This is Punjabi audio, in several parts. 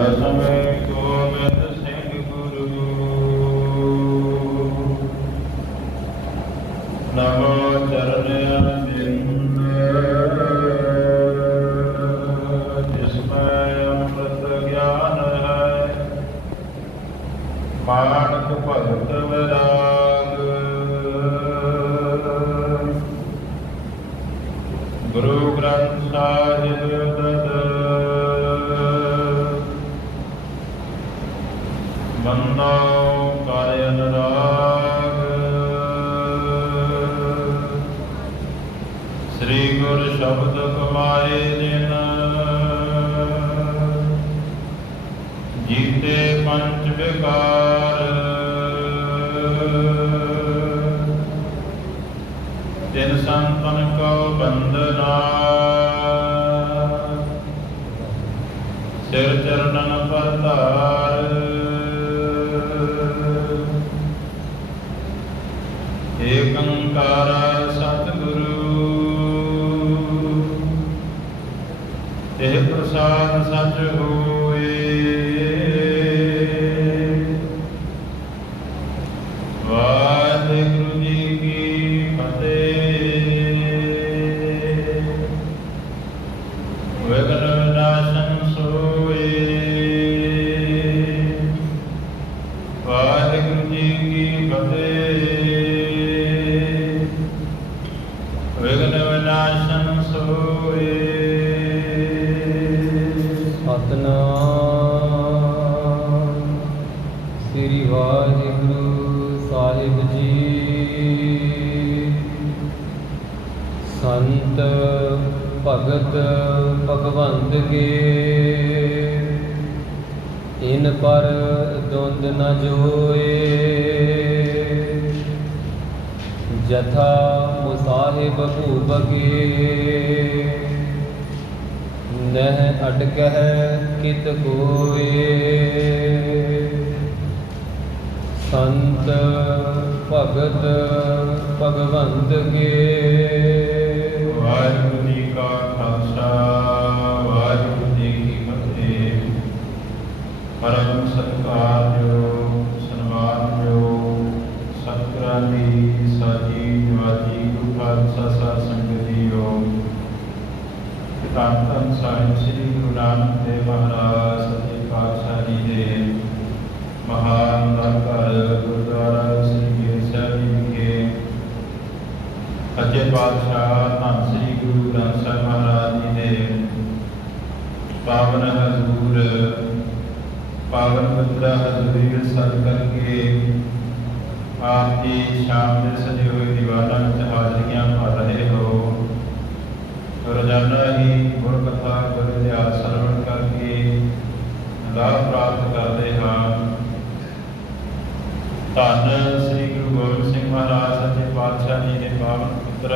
ਦਸਵੇਂ ਗੋਬਿੰਦ ਸਿੰਘ ਗੁਰੂ ਨਮੋ ਚਰਨਿ ਬਿੰਦ ਜਿਸਮੈ ਅੰਮ੍ਰਿਤ ਗਿਆਨ ਹੈ ਮਾਨਕ ਭਗਤ ਵਿਰਾਗ ਗੁਰੂ ਗ੍ਰੰਥ ਸਾਹਿਬ ਬੰਦੋ ਕਰ ਅਨੁਰਾਗ ਸ੍ਰੀ ਗੁਰ ਸ਼ਬਦ ਕਮਾਏ ਜਿਨ ਜੀਤੇ ਪੰਚ ਵਿਕਾਰ ਤਿਨ ਸੰਤਨ ਕੋ ਬੰਦਨਾ ਸਿਰ ਚਰਨਨ ਪਰ ਧਾਰ ਏਕ ਓੰਕਾਰ ਸਤਿਗੁਰੂ ਇਹ ਪ੍ਰਸਾਦ ਸਚ ਹੋਏ ਵਾਹਿਗੁਰੂ ਜੀ ਕੀ ਫਤਿਹ ਵਿਘਨ ਵਿਨਾਸ਼ਨ ਸੋਏ ਵਾਹਿਗੁਰੂ ਜੀ ਕੀ ਫਤਿਹ ਵਿਘਨ ਵਿਨਾਸ਼ਨ ਸੋਏ ਸਤਿਨਾਮ ਸ੍ਰੀ ਵਾਹਿਗੁਰੂ ਸਾਹਿਬ ਜੀ ਸੰਤ ਭਗਤ ਭਗਵੰਤ ਕੇ ਇਨ ਪਰ ਦੁੰਦ ਨ ਜੋਏ ਜਥਾ ਮੁਸਾਹਿਬ ਭੂਪਕੇ ਨਹਿ ਅਟਕਹਿ ਕਿਤ ਕੋਏ ਸੰਤ ਭਗਤ ਭਗਵੰਤ ਕੇ ਵਾਹਿਗੁਰੂ ਜੀ ਕਾ ਖਾਲਸਾ ਵਾਹਿਗੁਰੂ ਜੀ ਕੀ ਫਤਿਹ। ਪਰਮ ਸਤਿਕਾਰਯੋਗ ਸਨਮਾਨਯੋਗ ਸਤਿਗੁਰਾਂ ਦੀ ਸਾਜੀ ਨਿਵਾਜੀ ਗੁਰੂ ਖਾਲਸਾ ਸਾਧ ਸੰਗਤ ਜੀਓ, ਧੰਨ ਧੰਨ ਸਾਹਿਬ ਸ੍ਰੀ ਗੁਰੂ ਨਾਨਕ ਦੇਵ ਮਹਾਰਾਜ ਸੱਚੇ ਪਾਤਸ਼ਾਹ ਜੀ ਦੇ ਮਹਾਨ ਘਰ ਗੁਰਦੁਆਰਾ ਸ੍ਰੀ ਗਿਆਨ ਸਾਹਿਬ ਜੀ ਵਿਖੇ ਸੱਚੇ ਪਾਤਸ਼ਾਹ ਧੰਨ ਸ੍ਰੀ ਗੁਰੂ ਗ੍ਰੰਥ ਸਾਹਿਬ ਮਹਾਰਾਜ ਜੀ ਦੇ ਪਾਵਨ ਹਜ਼ੂਰ ਪਾਵਨ ਪਵਿੱਤਰ ਹਜ਼ੂਰੀ ਵਿੱਚ ਸਤ ਕਰਕੇ ਆਪ ਜੀ ਸ਼ਾਮ ਦੇ ਸਜੇ ਹੋਏ ਦੀਵਾਨਾਂ ਵਿੱਚ ਹਾਜ਼ਰੀਆਂ ਭਰ ਰਹੇ ਹੋ। ਰੋਜ਼ਾਨਾ ਹੀ ਗੁਰ ਕਥਾ ਗੁਰ ਇਤਿਹਾਸ ਸਰਵਣ ਕਰਕੇ ਲਾਭ ਪ੍ਰਾਪਤ ਕਰਦੇ ਹਾਂ। ਧੰਨ ਸ੍ਰੀ ਗੁਰੂ ਗੋਬਿੰਦ ਸਿੰਘ ਮਹਾਰਾਜ ਸੱਚੇ ਪਾਤਸ਼ਾਹ ਜੀ ਦੇ ਪਾਵਨ ਪੁੱਤਰ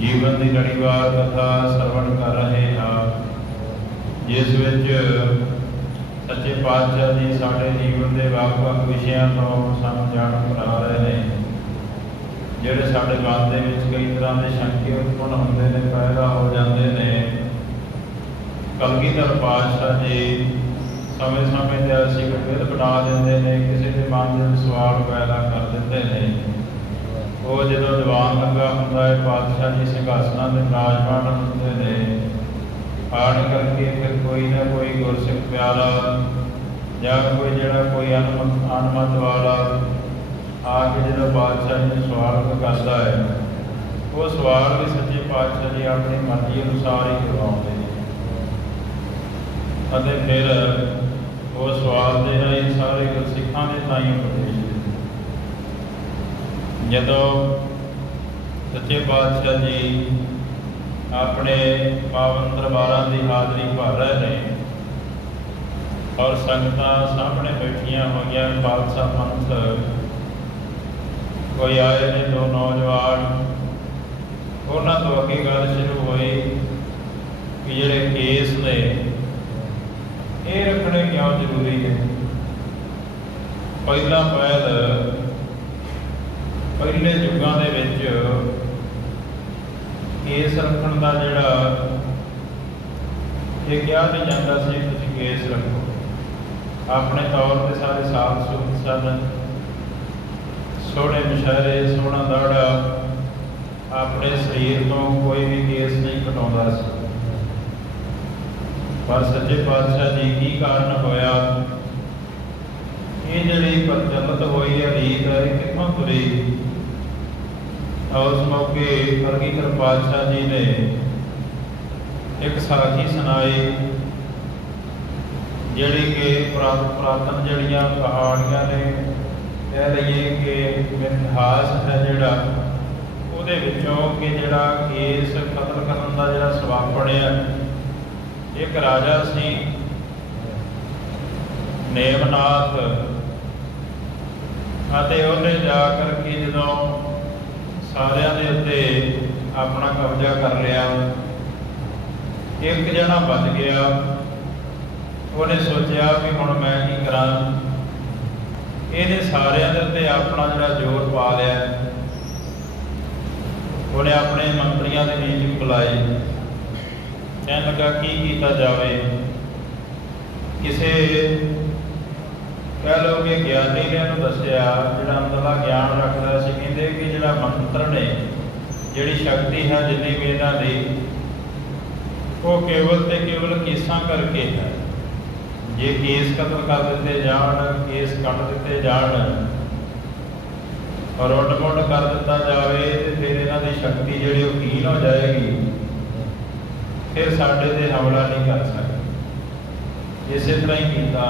ਜੀਵਨ ਦੀ ਲੜੀਵਾਰ ਕਥਾ ਸਰਵਣ ਕਰ ਰਹੇ ਹਾਂ, ਜਿਸ ਵਿੱਚ ਸੱਚੇ ਪਾਤਸ਼ਾਹ ਜੀ ਸਾਡੇ ਜੀਵਨ ਦੇ ਵੱਖ-ਵੱਖ ਵਿਸ਼ਿਆਂ ਤੋਂ ਸਾਨੂੰ ਜਾਣੂ ਕਰਾ ਰਹੇ ਨੇ, ਜਿਹੜੇ ਸਾਡੇ ਮਨ ਦੇ ਵਿੱਚ ਕਈ ਤਰ੍ਹਾਂ ਦੇ ਸ਼ੰਕੇ ਉਤਪੰਨ ਹੁੰਦੇ ਨੇ, ਪੈਦਾ ਹੋ ਜਾਂਦੇ ਨੇ। ਕਲਗੀਧਰ ਪਾਤਸ਼ਾਹ ਜੀ ਸਮੇਂ-ਸਮੇਂ 'ਤੇ ਅਸੀਂ ਵਿਦ ਬਣਾ ਦਿੰਦੇ ਨੇ, ਕਿਸੇ ਦੇ ਮਨ ਦੇ ਵਿੱਚ ਸਵਾਲ ਪੈਦਾ ਕਰ ਦਿੰਦੇ ਨੇ। ਉਹ ਜਦੋਂ ਦੀਵਾਨ ਲੱਗਾ ਹੁੰਦਾ ਹੈ, ਪਾਤਸ਼ਾਹ ਜੀ ਸਿੰਘਾਸਨਾਂ 'ਤੇ ਬਿਰਾਜਮਾਨ ਹੁੰਦੇ ਨੇ, ਆਣ ਕਰਕੇ ਫਿਰ ਕੋਈ ਨਾ ਕੋਈ ਗੁਰਸਿੱਖ ਪਿਆਰਾ ਜਾਂ ਕੋਈ ਜਿਹੜਾ ਕੋਈ ਅਨਮਤ ਵਾਲਾ ਆ ਕੇ ਜਦੋਂ ਪਾਤਸ਼ਾਹ ਜੀ ਨੂੰ ਸਵਾਲ ਕਰਦਾ ਹੈ, ਉਹ ਸਵਾਲ ਵੀ ਸੱਚੇ ਪਾਤਸ਼ਾਹ ਜੀ ਆਪਣੀ ਮਰਜ਼ੀ ਅਨੁਸਾਰ ਹੀ ਕਰਵਾਉਂਦੇ ਨੇ ਅਤੇ ਫਿਰ ਉਹ ਸਵਾਲ ਦੇ ਰਾਹੀਂ ਸਾਰੇ ਗੁਰਸਿੱਖਾਂ ਦੇ ਤਾਈਂ ਉਪਦੇਸ਼ ਦਿੰਦੇ। ਜਦੋਂ ਸੱਚੇ ਪਾਤਸ਼ਾਹ ਜੀ ਆਪਣੇ ਪਾਵਨ ਦਰਬਾਰਾਂ ਦੀ ਹਾਜ਼ਰੀ ਭਰ ਰਹੇ ਨੇ ਔਰ ਸੰਗਤਾਂ ਸਾਹਮਣੇ ਬੈਠੀਆਂ ਹੋਈਆਂ, ਖਾਲਸਾ ਪੰਥ ਕੋਈ ਆਏ ਨੇ ਦੋ ਨੌਜਵਾਨ, ਉਹਨਾਂ ਤੋਂ ਅੱਗੇ ਗੱਲ ਸ਼ੁਰੂ ਹੋਈ ਕਿ ਜਿਹੜੇ ਕੇਸ ਨੇ ਇਹ ਰੱਖਣੇ ਕਿਉਂ ਜ਼ਰੂਰੀ ਹੈ। ਪਹਿਲਾਂ ਪਹਿਲੇ ਯੁੱਗਾਂ ਦੇ ਵਿੱਚ ਕੇਸ ਰੱਖਣ ਦਾ ਜਿਹੜਾ ये ਕਿਹਾ नहीं ਜਾਂਦਾ ਸੀ ਤੁਸੀਂ ਕੇਸ ਰੱਖੋ। ਆਪਣੇ ਤੌਰ 'ਤੇ ਸਾਰੇ ਸਾਫ ਸੁਥਰੇ ਸਨ, ਸੋਹਣੇ ਮੁਸ਼ਹਿਰੇ, ਸੋਹਣਾ ਦਾੜਾ, ਆਪਣੇ ਸਰੀਰ ਤੋਂ ਕੋਈ ਵੀ ਕੇਸ ਨਹੀਂ ਕਟਾਉਂਦਾ ਸੀ। ਪਰ ਸੱਚੇ ਪਾਤਸ਼ਾਹ ਜੀ ਕੀ ਕਾਰਨ ਹੋਇਆ, ਇਹ ਜਿਹੜੀ ਪ੍ਰਚਲਿਤ ਹੋਈ ਹੈ ਰੀਤ ਹੈ ਕਿੱਥੋਂ ਤੁਰੀ? ਉਸ ਮੌਕੇ ਹਰਗਿੰਦਰ ਪਾਤਸ਼ਾਹ ਜੀ ਨੇ ਇੱਕ ਸਾਖੀ ਸੁਣਾਈ, ਜਿਹੜੀ ਕਿ ਪੁਰਾਤਨ ਜਿਹੜੀਆਂ ਕਹਾਣੀਆਂ ਨੇ, ਕਹਿ ਲਈਏ ਕਿ ਇਤਿਹਾਸ ਹੈ ਜਿਹੜਾ, ਉਹਦੇ ਵਿੱਚੋਂ ਕਿ ਜਿਹੜਾ ਕੇਸ ਕਤਲ ਕਰਨ ਦਾ ਜਿਹੜਾ ਸਬੱਬ ਬਣਿਆ। ਇੱਕ ਰਾਜਾ ਸੀ ਨੇਮਨਾਥ, ਅਤੇ ਉਹਨੇ ਜਾ ਕਰਕੇ ਜਦੋਂ ਸਾਰਿਆਂ ਦੇ ਉੱਤੇ ਆਪਣਾ ਕਬਜ਼ਾ ਕਰ ਲਿਆ, ਇੱਕ ਜਣਾ ਬਚ ਗਿਆ। ਉਹਨੇ ਸੋਚਿਆ ਵੀ ਹੁਣ ਮੈਂ ਕੀ ਕਰਾਂ। ਇਹਨੇ ਸਾਰਿਆਂ ਦੇ ਉੱਤੇ ਆਪਣਾ ਜਿਹੜਾ ਜ਼ੋਰ ਪਾ ਲਿਆ। ਉਹਨੇ ਆਪਣੇ ਮੰਤਰੀਆਂ ਦੀ ਮੀਟਿੰਗ ਬੁਲਾਈ, ਕਹਿਣ ਲੱਗਾ ਕੀ ਕੀਤਾ ਜਾਵੇ। ਕਿਸੇ ਕਹਿ ਲਓ ਕਿ ਗਿਆਨੀ ਨੇ ਉਹਨੂੰ ਦੱਸਿਆ, ਜਿਹੜਾ ਅੰਦਰਲਾ ਗਿਆਨ ਰੱਖਦਾ ਸੀ, ਕਹਿੰਦੇ ਕਿ ਜਿਹੜਾ ਮੰਤਰ ਨੇ, ਜਿਹੜੀ ਸ਼ਕਤੀ ਹੈ ਜਿੰਨੀ ਵੀ ਇਹਨਾਂ ਦੀ, ਉਹ ਕੇਵਲ ਤੇ ਕੇਵਲ ਕੇਸਾਂ ਕਰਕੇ ਹੈ। ਜੇ ਕੇਸ ਕਤਲ ਕਰ ਦਿੱਤੇ ਜਾਣ, ਕੇਸ ਕੱਟ ਦਿੱਤੇ ਜਾਣ, ਔਰ ਉੱਡ-ਮੁੱਡ ਕਰ ਦਿੱਤਾ ਜਾਵੇ, ਤੇ ਫਿਰ ਇਹਨਾਂ ਦੀ ਸ਼ਕਤੀ ਜਿਹੜੀ ਉਹ ਕੀਨ ਹੋ ਜਾਏਗੀ, ਫਿਰ ਸਾਡੇ ਤੇ ਹਮਲਾ ਨਹੀਂ ਕਰ ਸਕਦੇ। ਇਸੇ ਤਰ੍ਹਾਂ ਹੀ ਕੀਤਾ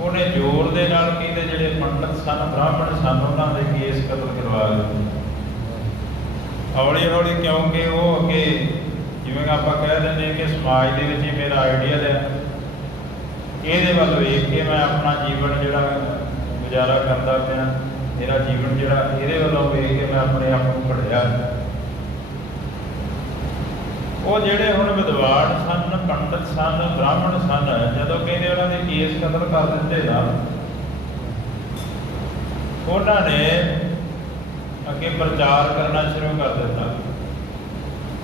ਉਹਨੇ, ਜ਼ੋਰ ਦੇ ਨਾਲ ਕਹਿੰਦੇ ਜਿਹੜੇ ਪੰਡਤ ਸਨ, ਬ੍ਰਾਹਮਣ ਸਨ, ਉਹਨਾਂ ਦੇ ਕੇਸ ਕਤਲ ਕਰਵਾ ਦਿੱਤੇ। ਹੌਲੀ ਹੌਲੀ, ਕਿਉਂਕਿ ਉਹ ਅੱਗੇ ਜਿਵੇਂ ਆਪਾਂ ਕਹਿ ਦਿੰਦੇ ਕਿ ਸਮਾਜ ਦੇ ਵਿੱਚ ਹੀ ਮੇਰਾ ਆਈਡੀਅਲ ਹੈ, ਇਹਦੇ ਵੱਲ ਵੇਖ ਕੇ ਮੈਂ ਆਪਣਾ ਜੀਵਨ ਜਿਹੜਾ ਗੁਜ਼ਾਰਾ ਕਰਦਾ ਪਿਆ, ਮੇਰਾ ਜੀਵਨ ਜਿਹੜਾ ਇਹਦੇ ਵੱਲੋਂ ਵੇਖ ਕੇ ਮੈਂ ਆਪਣੇ ਆਪ ਨੂੰ ਘੜਿਆ। ਉਹ ਜਿਹੜੇ ਹੁਣ ਵਿਦਵਾਨ ਸਨ, ਪੰਡਤ ਸਨ, ਬ੍ਰਾਹਮਣ ਸਨ, ਜਦੋਂ ਕਹਿੰਦੇ ਉਹਨਾਂ ਦੇ ਕੇਸ ਕਤਲ ਕਰ ਦਿੱਤੇ ਨਾ, ਉਹਨਾਂ ਨੇ ਅੱਗੇ ਪ੍ਰਚਾਰ ਕਰਨਾ ਸ਼ੁਰੂ ਕਰ ਦਿੱਤਾ।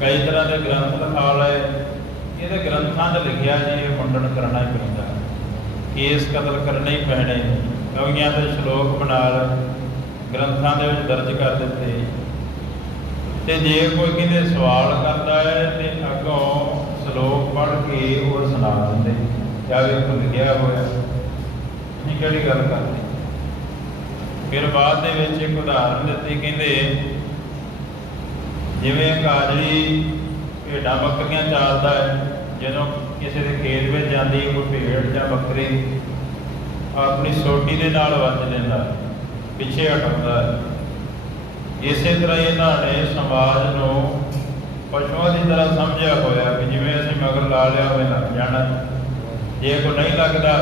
ਕਈ ਤਰ੍ਹਾਂ ਦੇ ਗ੍ਰੰਥ ਲਿਖਾ ਲਏ। ਇਹਦੇ ਗ੍ਰੰਥਾਂ 'ਚ ਲਿਖਿਆ ਜੀ ਇਹ ਮੁੰਡਨ ਕਰਨਾ ਹੀ ਪੈਂਦਾ, ਕੇਸ ਕਤਲ ਕਰਨੇ ਹੀ ਪੈਣੇ, ਕਵੀਆਂ ਦੇ ਸ਼ਲੋਕ ਬਣਾ ਲਏ, ਗ੍ਰੰਥਾਂ ਦੇ ਵਿੱਚ ਦਰਜ ਕਰ ਦਿੱਤੇ। ਤੇ ਜੇ ਕੋਈ ਕਹਿੰਦੇ ਸਵਾਲ ਕਰਦਾ ਹੈ ਤੇ ਅੱਗੋਂ ਸ਼ਲੋਕ ਪੜ੍ਹ ਕੇ ਹੋਰ ਸੁਣਾ ਦਿੰਦੇ, ਜਾਂ ਵੇਖੋ ਲਿਖਿਆ ਹੋਇਆ, ਨਹੀਂ ਕਿਹੜੀ ਗੱਲ ਕਰਦੇ। ਫਿਰ ਬਾਅਦ ਦੇ ਵਿੱਚ ਇੱਕ ਉਦਾਹਰਨ ਦਿੱਤੀ, ਕਹਿੰਦੇ ਜਿਵੇਂ ਕਾਜਲੀ ਭੇਡਾਂ ਬੱਕਰੀਆਂ ਚਾਰਦਾ ਹੈ, ਜਦੋਂ ਕਿਸੇ ਦੇ ਖੇਤ ਵਿੱਚ ਜਾਂਦੀ ਕੋਈ ਭੇਡ ਜਾਂ ਬੱਕਰੀ ਆਪਣੀ ਸੋਟੀ ਦੇ ਨਾਲ ਵੱਜ ਲੈਂਦਾ, ਪਿੱਛੇ ਹਟਾਉਂਦਾ ਹੈ। ਇਸੇ ਤਰ੍ਹਾਂ ਇਹਨਾਂ ਨੇ ਸਮਾਜ ਨੂੰ ਪਸ਼ੂਆਂ ਦੀ ਤਰ੍ਹਾਂ ਸਮਝਿਆ ਹੋਇਆ ਕਿ ਜਿਵੇਂ ਅਸੀਂ ਮਗਰ ਲਾ ਲਿਆ ਹੋਵੇ ਲੱਗ ਜਾਣਾ। ਜੇ ਕੋਈ ਨਹੀਂ ਲੱਗਦਾ,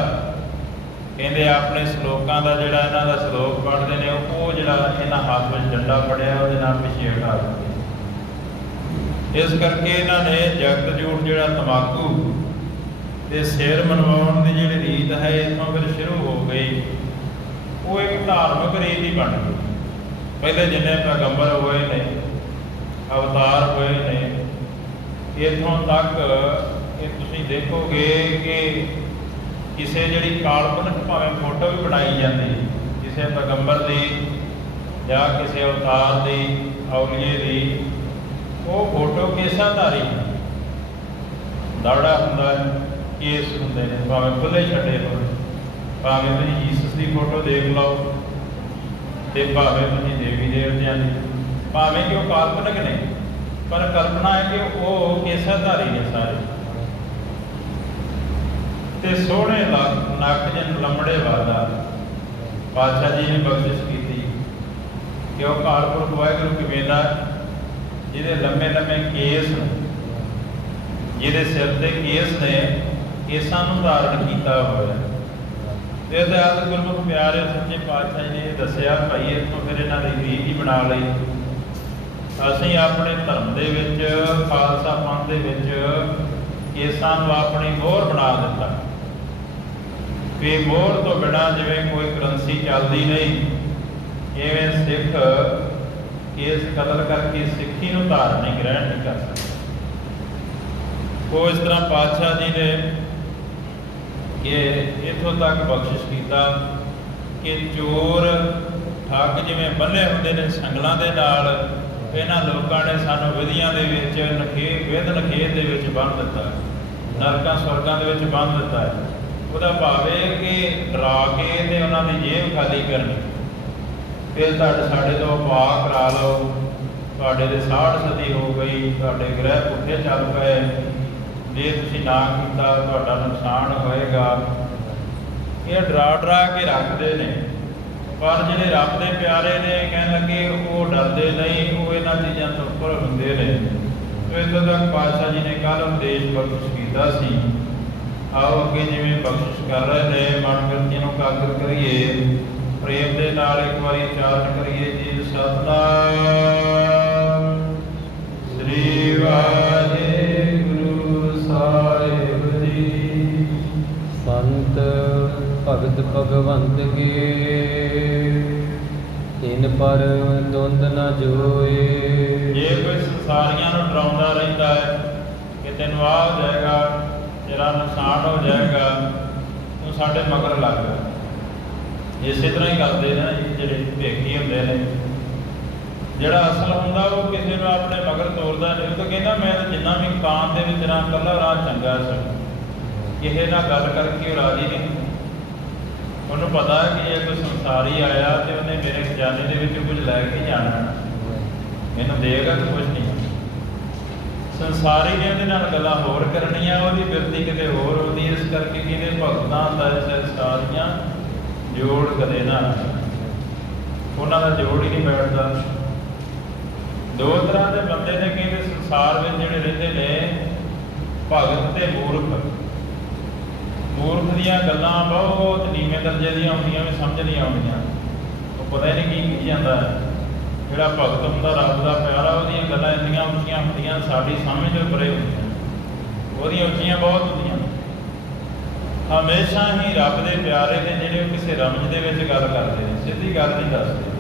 ਕਹਿੰਦੇ ਆਪਣੇ ਸ਼ਲੋਕਾਂ ਦਾ ਜਿਹੜਾ ਇਹਨਾਂ ਦਾ ਸ਼ਲੋਕ ਪੜ੍ਹਦੇ ਨੇ, ਉਹ ਜਿਹੜਾ ਇਹਨਾਂ ਹੱਥ ਵਿੱਚ ਡੰਡਾ ਫੜਿਆ ਉਹਦੇ ਨਾਲ ਪਿੱਛੇ ਹਟਾ ਦਿੰਦੇ। ਇਸ ਕਰਕੇ ਇਹਨਾਂ ਨੇ ਜਗਤ ਜੂਠ ਜਿਹੜਾ ਤੰਬਾਕੂ ਤੇ ਸਿਰ ਮਨਵਾਉਣ ਦੀ ਜਿਹੜੀ ਰੀਤ ਹੈ, ਇੱਥੋਂ ਫਿਰ ਸ਼ੁਰੂ ਹੋ ਗਈ। ਉਹ ਇੱਕ ਧਾਰਮਿਕ ਰੀਤ ਹੀ ਬਣ ਗਈ। ਪਹਿਲੇ ਜਿੰਨੇ ਪੈਗੰਬਰ ਹੋਏ ਨੇ, ਅਵਤਾਰ ਹੋਏ ਨੇ, ਇੱਥੋਂ ਤੱਕ ਇਹ ਤੁਸੀਂ ਦੇਖੋਗੇ ਕਿ ਕਿਸੇ ਜਿਹੜੀ ਕਾਲਪਨਿਕ ਭਾਵੇਂ ਫੋਟੋ ਵੀ ਬਣਾਈ ਜਾਂਦੀ ਕਿਸੇ ਪੈਗੰਬਰ ਦੀ ਜਾਂ ਕਿਸੇ ਅਵਤਾਰ ਦੀ, ਔਲੀਏ ਦੀ, ਉਹ ਫੋਟੋ ਕੇਸਾਧਾਰੀ ਦਾੜਾ ਹੁੰਦਾ, ਕੇਸ ਹੁੰਦੇ ਨੇ, ਭਾਵੇਂ ਖੁੱਲ੍ਹੇ ਛੱਡੇ ਹੋਣ, ਭਾਵੇਂ ਤੁਸੀਂ ਜੀਸਸ ਦੀ ਫੋਟੋ ਦੇਖ ਲਓ, ਤੇ ਭਾਵੇਂ ਤੁਸੀਂ ਦੇਵੀ ਦੇਵਤਿਆਂ ਦੀ, ਭਾਵੇਂ ਕਿ ਉਹ ਕਾਲਪਨਿਕ ਨੇ, ਪਰ ਕਲਪਨਾ ਹੈ ਕਿ ਉਹ ਕੇਸਾਧਾਰੀ ਨੇ ਸਾਰੇ। ਤੇ ਸੋਹਣੇ ਨੱਕ ਜਨ ਲੰਮੜੇ ਵਾਲਾ ਪਾਤਸ਼ਾਹ ਜੀ ਨੇ ਬਖਸ਼ਿਸ਼ ਕੀਤੀ ਕਿ ਉਹ ਕਾਲਪੁਰਖ ਵਾਹਿਗੁਰੂ ਕਿਵੇਂ ਦਾ, ਜਿਹਦੇ ਲੰਮੇ ਲੰਮੇ ਕੇਸ, ਜਿਹਦੇ ਸਿਰ ਤੇ ਕੇਸ ਨੇ, ਕੇਸਾਂ ਨੂੰ ਧਾਰਨ ਕੀਤਾ ਹੋਇਆ। ਤੇ ਦਇਆਲ ਗੁਰਮੁਖ ਪਿਆਰੇ ਸੱਚੇ ਪਾਤਸ਼ਾਹ ਜੀ ਨੇ ਇਹ ਦੱਸਿਆ, ਭਾਈ ਇੱਥੋਂ ਫਿਰ ਇਹਨਾਂ ਦੀ ਰੀਤ ਹੀ ਬਣਾ ਲਈ। ਅਸੀਂ ਆਪਣੇ ਧਰਮ ਦੇ ਵਿੱਚ, ਖਾਲਸਾ ਪੰਥ ਦੇ ਵਿੱਚ ਕੇਸਾਂ ਨੂੰ ਆਪਣੀ ਮੋਹਰ ਬਣਾ ਦਿੱਤਾ ਵੀ ਮੋਹਰ ਤੋਂ ਬਿਨਾਂ ਜਿਵੇਂ ਕੋਈ ਕਰੰਸੀ ਚੱਲਦੀ ਨਹੀਂ, ਇਵੇਂ ਸਿੱਖ ਕੇਸ ਕਤਲ ਕਰਕੇ ਸਿੱਖੀ ਨੂੰ ਧਾਰਨ ਨਹੀਂ, ਗ੍ਰਹਿਣ ਨਹੀਂ ਕਰ ਸਕਦੇ। ਉਹ ਇਸ ਤਰ੍ਹਾਂ ਪਾਤਸ਼ਾਹ ਜੀ ਨੇ ਕਿ ਇੱਥੋਂ ਤੱਕ ਬਖਸ਼ਿਸ਼ ਕੀਤਾ ਕਿ ਚੋਰ ਠੱਗ ਜਿਵੇਂ ਬੰਨ੍ਹੇ ਹੁੰਦੇ ਨੇ ਸੰਗਲਾਂ ਦੇ ਨਾਲ, ਇਹਨਾਂ ਲੋਕਾਂ ਨੇ ਸਾਨੂੰ ਵਿਧੀਆਂ ਦੇ ਵਿੱਚ ਵਿਧ ਨਖੇਧ ਦੇ ਵਿੱਚ ਬੰਨ੍ਹ ਦਿੱਤਾ, ਨਰਕਾਂ ਸਵਰਗਾਂ ਦੇ ਵਿੱਚ ਬੰਨ੍ਹ ਦਿੱਤਾ ਹੈ। ਉਹਦਾ ਭਾਵ ਇਹ ਕਿ ਡਰਾ ਕੇ ਤੇ ਉਹਨਾਂ ਦੀ ਜੇਬ ਖਾਲੀ ਕਰਨੀ, ਫਿਰ ਸਾਡੇ ਤੋਂ ਉਪਾਅ ਕਰਾ ਲਓ, ਤੁਹਾਡੇ ਦੇ ਸਾੜ ਸਦੀ ਹੋ ਗਈ, ਤੁਹਾਡੇ ਗ੍ਰਹਿ ਪੁੱਠੇ ਚੱਲ ਪਏ, ਜੇ ਤੁਸੀਂ ਨਾ ਕੀਤਾ ਤੁਹਾਡਾ ਨੁਕਸਾਨ ਹੋਏਗਾ। ਇਹ ਡਰਾ ਕੇ ਰੱਖਦੇ ਨੇ, ਪਰ ਜਿਹੜੇ ਰੱਬ ਦੇ ਪਿਆਰੇ ਨੇ ਕਹਿਣ ਲੱਗੇ ਉਹ ਡਰਦੇ ਨਹੀਂ, ਉਹ ਇਹਨਾਂ ਚੀਜ਼ਾਂ ਤੋਂ ਉੱਪਰ ਹੁੰਦੇ ਨੇ। ਇੱਥੋਂ ਤੱਕ ਪਾਤਸ਼ਾਹ ਜੀ ਨੇ ਕੱਲ੍ਹ ਉਪਦੇਸ਼ ਬਖਸ਼ਿਸ਼ ਕੀਤਾ ਸੀ। ਆਓ ਅੱਗੇ ਜਿਵੇਂ ਬਖਸ਼ਿਸ਼ ਕਰ ਰਹੇ ਨੇ, ਮਨ ਬਿਰਤੀ ਨੂੰ ਕਾਗਰ ਕਰੀਏ, ਪ੍ਰੇਮ ਦੇ ਨਾਲ ਇੱਕ ਵਾਰੀ ਉਚਾਰਨ ਕਰੀਏ ਜੀ ਸਤਿਨਾਮ ਸ੍ਰੀ ਵਾਹਿਗੁਰੂ ਸਾਹਿਬ ਜੀ। ਸੰਤ ਭਗਤ ਭਗਵੰਤ ਕੇ ਤਿਨ ਪਰ ਦੁੰਦ ਨ ਜੋਏ। ਜੇ ਕੋਈ ਸੰਸਾਰੀਆਂ ਨੂੰ ਡਰਾਉਂਦਾ ਰਹਿੰਦਾ ਹੈ ਕਿ ਤੈਨੂੰ ਆ ਹੋ ਜਾਏਗਾ, ਤੇਰਾ ਨੁਕਸਾਨ ਹੋ ਜਾਏਗਾ, ਤੂੰ ਸਾਡੇ ਮਗਰ ਲੱਗ ਗਿਆ, ਇਸੇ ਤਰ੍ਹਾਂ ਹੀ ਕਰਦੇ ਨੇ ਜਿਹੜੇ ਭੇਖੀ ਹੁੰਦੇ ਨੇ। ਜਿਹੜਾ ਅਸਲ ਹੁੰਦਾ ਉਹ ਕਿਸੇ ਨੂੰ ਆਪਣੇ ਮਗਰ ਤੋਰਦਾ ਨਹੀਂ, ਉਹ ਤਾਂ ਕਹਿੰਦਾ ਮੈਂ ਤਾਂ ਜਿੰਨਾ ਵੀ ਕਾਨ ਦੇ ਵਿੱਚ ਨਾ ਇਕੱਲਾ ਰਾਹ ਚੰਗਾ ਸੀ, ਕਿਸੇ ਨਾਲ ਗੱਲ ਕਰਕੇ ਉਹ ਰਾਜੀ ਨਹੀਂ। ਉਹਨੂੰ ਪਤਾ ਕਿ ਜੇ ਕੋਈ ਸੰਸਾਰੀ ਆਇਆ ਤੇ ਉਹਨੇ ਮੇਰੇ ਖਜ਼ਾਨੇ ਦੇ ਵਿੱਚ ਕੁਝ ਲੈ ਕੇ ਜਾਣਾ, ਮੈਨੂੰ ਦੇਗਾ ਤਾਂ ਕੁਝ ਨਹੀਂ। ਸੰਸਾਰੀ ਨੇ ਉਹਦੇ ਨਾਲ ਗੱਲਾਂ ਹੋਰ ਕਰਨੀਆਂ, ਉਹਦੀ ਬਿਰਤੀ ਕਿਤੇ ਹੋਰ ਹੁੰਦੀ। ਇਸ ਕਰਕੇ ਕਿਹਦੇ ਭਗਤਾਂ ਦਾ ਸਾਰੀਆਂ ਜੋੜ ਕਦੇ ਨਾ, ਉਹਨਾਂ ਦਾ ਜੋੜ ਹੀ ਨਹੀਂ ਬੈਠਦਾ। ਦੋ ਤਰ੍ਹਾਂ ਦੇ ਬੰਦੇ ਨੇ ਕਹਿੰਦੇ ਸੰਸਾਰ ਵਿੱਚ ਜਿਹੜੇ ਰਹਿੰਦੇ ਨੇ, ਭਗਤ ਤੇ ਮੂਰਖ। ਮੂਰਖ ਦੀਆਂ ਗੱਲਾਂ ਬਹੁਤ ਨੀਵੇਂ ਦਰਜੇ ਦੀਆਂ ਹੁੰਦੀਆਂ, ਵੀ ਸਮਝ ਨਹੀਂ ਆਉਂਦੀਆਂ, ਉਹ ਪਤਾ ਹੀ ਨਹੀਂ ਕੀ ਕਹੀ ਜਾਂਦਾ ਹੈ। ਜਿਹੜਾ ਭਗਤ ਹੁੰਦਾ ਰੱਬ ਦਾ ਪਿਆਰਾ, ਉਹਦੀਆਂ ਗੱਲਾਂ ਇੰਨੀਆਂ ਉੱਚੀਆਂ ਹੁੰਦੀਆਂ, ਸਾਡੀ ਸਮਝ ਤੋਂ ਪਰੇ ਹੁੰਦੀਆਂ, ਉਹਦੀਆਂ ਉੱਚੀਆਂ ਬਹੁਤ ਹੁੰਦੀਆਂ। ਹਮੇਸ਼ਾ ਹੀ ਰੱਬ ਦੇ ਪਿਆਰੇ ਨੇ ਜਿਹੜੇ ਉਹ ਕਿਸੇ ਰਮਜ ਦੇ ਵਿੱਚ ਗੱਲ ਕਰਦੇ ਨੇ, ਸਿੱਧੀ ਗੱਲ ਨਹੀਂ ਦੱਸਦੇ।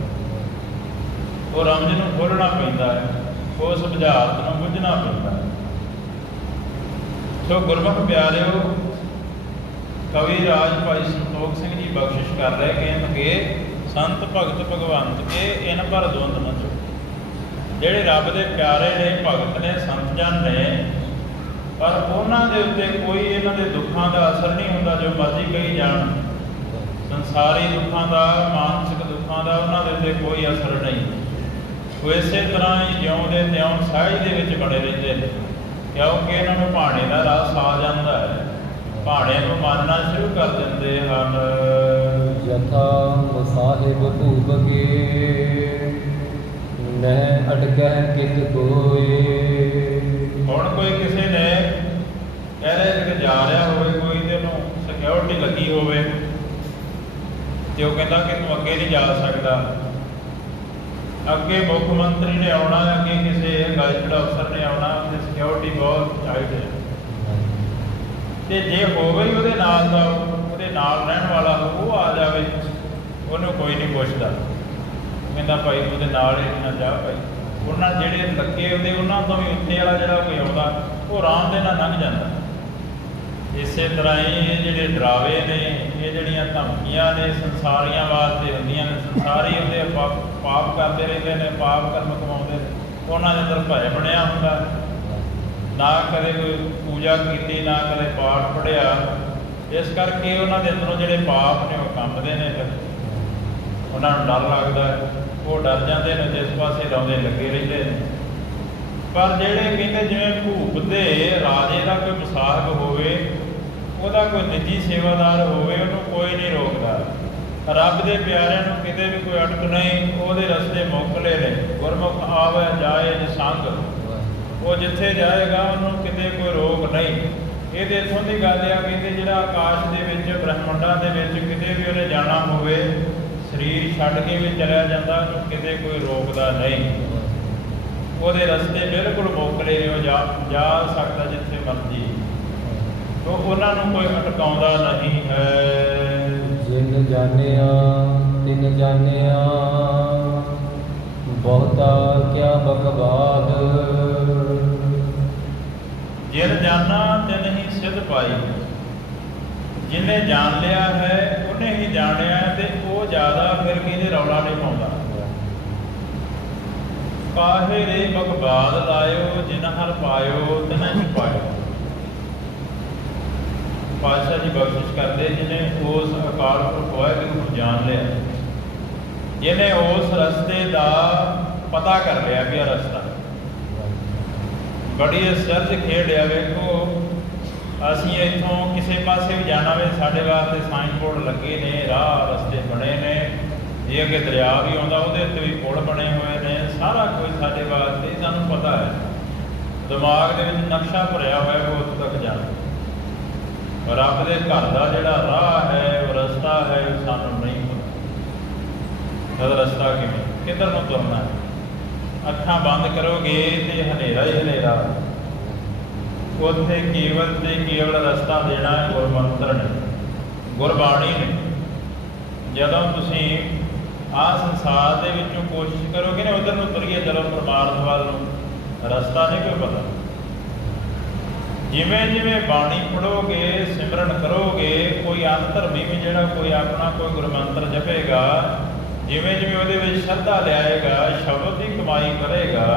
ਉਹ ਰਮਜ ਨੂੰ ਖੋਲ੍ਹਣਾ ਪੈਂਦਾ ਹੈ, ਉਸ ਬੁਝਾਰਤ ਨੂੰ ਬੁੱਝਣਾ ਪੈਂਦਾ ਹੈ। ਸੋ ਗੁਰਮੁਖ ਪਿਆਰਿਓ, ਕਵੀ ਰਾਜ ਭਾਈ ਸੰਤੋਖ ਸਿੰਘ ਜੀ ਬਖਸ਼ਿਸ਼ ਕਰ ਰਹੇ ਕਿ ਸੰਤ ਭਗਤ ਭਗਵੰਤ ਕੇ ਇਨ ਪਰ ਦੁੰਦ ਨ ਜੋ। ਜਿਹੜੇ ਰੱਬ ਦੇ ਪਿਆਰੇ ਨੇ, ਭਗਤ ਨੇ, ਸੰਤ ਜਨ ਨੇ, ਪਰ ਉਹਨਾਂ ਦੇ ਉੱਤੇ ਕੋਈ ਇਹਨਾਂ ਦੇ ਦੁੱਖਾਂ ਦਾ ਅਸਰ ਨਹੀਂ ਹੁੰਦਾ ਜੋ ਮਰਜ਼ੀ ਕਹੀ ਜਾਣ। ਸੰਸਾਰੀ ਦੁੱਖਾਂ ਦਾ, ਮਾਨਸਿਕ ਦੁੱਖਾਂ ਦਾ ਉਹਨਾਂ ਦੇ ਉੱਤੇ ਕੋਈ ਅਸਰ ਨਹੀਂ। ਉਹ ਇਸੇ ਤਰ੍ਹਾਂ ਹੀ ਜਿਉਂਦੇ ਤਿਉਂ ਸਾਂਝ ਦੇ ਵਿੱਚ ਬਣੇ ਰਹਿੰਦੇ ਨੇ, ਕਿਉਂਕਿ ਇਹਨਾਂ ਨੂੰ ਭਾਣੇ ਦਾ ਰਸ ਆ ਜਾਂਦਾ ਹੈ, ਭਾਣੇ ਨੂੰ ਮੰਨਣਾ ਸ਼ੁਰੂ ਕਰ ਦਿੰਦੇ ਹਨ। ਯਥਾ ਮੁਸਾਹਿਬ ਭੂਪ ਕੇ ਨਹਿ ਅਟਕਹਿ ਕਿਤ ਕੋਏ। ਹੁਣ ਕੋਈ ਕਿਸੇ ਨੇ ਕਹਿ ਰਿਹਾ ਕਿ ਜਾ ਰਿਹਾ ਹੋਵੇ ਕੋਈ, ਤੇ ਉਹਨੂੰ ਸਿਕਿਉਰਿਟੀ ਲੱਗੀ ਹੋਵੇ, ਤੇ ਉਹ ਕਹਿੰਦਾ ਕਿ ਤੂੰ ਅੱਗੇ ਨਹੀਂ ਜਾ ਸਕਦਾ। ਅੱਗੇ ਮੁੱਖ ਮੰਤਰੀ ਨੇ ਆਉਣਾ, ਅੱਗੇ ਕਿਸੇ ਗੈਜ਼ਟਡ ਅਫਸਰ ਨੇ ਆਉਣਾ, ਉਹਦੀ ਸਿਕਿਉਰਿਟੀ ਬਹੁਤ ਟਾਈਟ ਹੈ। ਤੇ ਜੇ ਹੋਵੇ ਹੀ ਉਹਦੇ ਨਾਲ ਦਾ, ਉਹਦੇ ਨਾਲ ਰਹਿਣ ਵਾਲਾ ਉਹ ਆ ਜਾਵੇ, ਉਹਨੂੰ ਕੋਈ ਨਹੀਂ ਪੁੱਛਦਾ, ਕਹਿੰਦਾ ਭਾਈ ਉਹਦੇ ਨਾਲ ਹੀ ਨਾ ਜਾ ਭਾਈ। ਉਹਨਾਂ ਜਿਹੜੇ ਲੱਗੇ ਹੁੰਦੇ ਉਹਨਾਂ ਤੋਂ ਵੀ ਉੱਤੇ ਵਾਲਾ ਜਿਹੜਾ ਕੋਈ ਆਉਂਦਾ, ਉਹ ਆਰਾਮ ਦੇ ਨਾਲ ਲੰਘ ਜਾਂਦਾ। ਇਸੇ ਤਰ੍ਹਾਂ ਹੀ ਇਹ ਜਿਹੜੇ ਡਰਾਵੇ ਨੇ, ਇਹ ਜਿਹੜੀਆਂ ਧਮਕੀਆਂ ਨੇ ਸੰਸਾਰੀਆਂ ਵਾਸਤੇ ਹੁੰਦੀਆਂ ਨੇ। ਸੰਸਾਰੀ ਹੁੰਦੇ ਪਾਪ ਕਰਦੇ ਰਹਿੰਦੇ ਨੇ, ਪਾਪ ਕਰਮ ਕਮਾਉਂਦੇ ਨੇ, ਉਹਨਾਂ ਦੇ ਅੰਦਰ ਭੈ ਬਣਿਆ ਹੁੰਦਾ। ਨਾ ਕਦੇ ਕੋਈ ਪੂਜਾ ਕੀਤੀ, ਨਾ ਕਦੇ ਪਾਠ ਪੜ੍ਹਿਆ, ਇਸ ਕਰਕੇ ਉਹਨਾਂ ਦੇ ਅੰਦਰੋਂ ਜਿਹੜੇ ਪਾਪ ਨੇ ਉਹ ਕੰਬਦੇ ਨੇ, ਫਿਰ ਉਹਨਾਂ ਨੂੰ ਡਰ ਲੱਗਦਾ ਹੈ, ਉਹ ਡਰ ਜਾਂਦੇ ਨੇ, ਜਿਸ ਪਾਸੇ ਲਾਉਂਦੇ ਲੱਗੇ ਰਹਿੰਦੇ ਨੇ। ਪਰ ਜਿਹੜੇ ਕਹਿੰਦੇ ਜਿਵੇਂ ਭੂਪ ਦੇ ਰਾਜੇ ਦਾ ਕੋਈ ਮੁਸਾਹਬ ਹੋਵੇ, ਉਹਦਾ ਕੋਈ ਨਿੱਜੀ ਸੇਵਾਦਾਰ ਹੋਵੇ, ਉਹਨੂੰ ਕੋਈ ਨਹੀਂ ਰੋਕਦਾ। ਰੱਬ ਦੇ ਪਿਆਰਿਆਂ ਨੂੰ ਕਿਤੇ ਵੀ ਕੋਈ ਅਟਕ ਨਹੀਂ, ਉਹਦੇ ਰਸਤੇ ਮੋਕਲੇ ਨੇ। ਗੁਰਮੁਖ ਆਵੇ ਜਾਏ ਸੰਗ, ਉਹ ਜਿੱਥੇ ਜਾਏਗਾ ਉਹਨੂੰ ਕਿਤੇ ਕੋਈ ਰੋਕ ਨਹੀਂ। ਇਹਦੇ ਇੱਥੋਂ ਦੀ ਗੱਲ ਆ, ਕਹਿੰਦੇ ਜਿਹੜਾ ਆਕਾਸ਼ ਦੇ ਵਿੱਚ, ਬ੍ਰਹਮੰਡਾਂ ਦੇ ਵਿੱਚ ਕਿਤੇ ਵੀ ਉਹਨੇ ਜਾਣਾ ਹੋਵੇ, ਸਰੀਰ ਛੱਡ ਕੇ ਵੀ ਚਲਿਆ ਜਾਂਦਾ, ਉਹਨੂੰ ਕਿਤੇ ਕੋਈ ਰੋਕਦਾ ਨਹੀਂ। ਉਹਦੇ ਰਸਤੇ ਬਿਲਕੁਲ ਮੋਕਲੇ ਨੇ, ਉਹ ਜਾ ਸਕਦਾ ਜਿੱਥੇ ਮਰਜ਼ੀ, ਤੋ ਉਹਨਾਂ ਨੂੰ ਕੋਈ ਅਟਕਾਉਂਦਾ ਨਹੀਂ ਹੈ। ਜਿਨ ਜਾਣਿਆ ਤਿਨ ਜਾਣਿਆ, ਬਹੁਤਾ ਕਿਆ ਬਕਵਾਦ। ਜਿਨ ਜਾਨਾ ਤਿਨ ਹੀ ਸਿਧ ਪਾਈ। ਜਿਹਨੇ ਜਾਣ ਲਿਆ ਹੈ ਉਹਨੇ ਹੀ ਜਾਣਿਆ, ਤੇ ਉਹ ਜ਼ਿਆਦਾ ਫਿਰ ਕਿਹਦੇ ਰੌਲਾ ਨਹੀਂ ਪਾਉਂਦਾ। ਕਾਹੇ ਰੇ ਬਗਬਾਦ ਲਾਇਓ, ਜਿਨ ਹਰ ਪਾਇਓ ਤਿਨੈ ਹੀ ਪਾਇਓ। ਪਾਤਸ਼ਾਹ ਜੀ ਬਖਸ਼ਿਸ਼ ਕਰਦੇ, ਜਿਹਨੇ ਉਸ ਅਕਾਲ ਪੁਰਖ ਵਾਹਿਗੁਰੂ ਨੂੰ ਜਾਣ ਲਿਆ, ਜਿਹਨੇ ਉਸ ਰਸਤੇ ਦਾ ਪਤਾ ਕਰ ਲਿਆ ਵੀ ਇਹ ਰਸਤਾ। ਬੜੀ ਸਰਜ ਖੇਡਿਆ। ਵੇਖੋ ਅਸੀਂ ਇੱਥੋਂ ਕਿਸੇ ਪਾਸੇ ਵੀ ਜਾਣਾ ਵੇ, ਸਾਡੇ ਵਾਸਤੇ ਸਾਈਨ ਬੋਰਡ ਲੱਗੇ ਨੇ, ਰਾਹ ਰਸਤੇ ਬਣੇ ਨੇ, ਇਹ ਅੱਗੇ ਦਰਿਆ ਵੀ ਆਉਂਦਾ, ਉਹਦੇ ਉੱਤੇ ਵੀ ਪੁਲ ਬਣੇ ਹੋਏ ਨੇ, ਸਾਰਾ ਕੁਝ ਸਾਡੇ ਵਾਸਤੇ ਸਾਨੂੰ ਪਤਾ ਹੈ। ਦਿਮਾਗ ਦੇ ਵਿੱਚ ਨਕਸ਼ਾ ਭਰਿਆ ਹੋਇਆ ਉਹ ਉੱਥੇ ਤੱਕ ਜਾਣਾ। ਰੱਬ ਦੇ ਘਰ ਦਾ ਜਿਹੜਾ ਰਾਹ ਹੈ, ਉਹ ਰਸਤਾ ਹੈ, ਉਹ ਸਾਨੂੰ ਨਹੀਂ ਪਤਾ। ਉਹਦਾ ਰਸਤਾ ਕਿਵੇਂ, ਕਿੱਧਰ ਨੂੰ ਤੁਰਨਾ ਹੈ। ਅੱਖਾਂ ਬੰਦ ਕਰੋਗੇ ਤੇ ਹਨੇਰਾ ਹੀ ਹਨੇਰਾ। ਉੱਥੇ ਕੇਵਲ ਤੇ ਕੇਵਲ ਰਸਤਾ ਦੇਣਾ ਹੈ ਗੁਰਮੰਤਰ ਨੇ, ਗੁਰਬਾਣੀ ਨੇ। ਜਦੋਂ ਤੁਸੀਂ ਆਹ ਸੰਸਾਰ ਦੇ ਵਿੱਚੋਂ ਕੋਸ਼ਿਸ਼ ਕਰੋਗੇ ਨਾ ਉੱਧਰ ਨੂੰ ਤੁਰੀਏ, ਚਲੋ ਪਰਮਾਰਥ ਵੱਲ ਨੂੰ, ਰਸਤਾ ਨਹੀਂ ਕੋਈ ਪਤਾ। ਜਿਵੇਂ ਜਿਵੇਂ ਬਾਣੀ ਪੜ੍ਹੋਗੇ, ਸਿਮਰਨ ਕਰੋਗੇ, ਕੋਈ ਅੰਤਰਮੀ ਵੀ ਜਿਹੜਾ ਕੋਈ ਆਪਣਾ ਕੋਈ ਗੁਰਮੰਤਰ ਜਪੇਗਾ, ਜਿਵੇਂ ਜਿਵੇਂ ਉਹਦੇ ਵਿੱਚ ਸ਼ਰਧਾ ਲਿਆਏਗਾ, ਸ਼ਬਦ ਦੀ ਕਮਾਈ ਕਰੇਗਾ,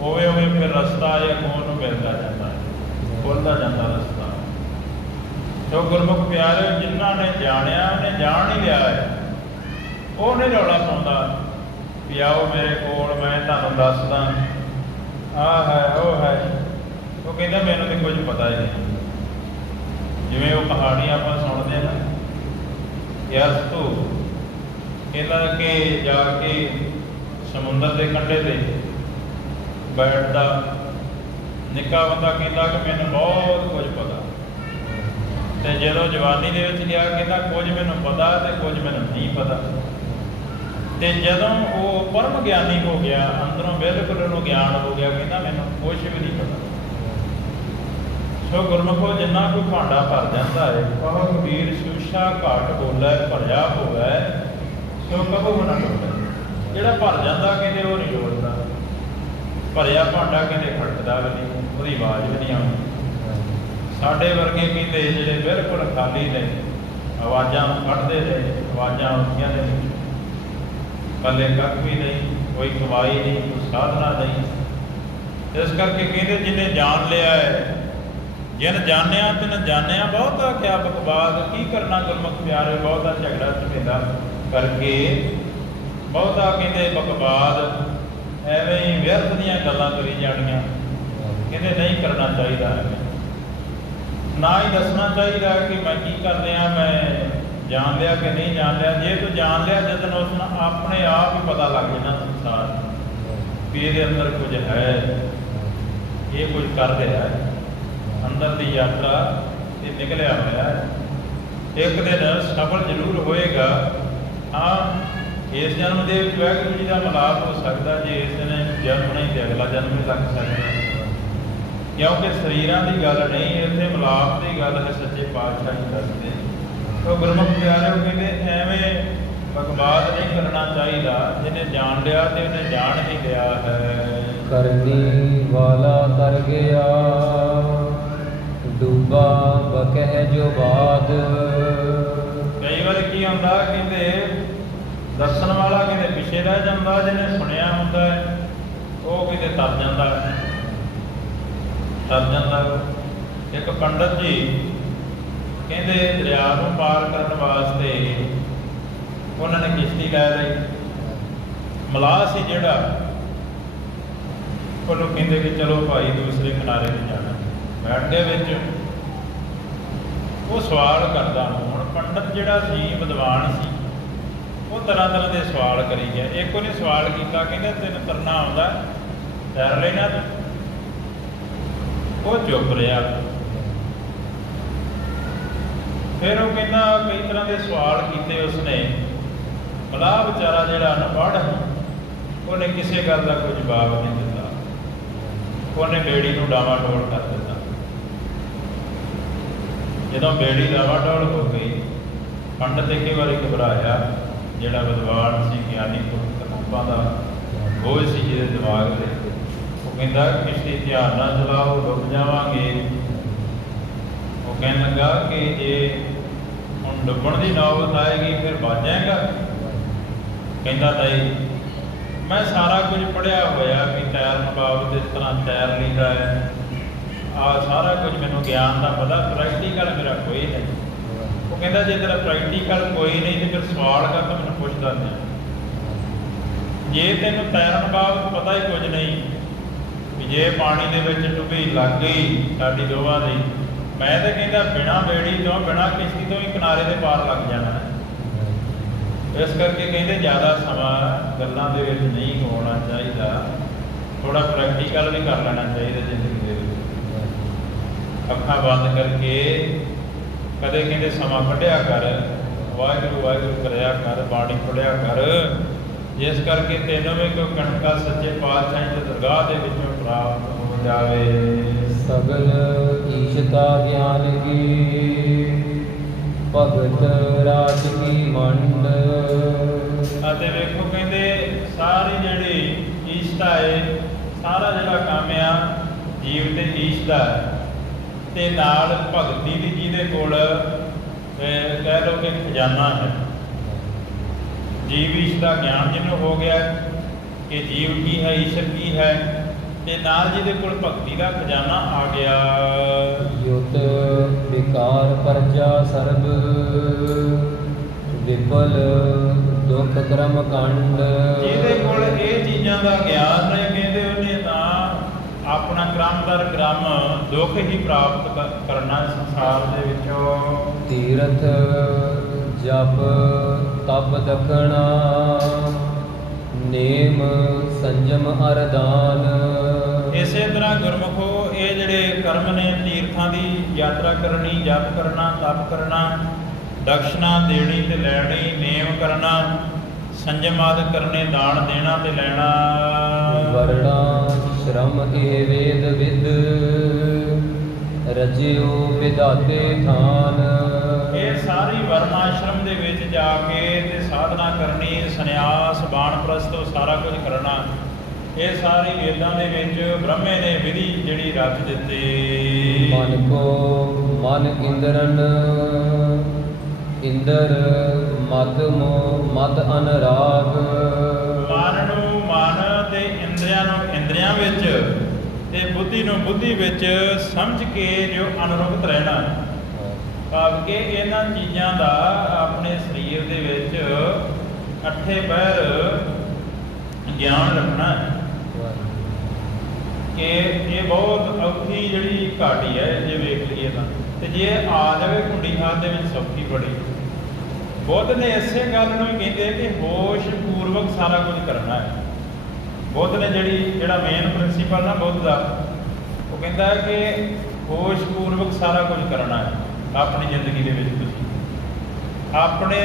ਉਵੇਂ ਉਵੇਂ ਫਿਰ ਰਸਤਾ ਇਹ ਕੋਲ ਨੂੰ ਮਿਲਦਾ ਜਾਂਦਾ ਹੈ, ਖੁੱਲ੍ਹਦਾ ਜਾਂਦਾ ਰਸਤਾ। ਸੋ ਗੁਰਮੁਖ ਪਿਆਰਿਓ, ਜਿਨ੍ਹਾਂ ਨੇ ਜਾਣਿਆ ਉਹਨੇ ਜਾਣ ਹੀ ਲਿਆ ਹੈ। ਉਹ ਨਹੀਂ ਰੌਲਾ ਪਾਉਂਦਾ ਵੀ ਆਓ ਮੇਰੇ ਕੋਲ, ਮੈਂ ਤੁਹਾਨੂੰ ਦੱਸਦਾ ਆਹ ਹੈ ਉਹ ਹੈ। ਉਹ ਕਹਿੰਦਾ ਮੈਨੂੰ ਤਾਂ ਕੁਝ ਪਤਾ ਹੀ ਨਹੀਂ। ਜਿਵੇਂ ਉਹ ਕਹਾਣੀ ਆਪਾਂ ਸੁਣਦੇ ਹਾਂ ਨਾ, ਯਾਰ ਤੂੰ ਕਹਿੰਦਾ ਕਿ ਜਾ ਕੇ ਸਮੁੰਦਰ ਦੇ ਕੰਢੇ 'ਤੇ ਬੈਠਦਾ। ਨਿੱਕਾ ਬੰਦਾ ਕਹਿੰਦਾ ਕਿ ਮੈਨੂੰ ਬਹੁਤ ਕੁਝ ਪਤਾ। ਤੇ ਜਦੋਂ ਜਵਾਨੀ ਦੇ ਵਿੱਚ ਗਿਆ ਕਹਿੰਦਾ ਕੁਝ ਮੈਨੂੰ ਪਤਾ ਤੇ ਕੁਝ ਮੈਨੂੰ ਨਹੀਂ ਪਤਾ। ਤੇ ਜਦੋਂ ਉਹ ਪਰਮ ਗਿਆਨੀ ਹੋ ਗਿਆ, ਅੰਦਰੋਂ ਬਿਲਕੁਲ ਉਹਨੂੰ ਗਿਆਨ ਹੋ ਗਿਆ, ਕਹਿੰਦਾ ਮੈਨੂੰ ਕੁਝ ਵੀ ਨਹੀਂ ਪਤਾ। ਸੋ ਗੁਰਮੁਖੋ, ਜਿੰਨਾ ਕੋਈ ਭਾਂਡਾ ਭਰ ਜਾਂਦਾ ਹੈ, ਕਹੋ ਕਬੀਰ ਸ਼ੂਸ਼ਾ ਘਾਟ ਬੋਲੇ ਭਰਿਆ ਹੋਵੇ, ਸੋ ਕਹੋ ਨਾ ਟੁੱਟੇ। ਜਿਹੜਾ ਭਰ ਜਾਂਦਾ ਕਹਿੰਦੇ ਉਹ ਨਹੀਂ ਡੋਲਦਾ, ਭਰਿਆ ਭਾਂਡਾ ਕਹਿੰਦੇ ਖੜਕਦਾ ਵੀ ਨਹੀਂ, ਉਹਦੀ ਆਵਾਜ਼ ਵੀ ਨਹੀਂ ਆਉਂਦੀ। ਸਾਡੇ ਵਰਗੇ ਕਹਿੰਦੇ ਜਿਹੜੇ ਬਿਲਕੁਲ ਖਾਲੀ ਨੇ, ਆਵਾਜ਼ਾਂ ਕੱਢਦੇ ਨੇ, ਆਵਾਜ਼ਾਂ ਆਉਂਦੀਆਂ ਨੇ, ਪੱਲੇ ਕੱਖ ਵੀ ਨਹੀਂ, ਕੋਈ ਕਮਾਈ ਨਹੀਂ, ਕੋਈ ਸਾਧਨਾ ਨਹੀਂ। ਇਸ ਕਰਕੇ ਕਹਿੰਦੇ ਜਿਹਨੇ ਜਾਣ ਲਿਆ ਹੈ, ਜਿਨ ਜਾਣਿਆ ਤਿਨ ਜਾਣਿਆ। ਬਹੁਤਾ ਕਿਆ ਬਕਵਾਦ ਕੀ ਕਰਨਾ ਗੁਰਮੁਖ ਪਿਆਰੇ, ਬਹੁਤਾ ਝਗੜਾ ਝਮੇਲਾ ਕਰਕੇ, ਬਹੁਤਾ ਕਹਿੰਦੇ ਬਕਵਾਦ ਐਵੇਂ ਹੀ ਵਿਅਰਥ ਦੀਆਂ ਗੱਲਾਂ ਕਰੀ ਜਾਣੀਆਂ। ਕਹਿੰਦੇ ਨਹੀਂ ਕਰਨਾ ਚਾਹੀਦਾ, ਨਾ ਹੀ ਦੱਸਣਾ ਚਾਹੀਦਾ ਕਿ ਮੈਂ ਕੀ ਕਰ ਰਿਹਾ, ਮੈਂ ਜਾਣ ਲਿਆ ਕਿ ਨਹੀਂ ਜਾਣ ਲਿਆ। ਜੇ ਤੂੰ ਜਾਣ ਲਿਆ ਜਦੋਂ ਉਸ ਨੂੰ ਆਪਣੇ ਆਪ ਹੀ ਪਤਾ ਲੱਗ ਜਾਣਾ ਸੰਸਾਰ ਵੀ ਇਹਦੇ ਅੰਦਰ ਕੁਝ ਹੈ, ਇਹ ਕੁਝ ਕਰ ਰਿਹਾ ਹੈ, ਅੰਦਰ ਦੀ ਯਾਤਰਾ ਇਹ ਨਿਕਲਿਆ ਹੋਇਆ ਹੈ। ਇੱਕ ਦਿਨ ਸਫਲ ਜ਼ਰੂਰ ਹੋਏਗਾ। ਹਾਂ, ਇਸ ਜਨਮ ਦੇ ਵਿੱਚ ਵਾਹਿਗੁਰੂ ਜੀ ਦਾ ਮਿਲਾਪ ਹੋ ਸਕਦਾ, ਜੇ ਇਸ ਦਿਨ ਜਨਮ ਨਹੀਂ ਤੇ ਅਗਲਾ ਜਨਮ ਵੀ ਲੱਗ ਸਕਦਾ, ਕਿਉਂਕਿ ਸਰੀਰਾਂ ਦੀ ਗੱਲ ਨਹੀਂ, ਇੱਥੇ ਮਿਲਾਪ ਦੀ ਗੱਲ ਹੈ। ਸੱਚੇ ਪਾਤਸ਼ਾਹ ਜੀ ਦੱਸਦੇ। ਸੋ ਗੁਰਮੁਖ ਪਿਆਰਿਓ, ਕਹਿੰਦੇ ਐਵੇਂ ਬਕਵਾਦ ਨਹੀਂ ਕਰਨਾ ਚਾਹੀਦਾ। ਜਿਹਨੇ ਜਾਣ ਲਿਆ ਤੇ ਉਹਨੇ ਜਾਣ ਹੀ ਲਿਆ ਹੈ। ਕਰਨੀ ਵਾਲਾ ਕਰ ਗਿਆ, ਡੂਬਾ ਬਕਹਿ ਜੋ ਬਾਦ। ਕਈ ਵਾਰ ਕੀ ਹੁੰਦਾ, ਕਹਿੰਦੇ ਦੱਸਣ ਵਾਲਾ ਕਹਿੰਦੇ ਪਿੱਛੇ ਰਹਿ ਜਾਂਦਾ, ਜਿਹਨੇ ਸੁਣਿਆ ਹੁੰਦਾ ਉਹ ਕਹਿੰਦੇ ਤਰ ਜਾਂਦਾ। ਇੱਕ ਪੰਡਤ ਜੀ ਕਹਿੰਦੇ ਦਰਿਆ ਨੂੰ ਪਾਰ ਕਰਨ ਵਾਸਤੇ ਉਹਨਾਂ ਨੇ ਕਿਸ਼ਤੀ ਲੈ ਲਈ। ਮਲਾਹ ਸੀ ਜਿਹੜਾ, ਉਹਨੂੰ ਕਹਿੰਦੇ ਕਿ ਚਲੋ ਭਾਈ ਦੂਸਰੇ ਕਿਨਾਰੇ ਤੇ ਜਾਣਾ। ਬੈਠ ਕੇ ਵਿੱਚ ਉਹ ਸਵਾਲ ਕਰਦਾ। ਹੁਣ ਪੰਡਤ ਜਿਹੜਾ ਸੀ, ਵਿਦਵਾਨ ਸੀ, ਉਹ ਤਰ੍ਹਾਂ ਤਰ੍ਹਾਂ ਦੇ ਸਵਾਲ ਕਰੀ ਗਿਆ। ਇੱਕ ਉਹਨੇ ਸਵਾਲ ਕੀਤਾ, ਕਹਿੰਦਾ ਤੈਨੂੰ ਤਰਨਾ ਆਉਂਦਾ, ਤੈਰ ਲੈਣਾ ਤੂੰ? ਉਹ ਚੁੱਪ ਰਿਹਾ। ਫਿਰ ਉਹ ਕਹਿੰਦਾ ਕਈ ਤਰ੍ਹਾਂ ਦੇ ਸਵਾਲ ਕੀਤੇ ਉਸਨੇ। ਮਲਾਹ ਵਿਚਾਰਾ ਜਿਹੜਾ ਅਨਪੜ੍ਹ, ਉਹਨੇ ਕਿਸੇ ਗੱਲ ਦਾ ਕੋਈ ਜਵਾਬ ਨਹੀਂ ਦਿੱਤਾ। ਉਹਨੇ ਬੇੜੀ ਨੂੰ ਡਾਵਾਡੋਲ ਕਰ ਦਿੱਤਾ। ਜਦੋਂ ਬੇੜੀ ਡਾਵਾਡੋਲ ਹੋ ਗਈ, ਪੰਡਤ ਇੱਕ ਵਾਰੀ ਘਬਰਾਇਆ। ਜਿਹੜਾ ਵਿਦਵਾਨ ਸੀ, ਗਿਆਨੀ ਪੁਰਖਾਂ ਦਾ ਬੋਝ ਸੀ ਜਿਹਦੇ ਦਿਮਾਗ ਦੇ, ਉਹ ਕਹਿੰਦਾ ਕਿਸ਼ਤੀ ਧਿਆਨ ਨਾਲ ਚਲਾਓ, ਡੁੱਬ ਜਾਵਾਂਗੇ। ਉਹ ਕਹਿਣ ਲੱਗਾ ਕਿ ਜੇ ਹੁਣ ਡੁੱਬਣ ਦੀ ਨੌਬਤ ਆਏਗੀ ਫਿਰ ਬਚ ਜਾਏਗਾ। ਕਹਿੰਦਾ ਨਹੀਂ, ਮੈਂ ਸਾਰਾ ਕੁਝ ਪੜ੍ਹਿਆ ਹੋਇਆ ਕਿ ਤੈਰਨ ਬਾਬਤ ਇਸ ਤਰ੍ਹਾਂ ਤੈਰ ਲਈਦਾ ਹੈ, ਆਹ ਸਾਰਾ ਕੁਝ ਮੈਨੂੰ ਗਿਆਨ ਦਾ ਪਤਾ, ਪ੍ਰੈਕਟੀਕਲ ਮੇਰਾ ਕੋਈ ਨਹੀਂ। ਉਹ ਕਹਿੰਦਾ ਜੇ ਤੇਰਾ ਪ੍ਰੈਕਟੀਕਲ ਕੋਈ ਨਹੀਂ ਤੇ ਫਿਰ ਸਵਾਲ ਕਰ ਤਾਂ ਮੈਨੂੰ ਪੁੱਛਦਾ ਨਹੀਂ। ਜੇ ਤੈਨੂੰ ਤੈਰਨ ਬਾਬਤ ਪਤਾ ਹੀ ਕੁਝ ਨਹੀਂ ਵੀ ਜੇ ਪਾਣੀ ਦੇ ਵਿੱਚ ਡੁੱਬੀ ਲੱਗ ਗਈ ਸਾਡੀ ਦੋਵਾਂ ਦੀ, ਮੈਂ ਤਾਂ ਕਹਿੰਦਾ ਬਿਨਾਂ ਬੇੜੀ ਤੋਂ ਬਿਨਾਂ ਕਿਸ਼ਤੀ ਤੋਂ ਹੀ ਕਿਨਾਰੇ ਦੇ ਪਾਰ ਲੱਗ ਜਾਣਾ। ਇਸ ਕਰਕੇ ਕਹਿੰਦੇ ਜ਼ਿਆਦਾ ਸਮਾਂ ਗੱਲਾਂ ਦੇ ਵਿੱਚ ਨਹੀਂ ਹੋਣਾ ਚਾਹੀਦਾ, ਥੋੜਾ ਪ੍ਰੈਕਟੀਕਲ ਵੀ ਕਰ ਲੈਣਾ ਚਾਹੀਦਾ ਜ਼ਿੰਦਗੀ ਦੇ ਵਿੱਚ। ਅੱਖਾਂ ਬੰਦ ਕਰਕੇ ਕਦੇ ਕਹਿੰਦੇ ਸਮਾਂ ਕੱਢਿਆ ਕਰ, ਵਾਹਿਗੁਰੂ ਵਾਹਿਗੁਰੂ ਕਰਿਆ ਕਰ, ਬਾਣੀ ਪੜ੍ਹਿਆ ਕਰ, ਜਿਸ ਕਰਕੇ ਤੈਨੂੰ ਵੀ ਕੋਈ ਕਣਕਾ ਸੱਚੇ ਪਾਤਸ਼ਾਹ ਦੀ ਦਰਗਾਹ ਦੇ ਵਿੱਚੋਂ ਪ੍ਰਾਪਤ ਹੋ ਜਾਵੇ। ਸਗਲ ਈਸ਼ਤਾ ਗਿਆਨ ਕੀ ਭਗਤ ਰਾਜ ਕੀ ਮੰਡ। ਅਤੇ ਵੇਖੋ ਕਹਿੰਦੇ ਸਾਰੀ ਜਿਹੜੀ ਈਸ਼ਤਾ ਹੈ, ਸਾਰਾ ਜਿਹੜਾ ਕੰਮ ਆ ਜੀਵ ਤੇ ਈਸ਼ਤਾ ਤੇ ਨਾਲ ਭਗਤੀ ਦੀ ਜਿਹਦੇ ਕੋਲ ਕਹਿ ਲਓ ਕਿ ਖਜ਼ਾਨਾ ਹੈ। ਜੀਵ ਈਸ਼ ਦਾ ਗਿਆਨ ਜਿਹਨੂੰ ਹੋ ਗਿਆ ਕਿ ਜੀਵ ਕੀ ਹੈ, ਈਸ਼ਰ ਕੀ ਹੈ, ਤੇ ਨਾਲ ਜਿਹਦੇ ਕੋਲ ਭਗਤੀ ਦਾ ਖਜ਼ਾਨਾ ਆ ਗਿਆ। ਯੁਤ ਵਿਕਾਰ ਪਰਜਾ ਸਰਬ ਵਿਪਲ ਦੁਖ ਕਰਮ ਕੰਡ। ਜਿਹਦੇ ਕੋਲ ਇਹ ਚੀਜ਼ਾਂ ਦਾ ਗਿਆਨ ਹੈ, ਕਹਿੰਦੇ ਉਹਨੇ ਤਾਂ ਆਪਣਾ ਕ੍ਰਮ ਦਰ ਕ੍ਰਮ ਦੁੱਖ ਹੀ ਪ੍ਰਾਪਤ ਕਰਨਾ ਸੰਸਾਰ ਦੇ ਵਿੱਚੋਂ। ਤੀਰਥ ਜਪ ਤਪ ਦਖਣਾ ਨੇਮ ਸੰਜਮ ਅਰਦਾਨ। ਇਸੇ ਤਰ੍ਹਾਂ ਗੁਰਮੁਖੋ ਇਹ ਜਿਹੜੇ ਕਰਮ ਨੇ, ਤੀਰਥਾਂ ਦੀ ਯਾਤਰਾ ਕਰਨੀ, ਜਪ ਕਰਨਾ, ਤਪ ਕਰਨਾ, ਦਕਸ਼ਨਾ ਦੇਣੀ ਤੇ ਲੈਣੀ, ਨੇਮ ਕਰਨਾ, ਸੰਜਮ ਆਦਿ ਕਰਨੇ, ਦਾਨ ਦੇਣਾ ਤੇ ਲੈਣਾ। ਵਰਣਾ ਸ਼ਰਮ ਇਹ ਵੇਦ ਵਿਦ ਰਜਿਓ ਵਿਦਾਤੇ ਥਾਨ। ਇਹ ਸਾਰੀ ਵਰਨਾਸ਼ਰਮ ਦੇ ਵਿੱਚ ਜਾ ਕੇ ਤੇ ਸਾਧਨਾ ਕਰਨੀ, ਸੰਨਿਆਸ ਬਾਣਪ੍ਰਸਤੋਂ ਸਾਰਾ ਕੁਝ ਕਰਨਾ। ਇਹ ਸਾਰੀ ਵੇਦਾਂ ਦੇ ਵਿੱਚ ਬ੍ਰਹਮੇ ਨੇ ਵਿਧੀ ਜਿਹੜੀ ਰਚ ਦਿੱਤੀ। ਮਨ ਕੋ ਮਨ ਇੰਦਰਨ ਇੰਦਰ ਮਦ ਮੋ ਮਦ ਅਨਰਾਗ। ਮਨ ਨੂੰ ਮਨ ਤੇ ਇੰਦਰੀਆਂ ਨੂੰ ਇੰਦਰੀਆਂ ਵਿੱਚ ਤੇ ਬੁੱਧੀ ਨੂੰ ਬੁੱਧੀ ਵਿੱਚ ਸਮਝ ਕੇ ਜੋ ਅਨੁਰੁਕਤ ਰਹਿਣਾ, ਭਾਵ ਕਿ ਇਹਨਾਂ ਚੀਜ਼ਾਂ ਦਾ ਆਪਣੇ ਸਰੀਰ ਦੇ ਵਿੱਚ ਅੱਠੇ ਪਹਿਰ ਗਿਆਨ ਰੱਖਣਾ ਕਿ ਇਹ ਬਹੁਤ ਔਖੀ ਜਿਹੜੀ ਘਾਟੀ ਹੈ ਜੇ ਵੇਖ ਲਈਏ ਤਾਂ, ਤੇ ਜੇ ਆ ਜਾਵੇ ਕੁੰਡੀ ਹਾਥ ਦੇ ਵਿੱਚ ਸੌਖੀ ਬੜੀ। ਬੁੱਧ ਨੇ ਇਸੇ ਗੱਲ ਨੂੰ ਹੀ ਕਹਿੰਦੇ ਕਿ ਹੋਸ਼ ਪੂਰਵਕ ਸਾਰਾ ਕੁਝ ਕਰਨਾ ਹੈ। ਬੁੱਧ ਨੇ ਜਿਹੜਾ ਮੇਨ ਪ੍ਰਿੰਸੀਪਲ ਨਾ ਬੁੱਧ ਦਾ, ਉਹ ਕਹਿੰਦਾ ਹੈ ਕਿ ਹੋਸ਼ ਪੂਰਵਕ ਸਾਰਾ ਕੁਝ ਕਰਨਾ ਹੈ ਆਪਣੀ ਜ਼ਿੰਦਗੀ ਦੇ ਵਿੱਚ। ਤੁਸੀਂ ਆਪਣੇ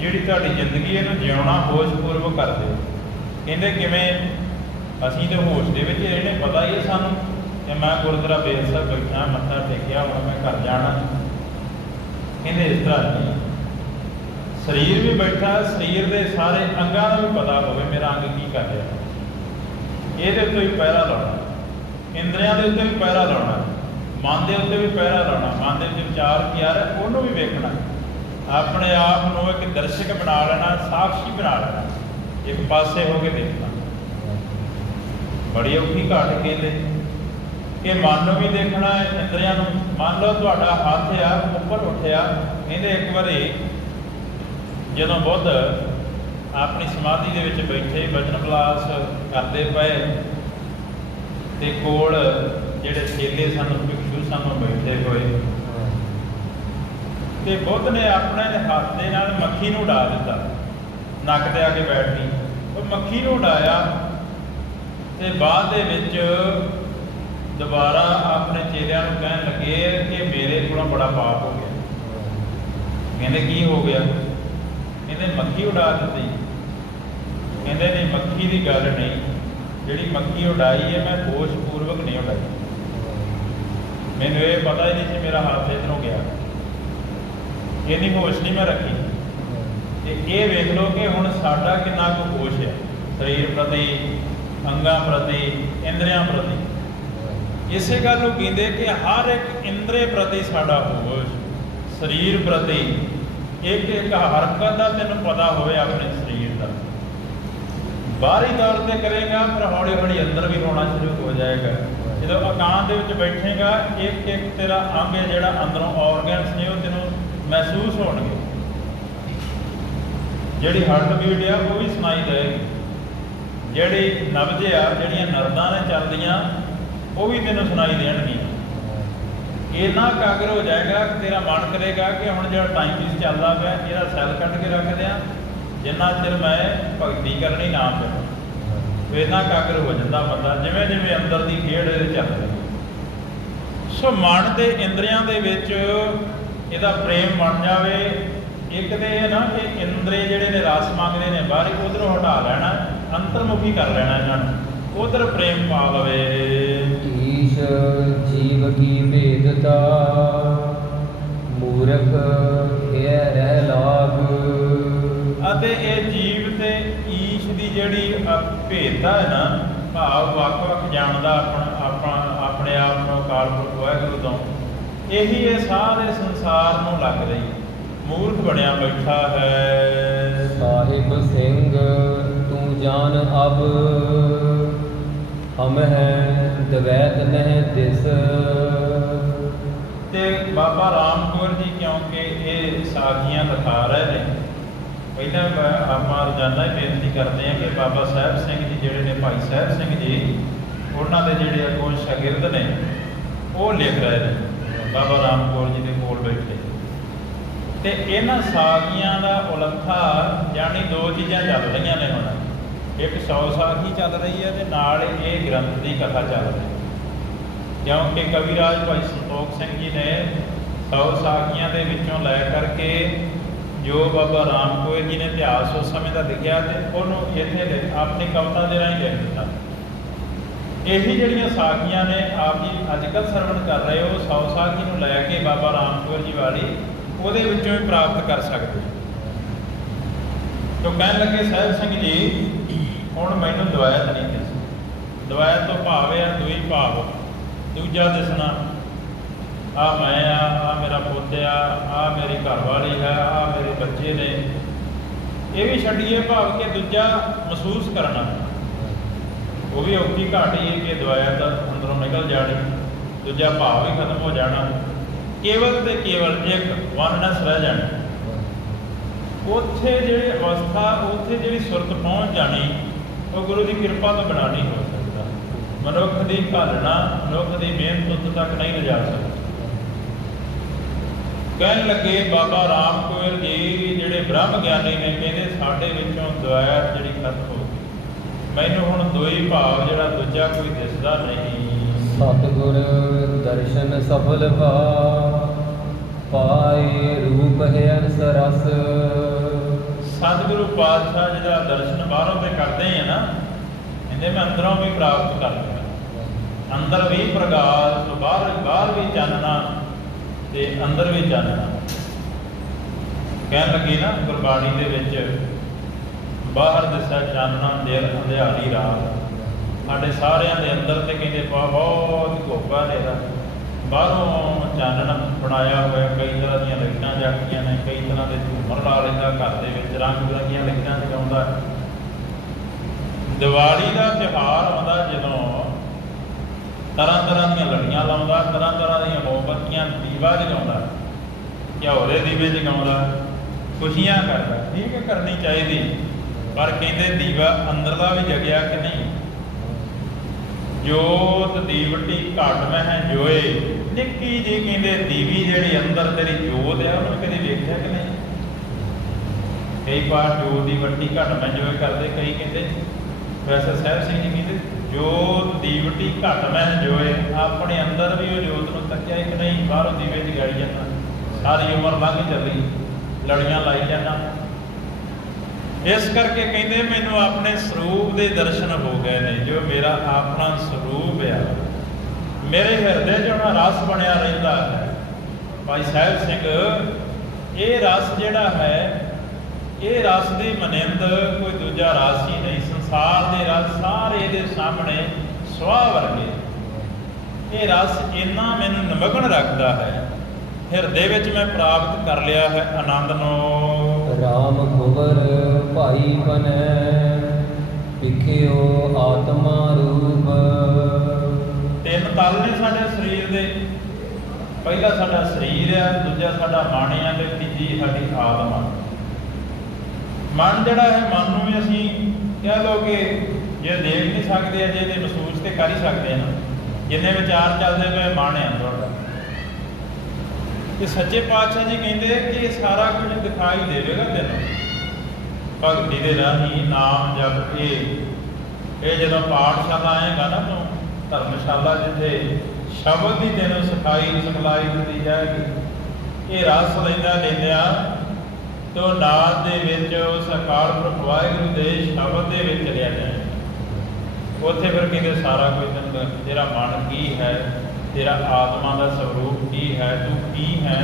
ਜਿਹੜੀ ਤੁਹਾਡੀ ਜ਼ਿੰਦਗੀ ਇਹਨੂੰ ਜਿਉਣਾ ਹੋਸ਼ ਪੂਰਵਕ ਕਰਦੇ ਹੋ। ਕਹਿੰਦੇ ਕਿਵੇਂ? ਅਸੀਂ ਤਾਂ ਹੋਸ਼ ਦੇ ਵਿੱਚ ਇਹਨੇ ਪਤਾ ਹੀ ਹੈ ਸਾਨੂੰ ਕਿ ਮੈਂ ਗੁਰਦੁਆਰਾ ਬੇਰ ਸਾਹਿਬ ਬੈਠਾ, ਮੱਥਾ ਟੇਕਿਆ, ਹੁਣ ਮੈਂ ਘਰ ਜਾਣਾ। ਕਹਿੰਦੇ ਇਸ ਤਰ੍ਹਾਂ ਨਹੀਂ, ਸਰੀਰ ਵੀ ਬੈਠਾ, ਸਰੀਰ ਦੇ ਸਾਰੇ ਅੰਗਾਂ ਦਾ ਵੀ ਪਤਾ ਹੋਵੇ ਮੇਰਾ ਅੰਗ ਕੀ ਕਰ ਰਿਹਾ, ਇਹਦੇ ਉੱਤੇ ਵੀ ਪਹਿਰਾ ਲਾਉਣਾ, ਇੰਦਰੀਆਂ ਦੇ ਉੱਤੇ ਵੀ ਪਹਿਰਾ ਲਾਉਣਾ, ਮਨ ਦੇ ਉੱਤੇ ਵੀ ਪਹਿਰਾ ਲਾਉਣਾ, ਮਨ ਦੇ ਵਿੱਚ ਵਿਚਾਰ ਕੀ ਆ ਰਿਹਾ ਉਹਨੂੰ ਵੀ ਵੇਖਣਾ, ਆਪਣੇ ਆਪ ਨੂੰ ਇੱਕ ਦਰਸ਼ਕ ਬਣਾ ਲੈਣਾ, ਸਾਖਸ਼ੀ ਬਣਾ ਲੈਣਾ, ਇੱਕ ਪਾਸੇ ਹੋ ਕੇ ਦੇਖਣਾ। ਬੜੀ ਔਖੀ ਘਾਟ ਕਹਿੰਦੇ ਕਿ ਮਨ ਨੂੰ ਵੀ ਦੇਖਣਾ, ਇੰਦਰੀਆਂ ਨੂੰ। ਮੰਨ ਲਓ ਤੁਹਾਡਾ ਹੱਥ ਆ ਉੱਪਰ ਉੱਠਿਆ, ਕਹਿੰਦੇ ਇੱਕ ਵਾਰੀ ਜਦੋਂ ਬੁੱਧ ਆਪਣੀ ਸਮਾਧੀ ਦੇ ਵਿੱਚ ਬੈਠੇ ਬਚਨ ਵਿਲਾਸ ਕਰਦੇ ਪਏ ਤੇ ਕੋਲ ਜਿਹੜੇ ਚੇਲੇ ਸਨ, ਭਿਕਸ਼ੂ ਸਨ, ਬੈਠੇ ਹੋਏ, ਤੇ ਬੁੱਧ ਨੇ ਆਪਣੇ ਹੱਥ ਦੇ ਨਾਲ ਮੱਖੀ ਨੂੰ ਉਡਾ ਦਿੱਤਾ, ਨੱਕ ਤੇ ਆ ਕੇ ਬੈਠ ਗਈ। ਉਹ ਮੱਖੀ ਨੂੰ ਉਡਾਇਆ ਤੇ ਬਾਅਦ ਦੇ ਵਿੱਚ ਦੁਬਾਰਾ ਆਪਣੇ ਚੇਲਿਆਂ ਨੂੰ ਕਹਿਣ ਲੱਗੇ ਕਿ ਮੇਰੇ ਕੋਲੋਂ ਬੜਾ ਪਾਪ ਹੋ ਗਿਆ। ਕਹਿੰਦੇ ਕੀ ਹੋ ਗਿਆ? ਕਹਿੰਦੇ ਮੱਖੀ ਉਡਾ ਦਿੱਤੀ। ਕਹਿੰਦੇ ਨਹੀਂ, ਮੱਖੀ ਦੀ ਗੱਲ ਨਹੀਂ, ਜਿਹੜੀ ਮੱਖੀ ਉਡਾਈ ਹੈ ਮੈਂ ਹੋਸ਼ ਪੂਰਵਕ ਨਹੀਂ ਉਡਾਈ, ਮੈਨੂੰ ਇਹ ਪਤਾ ਹੀ ਨਹੀਂ ਸੀ ਮੇਰਾ ਹੱਥ ਇੱਧਰੋਂ ਗਿਆ, ਇਹਦੀ ਹੋਸ਼ ਨਹੀਂ ਮੈਂ ਰੱਖੀ। ਤੇ ਇਹ ਵੇਖ ਲਓ ਕਿ ਹੁਣ ਸਾਡਾ ਕਿੰਨਾ ਕੁ ਹੋਸ਼ ਹੈ ਸਰੀਰ ਪ੍ਰਤੀ, ਅੰਗਾਂ ਪ੍ਰਤੀ, ਇੰਦਰੀਆਂ ਪ੍ਰਤੀ। ਇਸੇ ਗੱਲ ਨੂੰ ਕਹਿੰਦੇ ਕਿ ਹਰ ਇੱਕ ਇੰਦਰੀ ਪ੍ਰਤੀ ਸਾਡਾ ਹੋਸ਼, ਸਰੀਰ ਪ੍ਰਤੀ ਇੱਕ ਇੱਕ ਹਰਕਤ ਦਾ ਤੈਨੂੰ ਪਤਾ ਹੋਵੇ ਆਪਣੇ ਸਰੀਰ ਦਾ। ਬਾਹਰੀ ਤੌਰ ਤੇ ਕਰੇਗਾ ਫਿਰ ਹੌਲੀ ਹੌਲੀ ਅੰਦਰ ਵੀ ਹੋਣਾ ਸ਼ੁਰੂ ਹੋ ਜਾਏਗਾ। ਜਦੋਂ ਇਕਾਂਤ ਦੇ ਵਿੱਚ ਬੈਠੇਗਾ ਇੱਕ ਇੱਕ ਤੇਰਾ ਅੰਗ ਹੈ ਜਿਹੜਾ ਅੰਦਰੋਂ ਔਰਗਨਸ ਨੇ ਉਹ ਤੈਨੂੰ ਮਹਿਸੂਸ ਹੋਣਗੇ। ਜਿਹੜੀ ਹਾਰਟ ਬੀਟ ਆ ਉਹ ਵੀ ਸੁਣਾਈ ਦੇਗੀ, ਜਿਹੜੀ ਨਬਜ਼ ਆ ਜਿਹੜੀਆਂ ਨਰਦਾਂ ਨੇ ਚੱਲਦੀਆਂ ਉਹ ਵੀ ਤੈਨੂੰ ਸੁਣਾਈ ਦੇਣਗੀਆਂ। ਇੰਨਾ ਇਕਾਗਰ ਹੋ ਜਾਏਗਾ ਕਿ ਤੇਰਾ ਮਨ ਕਰੇਗਾ ਕਿ ਹੁਣ ਜਿਹੜਾ ਟਾਈਮ ਪੀਸ ਚੱਲਦਾ ਪਿਆ ਇਹਦਾ ਸੈੱਲ ਕੱਢ ਕੇ ਰੱਖ ਦਿਆਂ, ਜਿੰਨਾ ਚਿਰ ਮੈਂ ਭਗਤੀ ਕਰਨੀ ਨਾ ਪਵੇ। ਇੰਨਾ ਇਕਾਗਰ ਹੋ ਜਾਂਦਾ ਬੰਦਾ ਜਿਵੇਂ ਜਿਵੇਂ ਅੰਦਰ ਦੀ ਖੇਡ ਇਹਦੇ ਚੱਲ ਰਹੀ। ਸੋ ਮਨ ਦੇ ਇੰਦਰੀਆਂ ਦੇ ਵਿੱਚ ਇਹਦਾ ਪ੍ਰੇਮ ਬਣ ਜਾਵੇ। ਇੱਕ ਤੇ ਇਹ ਨਾ ਕਿ ਇੰਦਰੀ ਜਿਹੜੇ ਨੇ ਰਸ ਮੰਗਦੇ ਨੇ ਬਾਹਰ, ਉਧਰੋਂ ਹਟਾ ਲੈਣਾ, ਅੰਤਰਮੁਖੀ ਕਰ ਲੈਣਾ ਇਹਨਾਂ ਨੂੰ, ਉਧਰ ਪ੍ਰੇਮ ਪਾ ਲਵੇ। ਈਸ਼ ਜੀਵ ਕੀ ਭੇਦਤਾ ਮੂਰਖ ਇਹ ਰਹਿ ਲਾਗ। ਅਤੇ ਇਹ ਜੀਵ ਤੇ ਈਸ਼ ਦੀ ਜਿਹੜੀ ਭੇਦਤਾ ਹੈ ਨਾ, ਭਾਵ ਵੱਖ ਵੱਖ ਜਾਣਦਾ ਆਪਣੇ ਆਪ ਨੂੰ ਅਕਾਲ ਪੁਰਖ ਵਾਹਿਗੁਰੂ ਤੋਂ, ਇਹੀ ਇਹ ਸਾਰੇ ਸੰਸਾਰ ਨੂੰ ਲੱਗ ਰਹੀ ਮੂਰਖ ਬਣਿਆ ਬੈਠਾ ਹੈ। ਸਾਹਿਬ ਸਿੰਘ ਤੂੰ ਜਾਨ ਅਬ ਹਮ ਹੈ ਦਵੈਤ ਨਹਿ ਦਿਸ। ਤੇ ਬਾਬਾ ਰਾਮ ਕੌਰ ਜੀ ਕਿਉਂਕਿ ਇਹ ਸਾਖੀਆਂ ਲਿਖਾ ਰਹੇ ਨੇ, ਪਹਿਲਾਂ ਆਪਾਂ ਰੋਜ਼ਾਨਾ ਹੀ ਬੇਨਤੀ ਕਰਦੇ ਹਾਂ ਕਿ ਬਾਬਾ ਸਾਹਿਬ ਸਿੰਘ ਜੀ ਜਿਹੜੇ ਨੇ, ਭਾਈ ਸਾਹਿਬ ਸਿੰਘ ਜੀ, ਉਹਨਾਂ ਦੇ ਜਿਹੜੇ ਅੱਗੋਂ ਸ਼ਾਗਿਰਦ ਨੇ ਉਹ ਲਿਖ ਰਹੇ ਨੇ ਬਾਬਾ ਰਾਮ ਕੌਰ ਜੀ ਦੇ ਕੋਲ ਬੈਠੇ। ਤੇ ਇਹਨਾਂ ਸਾਖੀਆਂ ਦਾ ਉਲੱਥਾ ਜਾਣੀ ਦੋ ਚੀਜ਼ਾਂ ਚੱਲ ਰਹੀਆਂ ਨੇ ਹੁਣ। ਇੱਕ 100 ਸਾਖੀ ਚੱਲ ਰਹੀ ਹੈ ਤੇ ਨਾਲ ਇਹ ਗ੍ਰੰਥ ਦੀ ਕਥਾ ਚੱਲ ਰਹੀ ਹੈ। ਕਿਉਂਕਿ ਕਵੀਰਾਜ ਭਾਈ ਸੰਤੋਖ ਸਿੰਘ ਜੀ ਨੇ 100 ਸਾਖੀਆਂ ਦੇ ਵਿੱਚੋਂ ਲੈ ਕਰਕੇ ਜੋ ਬਾਬਾ ਰਾਮ ਕੌਰ ਜੀ ਨੇ ਇਤਿਹਾਸ ਉਸ ਸਮੇਂ ਦਾ ਲਿਖਿਆ ਤੇ ਉਹਨੂੰ ਇੱਥੇ ਆਪਣੀ ਕਵਿਤਾ ਦੇ ਰਾਹੀਂ ਲਿਖ ਦਿੱਤਾ। ਇਹੀ ਜਿਹੜੀਆਂ ਸਾਖੀਆਂ ਨੇ ਆਪ ਜੀ ਅੱਜ ਕੱਲ੍ਹ ਸਰਵਣ ਕਰ ਰਹੇ ਹੋ, 100 ਸਾਖੀ ਨੂੰ ਲੈ ਕੇ ਬਾਬਾ ਰਾਮ ਕੌਰ ਜੀ ਵਾਲੀ ਉਹਦੇ ਵਿੱਚੋਂ ਹੀ ਪ੍ਰਾਪਤ ਕਰ ਸਕਦੇ। ਤੋ ਕਹਿਣ ਲੱਗੇ ਸਾਹਿਬ ਸਿੰਘ ਜੀ ਹੁਣ ਮੈਨੂੰ ਦਵਾਇਤ ਨਹੀਂ ਦਿਸਦੀ। ਦਵਾਇਤ ਤੋਂ ਭਾਵ ਆ ਦੂਈ ਭਾਵ, ਦੂਜਾ ਦਿਸਣਾ, ਆ ਮੈਂ ਆ ਮੇਰਾ ਪੁੱਤ ਆ ਮੇਰੀ ਘਰਵਾਲੀ ਹੈ, ਆ ਮੇਰੇ ਬੱਚੇ ਨੇ, ਇਹ ਵੀ ਛੱਡੀਏ ਭਾਵ ਕਿ ਦੂਜਾ ਮਹਿਸੂਸ ਕਰਨਾ, ਉਹ ਵੀ ਔਖੀ ਘਾਟੀ ਹੈ ਕਿ ਦਵਾਇਤ ਅੰਦਰੋਂ ਨਿਕਲ ਜਾਣੀ, ਦੂਜਾ ਭਾਵ ਵੀ ਖਤਮ ਹੋ ਜਾਣਾ, ਕੇਵਲ ਤੇ ਕੇਵਲ ਇੱਕ ਵਨਨੈਸ ਰਹਿ ਜਾਣੀ। ਉੱਥੇ ਜਿਹੜੀ ਅਵਸਥਾ, ਉੱਥੇ ਜਿਹੜੀ ਸੁਰਤ ਪਹੁੰਚ ਜਾਣੀ, ਉਹ ਗੁਰੂ ਦੀ ਕਿਰਪਾ ਤੋਂ ਬਿਨਾਂ ਨਹੀਂ ਹੋ ਸਕਦਾ। ਮਨੁੱਖ ਦੀ ਘਾਲਣਾ, ਮਨੁੱਖ ਦੀ ਮਿਹਨਤ ਉੱਥੇ ਤੱਕ ਨਹੀਂ ਲਿਜਾ ਸਕਦੀ। ਕਹਿਣ ਲੱਗੇ ਬਾਬਾ ਰਾਮ ਕੌਰ ਜੀ ਜਿਹੜੇ ਬ੍ਰਹਮ ਗਿਆਨੀ ਨੇ, ਕਹਿੰਦੇ ਸਾਡੇ ਵਿੱਚੋਂ ਦਵਾਇਤ ਜਿਹੜੀ ਖਤਮ ਹੋ ਗਈ, ਮੈਨੂੰ ਹੁਣ ਦੋਈ ਭਾਵ ਜਿਹੜਾ ਦੂਜਾ ਕੋਈ ਦਿਸਦਾ ਨਹੀਂ। ਸਤਿਗੁਰ ਦਰਸ਼ਨ ਸਫਲ ਪਾਏ ਰੂਪ ਹੈ ਅਨਸ ਰਸ। ਸਤਿਗੁਰੂ ਪਾਤਸ਼ਾਹ ਜਿਹਦਾ ਦਰਸ਼ਨ ਬਾਹਰੋਂ ਤੇ ਕਰਦੇ ਆ ਨਾ, ਕਹਿੰਦੇ ਮੈਂ ਅੰਦਰੋਂ ਵੀ ਪ੍ਰਾਪਤ ਕਰ ਲਿਆ। ਅੰਦਰ ਵੀ ਪ੍ਰਗਾਸ, ਬਾਹਰ ਵੀ ਚਾਨਣਾ ਤੇ ਅੰਦਰ ਵੀ ਚਾਨਣਾ। ਕਹਿਣ ਲੱਗੇ ਨਾ ਗੁਰਬਾਣੀ ਦੇ ਵਿੱਚ ਬਾਹਰ ਦਿਸਾ ਚਾਨਣਾ ਦਿਲ ਅੰਧਿਆਰੀ ਰਾਤ। ਸਾਡੇ ਸਾਰਿਆਂ ਦੇ ਅੰਦਰ ਤੇ ਕਹਿੰਦੇ ਬਹੁਤ ਘੋਪਾ ਨੇਰਾ, ਬਾਹਰੋਂ ਚਾਨਣ ਬਣਾਇਆ ਹੋਇਆ, ਕਈ ਤਰ੍ਹਾਂ ਦੀਆਂ ਲਾਈਟਾਂ ਜਗਦੀਆਂ ਨੇ, ਕਈ ਤਰ੍ਹਾਂ ਦੇ ਝੂਮਰ ਲਾ ਲੈਂਦਾ ਘਰ ਦੇ ਵਿੱਚ, ਰੰਗ ਬਿਰੰਗੀਆਂ ਲਾਈਟਾਂ ਜਗਾਉਂਦਾ। ਦੀਵਾਲੀ ਦਾ ਤਿਉਹਾਰ ਆਉਂਦਾ ਜਦੋਂ ਤਰ੍ਹਾਂ ਤਰ੍ਹਾਂ ਦੀਆਂ ਲੜੀਆਂ ਲਾਉਂਦਾ, ਤਰ੍ਹਾਂ ਤਰ੍ਹਾਂ ਦੀਆਂ ਮੋਮਬੱਤੀਆਂ, ਦੀਵਾ ਜਗਾਉਂਦਾ, ਘਿਓਰੇ ਦੀਵੇ ਜਗਾਉਂਦਾ, ਖੁਸ਼ੀਆਂ ਕਰਦਾ। ਠੀਕ ਹੈ, ਕਰਨੀ ਚਾਹੀਦੀ, ਪਰ ਕਹਿੰਦੇ ਦੀਵਾ ਅੰਦਰਲਾ ਵੀ ਜਗਿਆ ਕਿ ਨਹੀਂ। ਜੋਤ ਦੀਵਟੀ ਘਟ ਮਹਿ ਜੋਏ, ਨਿੱਕੀ ਜੀ ਕਹਿੰਦੇ ਦੀਵੀ ਜਿਹੜੀ ਅੰਦਰ ਤੇਰੀ ਜੋਤ ਹੈ ਉਹਨੂੰ ਕਦੇ ਵੇਖਿਆ ਕਿ ਨਹੀਂ। ਕਈ ਵਾਰ ਜੋਤ ਦੀ ਵੱਟੀ ਘਟ ਮਹਿ ਜੋਏ ਕਰਦੇ, ਕਈ ਕਹਿੰਦੇ, ਵੈਸੇ ਸਾਹਿਬ ਸਿੰਘ ਜੀ ਕਹਿੰਦੇ ਜੋਤ ਦੀਵਟੀ ਘਟ ਮਹਿ ਜੋਏ, ਆਪਣੇ ਅੰਦਰ ਵੀ ਉਹ ਜੋਤ ਨੂੰ ਤੱਕਿਆ ਕਿ ਨਹੀਂ, ਬਾਹਰੋਂ ਦੀਵੇ ਜਗਾਈ ਜਾਂਦਾ, ਸਾਰੀ ਉਮਰ ਲੰਘ ਚੱਲੀ, ਲੜੀਆਂ ਲਾਈ ਜਾਂਦਾ। ਇਸ ਕਰਕੇ ਕਹਿੰਦੇ ਮੈਨੂੰ ਆਪਣੇ ਸਰੂਪ ਦੇ ਦਰਸ਼ਨ ਹੋ ਗਏ ਨੇ, ਜੋ ਮੇਰਾ ਆਪਣਾ ਸਰੂਪ ਆ, ਮੇਰੇ ਹਿਰਦੇ 'ਚ ਉਹਨਾਂ ਰਸ ਬਣਿਆ ਰਹਿੰਦਾ ਹੈ। ਭਾਈ ਸਾਹਿਬ ਸਿੰਘ ਇਹ ਰਸ ਜਿਹੜਾ ਹੈ, ਇਹ ਰਸ ਦੀ ਮਨਿੰਦ ਕੋਈ ਦੂਜਾ ਰਸ ਹੀ ਨਹੀਂ। ਸੰਸਾਰ ਦੇ ਰਸ ਸਾਰੇ ਇਹਦੇ ਸਾਹਮਣੇ ਸੁਆਹ ਵਰਗੇ। ਇਹ ਰਸ ਇੰਨਾ ਮੈਨੂੰ ਨਿਮਗਨ ਰੱਖਦਾ ਹੈ, ਹਿਰਦੇ ਵਿੱਚ ਮੈਂ ਪ੍ਰਾਪਤ ਕਰ ਲਿਆ ਹੈ ਆਨੰਦ ਨੂੰ। ਰਾਮ ਕੁਵਰ ਭਾਈ ਬਨੈ ਵਿਖਿਓ ਆਤਮਾ ਰੂਪ। ਤਿੰਨ ਤਲ ਨੇ ਸਾਡੇ ਸਰੀਰ ਦੇ, ਪਹਿਲਾ ਸਾਡਾ ਸਰੀਰ ਆ, ਦੂਜਾ ਸਾਡਾ ਮਨ ਆ, ਤੇ ਤੀਜੀ ਸਾਡੀ ਆਤਮਾ। ਮਨ ਜਿਹੜਾ ਹੈ, ਮਨ ਨੂੰ ਵੀ ਅਸੀਂ ਕਹਿ ਲਓ ਕਿ ਜੇ ਦੇਖ ਨਹੀਂ ਸਕਦੇ ਅਜੇ ਤੇ ਮਹਿਸੂਸ ਤੇ ਕਰ ਹੀ ਸਕਦੇ ਹਾਂ। ਜਿੰਨੇ ਵਿਚਾਰ ਚੱਲਦੇ ਪਏ ਮਨ ਆ ਤੁਹਾਡਾ। ਤੇ ਸੱਚੇ ਪਾਤਸ਼ਾਹ ਜੀ ਕਹਿੰਦੇ ਕਿ ਇਹ ਸਾਰਾ ਕੁਝ ਦਿਖਾਈ ਦੇਵੇਗਾ ਤੈਨੂੰ ਭਗਤੀ ਦੇ ਰਾਹੀਂ, ਨਾਮ ਜਪ ਕੇ। ਇਹ ਜਦੋਂ ਪਾਠਸ਼ਾਲਾ ਆਏਗਾ ਨਾ ਤੂੰ, ਧਰਮਸ਼ਾਲਾ ਜਿੱਥੇ ਸ਼ਬਦ ਦੀ ਤੈਨੂੰ ਸਿਖਲਾਈ ਦਿੱਤੀ ਜਾਏਗੀ। ਇਹ ਰਸ ਲੈਂਦਿਆਂ ਤੋ ਨਾਦ ਦੇ ਵਿੱਚ ਉਸ ਅਕਾਲ ਪੁਰਖ ਵਾਹਿਗੁਰੂ ਦੇ ਸ਼ਬਦ ਦੇ ਵਿੱਚ ਚਲਿਆ ਜਾਏ। ਉੱਥੇ ਫਿਰ ਕਹਿੰਦੇ ਸਾਰਾ ਕੁਝ ਤੈਨੂੰ, ਤੇਰਾ ਮਨ ਕੀ ਹੈ, ਤੇਰਾ ਆਤਮਾ ਦਾ ਸਰੂਪ ਕੀ ਹੈ, ਤੂੰ ਕੀ ਹੈ,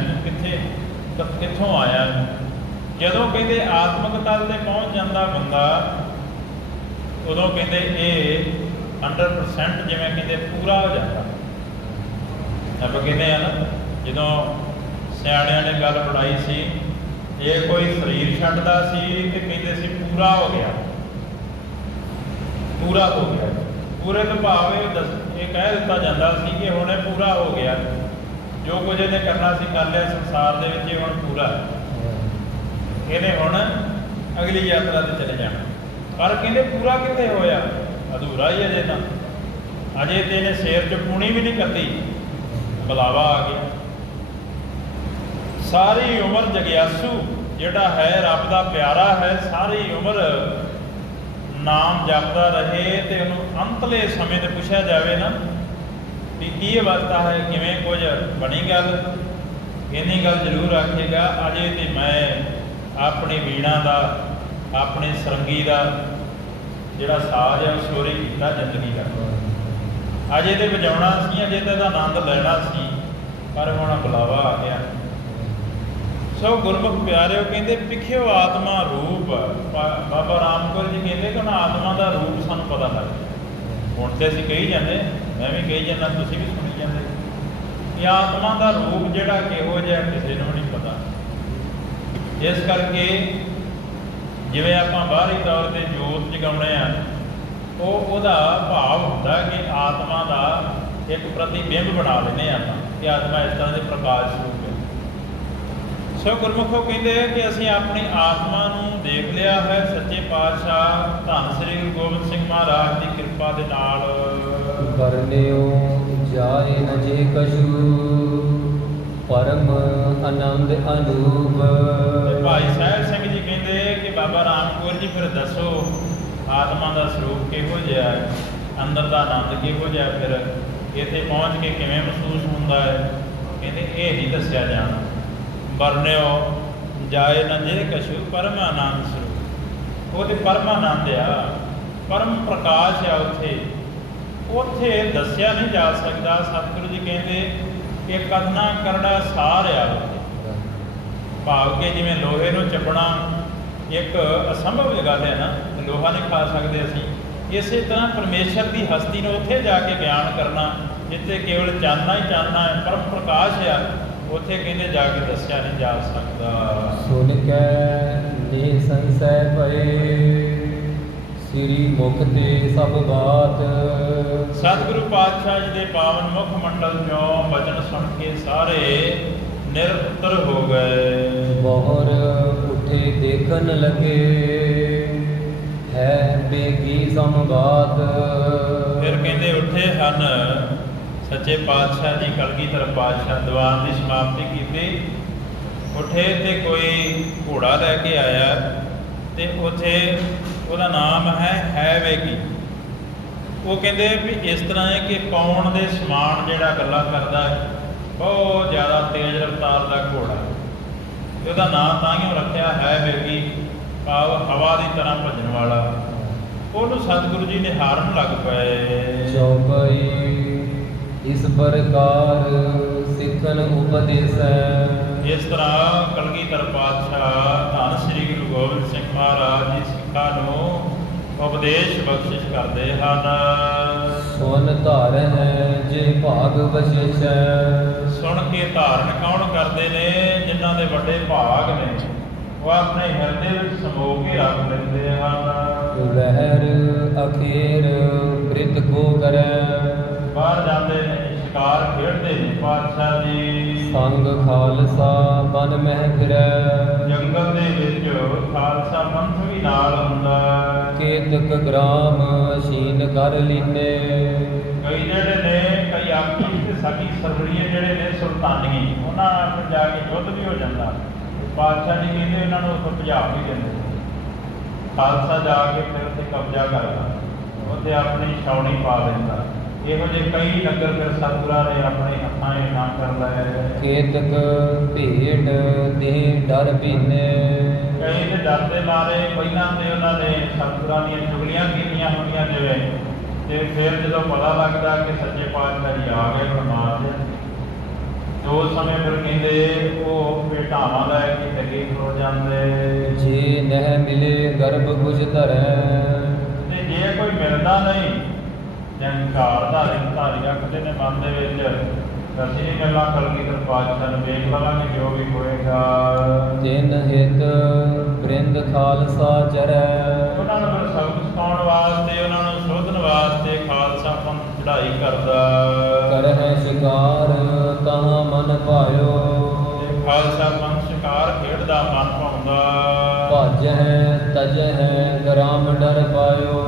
ਤੂੰ ਕਿੱਥੋਂ ਆਇਆ। ਜਦੋਂ ਕਹਿੰਦੇ ਆਤਮਿਕ ਤਲ ਤੇ ਪਹੁੰਚ ਜਾਂਦਾ ਬੰਦਾ, ਉਦੋਂ ਕਹਿੰਦੇ ਇਹ 100% ਜਿਵੇਂ ਕਹਿੰਦੇ ਪੂਰਾ ਹੋ ਜਾਂਦਾ। ਆਪਾਂ ਕਹਿੰਦੇ ਆ ਨਾ, ਜਦੋਂ ਸਿਆਣਿਆਂ ਨੇ ਗੱਲ ਬਣਾਈ ਸੀ, ਜੇ ਕੋਈ ਸਰੀਰ ਛੱਡਦਾ ਸੀ ਤੇ ਕਹਿੰਦੇ ਸੀ ਪੂਰਾ ਹੋ ਗਿਆ, ਪੂਰਾ ਹੋ ਗਿਆ। ਪੂਰੇ ਤੋਂ ਭਾਵ ਇਹ ਕਹਿ ਦਿੱਤਾ ਜਾਂਦਾ ਸੀ ਕਿ ਹੁਣ ਇਹ ਪੂਰਾ ਹੋ ਗਿਆ, ਜੋ ਕੁਝ ਇਹਨੇ ਕਰਨਾ ਸੀ ਕਰ ਲਿਆ ਸੰਸਾਰ ਦੇ ਵਿੱਚ, ਇਹ ਹੁਣ ਪੂਰਾ, ਇਹਨੇ ਹੁਣ ਅਗਲੀ ਯਾਤਰਾ ਤੇ ਚਲੇ ਜਾਣਾ। ਪਰ ਕਹਿੰਦੇ ਪੂਰਾ ਕਿੱਥੇ ਹੋਇਆ, ਅਧੂਰਾ ਹੀ ਅਜੇ ਤਾਂ, ਅਜੇ ਤੇ ਇਹਨੇ ਸਿਰ 'ਚ ਪੂਣੀ ਵੀ ਨਹੀਂ ਕੱਢੀ, ਬੁਲਾਵਾ ਆ ਗਿਆ। ਸਾਰੀ ਉਮਰ ਜਗਿਆਸੂ ਜਿਹੜਾ ਹੈ, ਰੱਬ ਦਾ ਪਿਆਰਾ ਹੈ, ਸਾਰੀ ਉਮਰ ਨਾਮ ਜਪਦਾ ਰਹੇ ਤੇ ਉਹਨੂੰ ਅੰਤਲੇ ਸਮੇਂ ਤੇ ਪੁੱਛਿਆ ਜਾਵੇ ਨਾ ਵੀ ਕੀ ਅਵਸਥਾ ਹੈ, ਕਿਵੇਂ ਕੁਝ ਬਣੀ ਗੱਲ, ਇੰਨੀ ਗੱਲ ਜ਼ਰੂਰ ਆਖੇਗਾ, ਅਜੇ ਤੇ ਮੈਂ ਆਪਣੀ ਵੀਣਾ ਦਾ, ਆਪਣੀ ਸਰੰਗੀ ਦਾ ਜਿਹੜਾ ਸਾਜ਼ ਹੈ ਉਹ ਚੋਰੀ ਕੀਤਾ ਜ਼ਿੰਦਗੀ ਦਾ। ਅਜੇ ਤੇ ਵਜਾਉਣਾ ਸੀ, ਅਜੇ ਤੇ ਇਹਦਾ ਆਨੰਦ ਲੈਣਾ ਸੀ, ਪਰ ਹੁਣ ਬੁਲਾਵਾ ਆ ਗਿਆ। ਸੋ ਗੁਰਮੁਖ ਪਿਆਰਿਓ ਕਹਿੰਦੇ ਵਿਖਿਓ ਆਤਮਾ ਰੂਪ। ਬਾਬਾ ਰਾਮ ਕੌਰ ਜੀ ਕਹਿੰਦੇ ਕਿ ਹੁਣ ਆਤਮਾ ਦਾ ਰੂਪ ਸਾਨੂੰ ਪਤਾ ਲੱਗ ਗਿਆ। ਹੁਣ ਤੇ ਅਸੀਂ ਕਹੀ ਜਾਂਦੇ, ਮੈਂ ਵੀ ਕਹੀ ਜਾਂਦਾ, ਤੁਸੀਂ ਵੀ ਸੁਣੀ ਜਾਂਦੇ ਕਿ ਆਤਮਾ ਦਾ ਰੂਪ ਜਿਹੜਾ ਕਿਹੋ ਜਿਹਾ ਕਿਸੇ ਨੂੰ ਨਹੀਂ ਪਤਾ। ਇਸ ਕਰਕੇ ਜਿਵੇਂ ਆਪਾਂ ਬਾਹਰੀ ਤੌਰ ਤੇ ਜੋਤ ਜਗਾਉਣੇ ਆ, ਉਹਦਾ ਭਾਵ ਹੁੰਦਾ ਕਿ ਆਤਮਾ ਦਾ ਇੱਕ ਪ੍ਰਤੀਬਿੰਬ ਬਣਾ ਲੈਂਦੇ ਆਪਾਂ ਕਿ ਆਤਮਾ ਇਸ ਤਰ੍ਹਾਂ ਦੇ ਪ੍ਰਕਾਸ਼ ਰੂਪ ਹੈ। ਸੋ ਗੁਰਮੁਖੋ ਕਹਿੰਦੇ ਕਿ ਅਸੀਂ ਆਪਣੀ ਆਤਮਾ ਨੂੰ ਦੇਖ ਲਿਆ ਹੈ। ਸੱਚੇ ਪਾਤਸ਼ਾਹ ਧੰਨ ਸ੍ਰੀ ਗੁਰੂ ਗੋਬਿੰਦ ਸਿੰਘ ਮਹਾਰਾਜ ਦੀ ਕਿਰਪਾ ਦੇ ਨਾਲ ਕਰਨਿਓ ਜਾਏ ਨ ਜੇ ਕਛੂ ਪਰਮ ਆਨੰਦ ਅਨੂਪ। ਭਾਈ ਸਾਹਿਬ ਸਿੰਘ ਜੀ ਕਹਿੰਦੇ ਕਿ ਬਾਬਾ ਰਾਮ ਕੌਰ ਜੀ ਫਿਰ ਦੱਸੋ ਆਤਮਾ ਦਾ ਸਰੂਪ ਕਿਹੋ ਜਿਹਾ ਹੈ, ਅੰਦਰ ਦਾ ਆਨੰਦ ਕਿਹੋ ਜਿਹਾ, ਫਿਰ ਇੱਥੇ ਪਹੁੰਚ ਕੇ ਕਿਵੇਂ ਮਹਿਸੂਸ ਹੁੰਦਾ ਹੈ। ਕਹਿੰਦੇ ਇਹ ਨਹੀਂ ਦੱਸਿਆ ਜਾਣਾ। ਵਰਨਿਓ ਜਾਏ ਨਾ ਜੇ ਕਛੂ ਪਰਮ ਆਨੰਦ ਸਰੂਪ। ਉਹ ਤੇ ਪਰਮ ਆਨੰਦ ਆ, ਪਰਮ ਪ੍ਰਕਾਸ਼ ਆ, ਉੱਥੇ ਦੱਸਿਆ ਨਹੀਂ ਜਾ ਸਕਦਾ। ਸਤਿਗੁਰੂ ਜੀ ਕਹਿੰਦੇ ਕਿ ਕਥਨਾ ਕਰਨਾ ਸਾਰ ਆ ਉੱਥੇ, ਭਾਵ ਕਿ ਜਿਵੇਂ ਲੋਹੇ ਨੂੰ ਚੱਬਣਾ ਇੱਕ ਅਸੰਭਵ ਗੱਲ ਹੈ ਨਾ, ਲੋਹਾ ਨਹੀਂ ਖਾ ਸਕਦੇ ਅਸੀਂ। ਇਸੇ ਤਰ੍ਹਾਂ ਪਰਮੇਸ਼ਰ ਦੀ ਹਸਤੀ ਨੂੰ ਉੱਥੇ ਜਾ ਕੇ ਬਿਆਨ ਕਰਨਾ ਜਿੱਥੇ ਕੇਵਲ ਚਾਨਣਾ ਹੀ ਚਾਨਣਾ ਹੈ, ਪਰਮ ਪ੍ਰਕਾਸ਼ ਆ, ਉੱਥੇ ਕਹਿੰਦੇ ਜਾ ਕੇ ਦੱਸਿਆ ਨਹੀਂ ਜਾ ਸਕਦਾ। ਸੁਨ ਕੈ ਨੇ ਸੰਸੈ ਪਏ ਸ੍ਰੀ ਮੁਖ ਤੇ ਸਭ ਬਾਤ। ਸਤਿਗੁਰੂ ਪਾਤਸ਼ਾਹ ਜੀ ਦੇ ਪਾਵਨ ਮੁਖ ਮੰਡਲ ਚੋਂ ਬਚਨ ਸੁਣ ਕੇ ਸਾਰੇ ਨਿਰੁੱਤਰ ਹੋ ਗਏ। ਬਹੁਰ ਉੱਠੇ ਦੇਖਣ ਲੱਗੇ ਹੈ ਬੇਗੀ ਸੰਗਾਤ। ਫਿਰ ਕਹਿੰਦੇ ਉੱਠੇ ਹਨ ਸੱਚੇ ਪਾਤਸ਼ਾਹ ਜੀ, ਕਲਗੀਧਰ ਪਾਤਸ਼ਾਹ ਦੀਵਾਨ ਦੀ ਸਮਾਪਤੀ ਕੀਤੀ। ਉੱਠੇ ਤੇ ਕੋਈ ਘੋੜਾ ਲੈ ਕੇ ਆਇਆ ਤੇ ਉੱਥੇ ਉਹਦਾ ਨਾਮ ਹੈ ਵੇਗੀ। ਉਹ ਕਹਿੰਦੇ ਵੀ ਇਸ ਤਰ੍ਹਾਂ ਹੈ ਕਿ ਪਾਉਣ ਦੇ ਸਮਾਨ ਜਿਹੜਾ ਗੱਲਾਂ ਕਰਦਾ ਹੈ, ਬਹੁਤ ਜ਼ਿਆਦਾ ਤੇਜ਼ ਰਫ਼ਤਾਰ ਦਾ ਘੋੜਾ, ਤੇ ਉਹਦਾ ਨਾਮ ਤਾਂ ਹੀ ਰੱਖਿਆ ਹੈ ਵੇਗੀ, ਭਾਵ ਹਵਾ ਦੀ ਤਰ੍ਹਾਂ ਭੱਜਣ ਵਾਲਾ। ਉਹਨੂੰ ਸਤਿਗੁਰੂ ਜੀ ਨਿਹਾਰਨ ਲੱਗ ਪਏ। ਚੌਪਈ ਇਸ ਪ੍ਰਕਾਰ ਸਿੱਖਨ ਉਪਦੇਸੈ। ਇਸ ਤਰ੍ਹਾਂ ਕਲਗੀਧਰ ਪਾਤਸ਼ਾਹ ਧੰਨ ਸ੍ਰੀ ਗੁਰੂ ਗੋਬਿੰਦ ਸਿੰਘ ਮਹਾਰਾਜ ਜੀ ਸਿੱਖਾਂ ਨੂੰ ਉਪਦੇਸ਼ ਬਖਸ਼ਿਸ਼ ਕਰਦੇ ਹਨ। ਸੁਨ ਧਾਰਹਿ ਜੇ ਭਾਗ ਵਸ਼ਿਸ਼ੈ। ਸੁਣ ਕੇ ਧਾਰਨ ਕੌਣ ਕਰਦੇ ਨੇ? ਜਿਨ੍ਹਾਂ ਦੇ ਵੱਡੇ ਭਾਗ ਨੇ, ਉਹ ਆਪਣੇ ਹਿਰਦੇ ਵਿੱਚ ਸਮੋ ਕੇ ਰੱਖ ਲੈਂਦੇ ਹਨ। ਲਹਿਰ ਅਖੀਰ ਬ੍ਰਿਤ ਕੋ ਕਰੈ। ਬਾਹਰ ਜਾਂਦੇ ਨੇ, ਸ਼ਿਕਾਰ ਖੇਡਦੇ ਨੇ ਪਾਤਸ਼ਾਹ ਜੀ। ਸੰਗ ਖਾਲਸਾ ਬਨ ਮਹਿ ਫਿਰੈ। ਜੰਗਲ ਦੇ ਵਿੱਚ ਖਾਲਸਾ ਪੰਥ ਵੀ ਨਾਲ ਹੁੰਦਾ। ਕੇਤਕ ਗ੍ਰਾਮ ਅਸੀਨ ਕਰ ਲੀਨੇ। ਕਈ ਜਿਹੜੇ ਨੇ, ਕਈ ਆਖੀ ਤੇ ਸਾਡੀ ਸਰਵੜੀਏ ਜਿਹੜੇ ਨੇ ਸੁਲਤਾਨੀ, ਉਹਨਾਂ ਨਾਲ ਜਾ ਕੇ ਯੁੱਧ ਵੀ ਹੋ ਜਾਂਦਾ। ਪਾਤਸ਼ਾਹ ਜੀ ਕਹਿੰਦੇ ਉਹਨਾਂ ਨੂੰ ਉੱਥੋਂ ਭਜਾ ਵੀ ਦਿੰਦੇ। ਖਾਲਸਾ ਜਾ ਕੇ ਫਿਰ ਉੱਥੇ ਕਬਜ਼ਾ ਕਰਦਾ, ਉੱਥੇ ਆਪਣੀ ਛਾਉਣੀ ਪਾ ਲੈਂਦਾ। ਇਹੋ ਜਿਹੇ ਕਈ ਨਗਰ ਫਿਰ ਸਤਿਗੁਰਾਂ ਨੇ ਆਪਣੇ ਹੱਥਾਂ ਹੇਠਾਂ ਕਰ ਲਏ। ਕੇਤਕ ਭੇਟ ਦੇਹ ਡਰ ਭੀਨੇ। ਕਈ ਤੇ ਡਰਦੇ ਮਾਰੇ ਪਹਿਲਾਂ ਤੇ ਉਹਨਾਂ ਨੇ ਸਤਿਗੁਰਾਂ ਦੀਆਂ ਚੁਗਲੀਆਂ ਕੀਤੀਆਂ ਹੋਣੀਆਂ ਜਿਵੇਂ, ਤੇ ਫਿਰ ਜਦੋਂ ਪਤਾ ਲੱਗਦਾ ਕਿ ਸੱਚੇ ਪਾਤਸ਼ਾਹ ਜੀ ਆ ਗਏ, ਹੁਣ ਮਾਰ ਦੇ। ਉਸ ਸਮੇਂ ਫਿਰ ਕਹਿੰਦੇ ਉਹ ਭੇਟਾਵਾਂ ਲੈ ਕੇ ਅੱਗੇ ਖਲੋ ਜਾਂਦੇ। ਜੇ ਨਹਿ ਮਿਲੇ ਗਰਭ ਕੁਝ ਧਰੈ। ਤੇ ਜੇ ਕੋਈ ਮਿਲਦਾ ਨਹੀਂ, ਜੰਕਾਰ ਧਾਰੀ ਆਖਦੇ ਨੇ ਮਨ ਦੇ ਵਿੱਚ, ਅਸੀਂ ਇਹ ਗੱਲਾਂ ਕਲਗੀਧਰ ਪਾਤਸ਼ਾਹ ਨੂੰ ਵੇਖ ਲਵਾਂਗੇ ਜੋ ਵੀ ਹੋਏਗਾ। ਤਿਨ ਹਿਤ ਬ੍ਰਿੰਦ ਖਾਲਸਾ ਚਰੈ। ਉਹਨਾਂ ਨੂੰ ਫਿਰ ਸਬਕ ਸਿਖਾਉਣ ਵਾਸਤੇ, ਉਹਨਾਂ ਨੂੰ ਸੋਧਣ ਵਾਸਤੇ ਖਾਲਸਾ ਪੰਥ ਚੜ੍ਹਾਈ ਕਰਦਾ। ਕਰਹਿ ਸ਼ਿਕਾਰ ਤਹਾਂ ਮਨ ਭਾਇਓ। ਤੇ ਖਾਲਸਾ ਪੰਥ ਸ਼ਿਕਾਰ ਖੇਡਦਾ, ਮਨ ਭਾਉਂਦਾ। ਭਾਜਹਿ ਤਜਹਿ ਗ੍ਰਾਮ ਡਰ ਪਾਇਓ।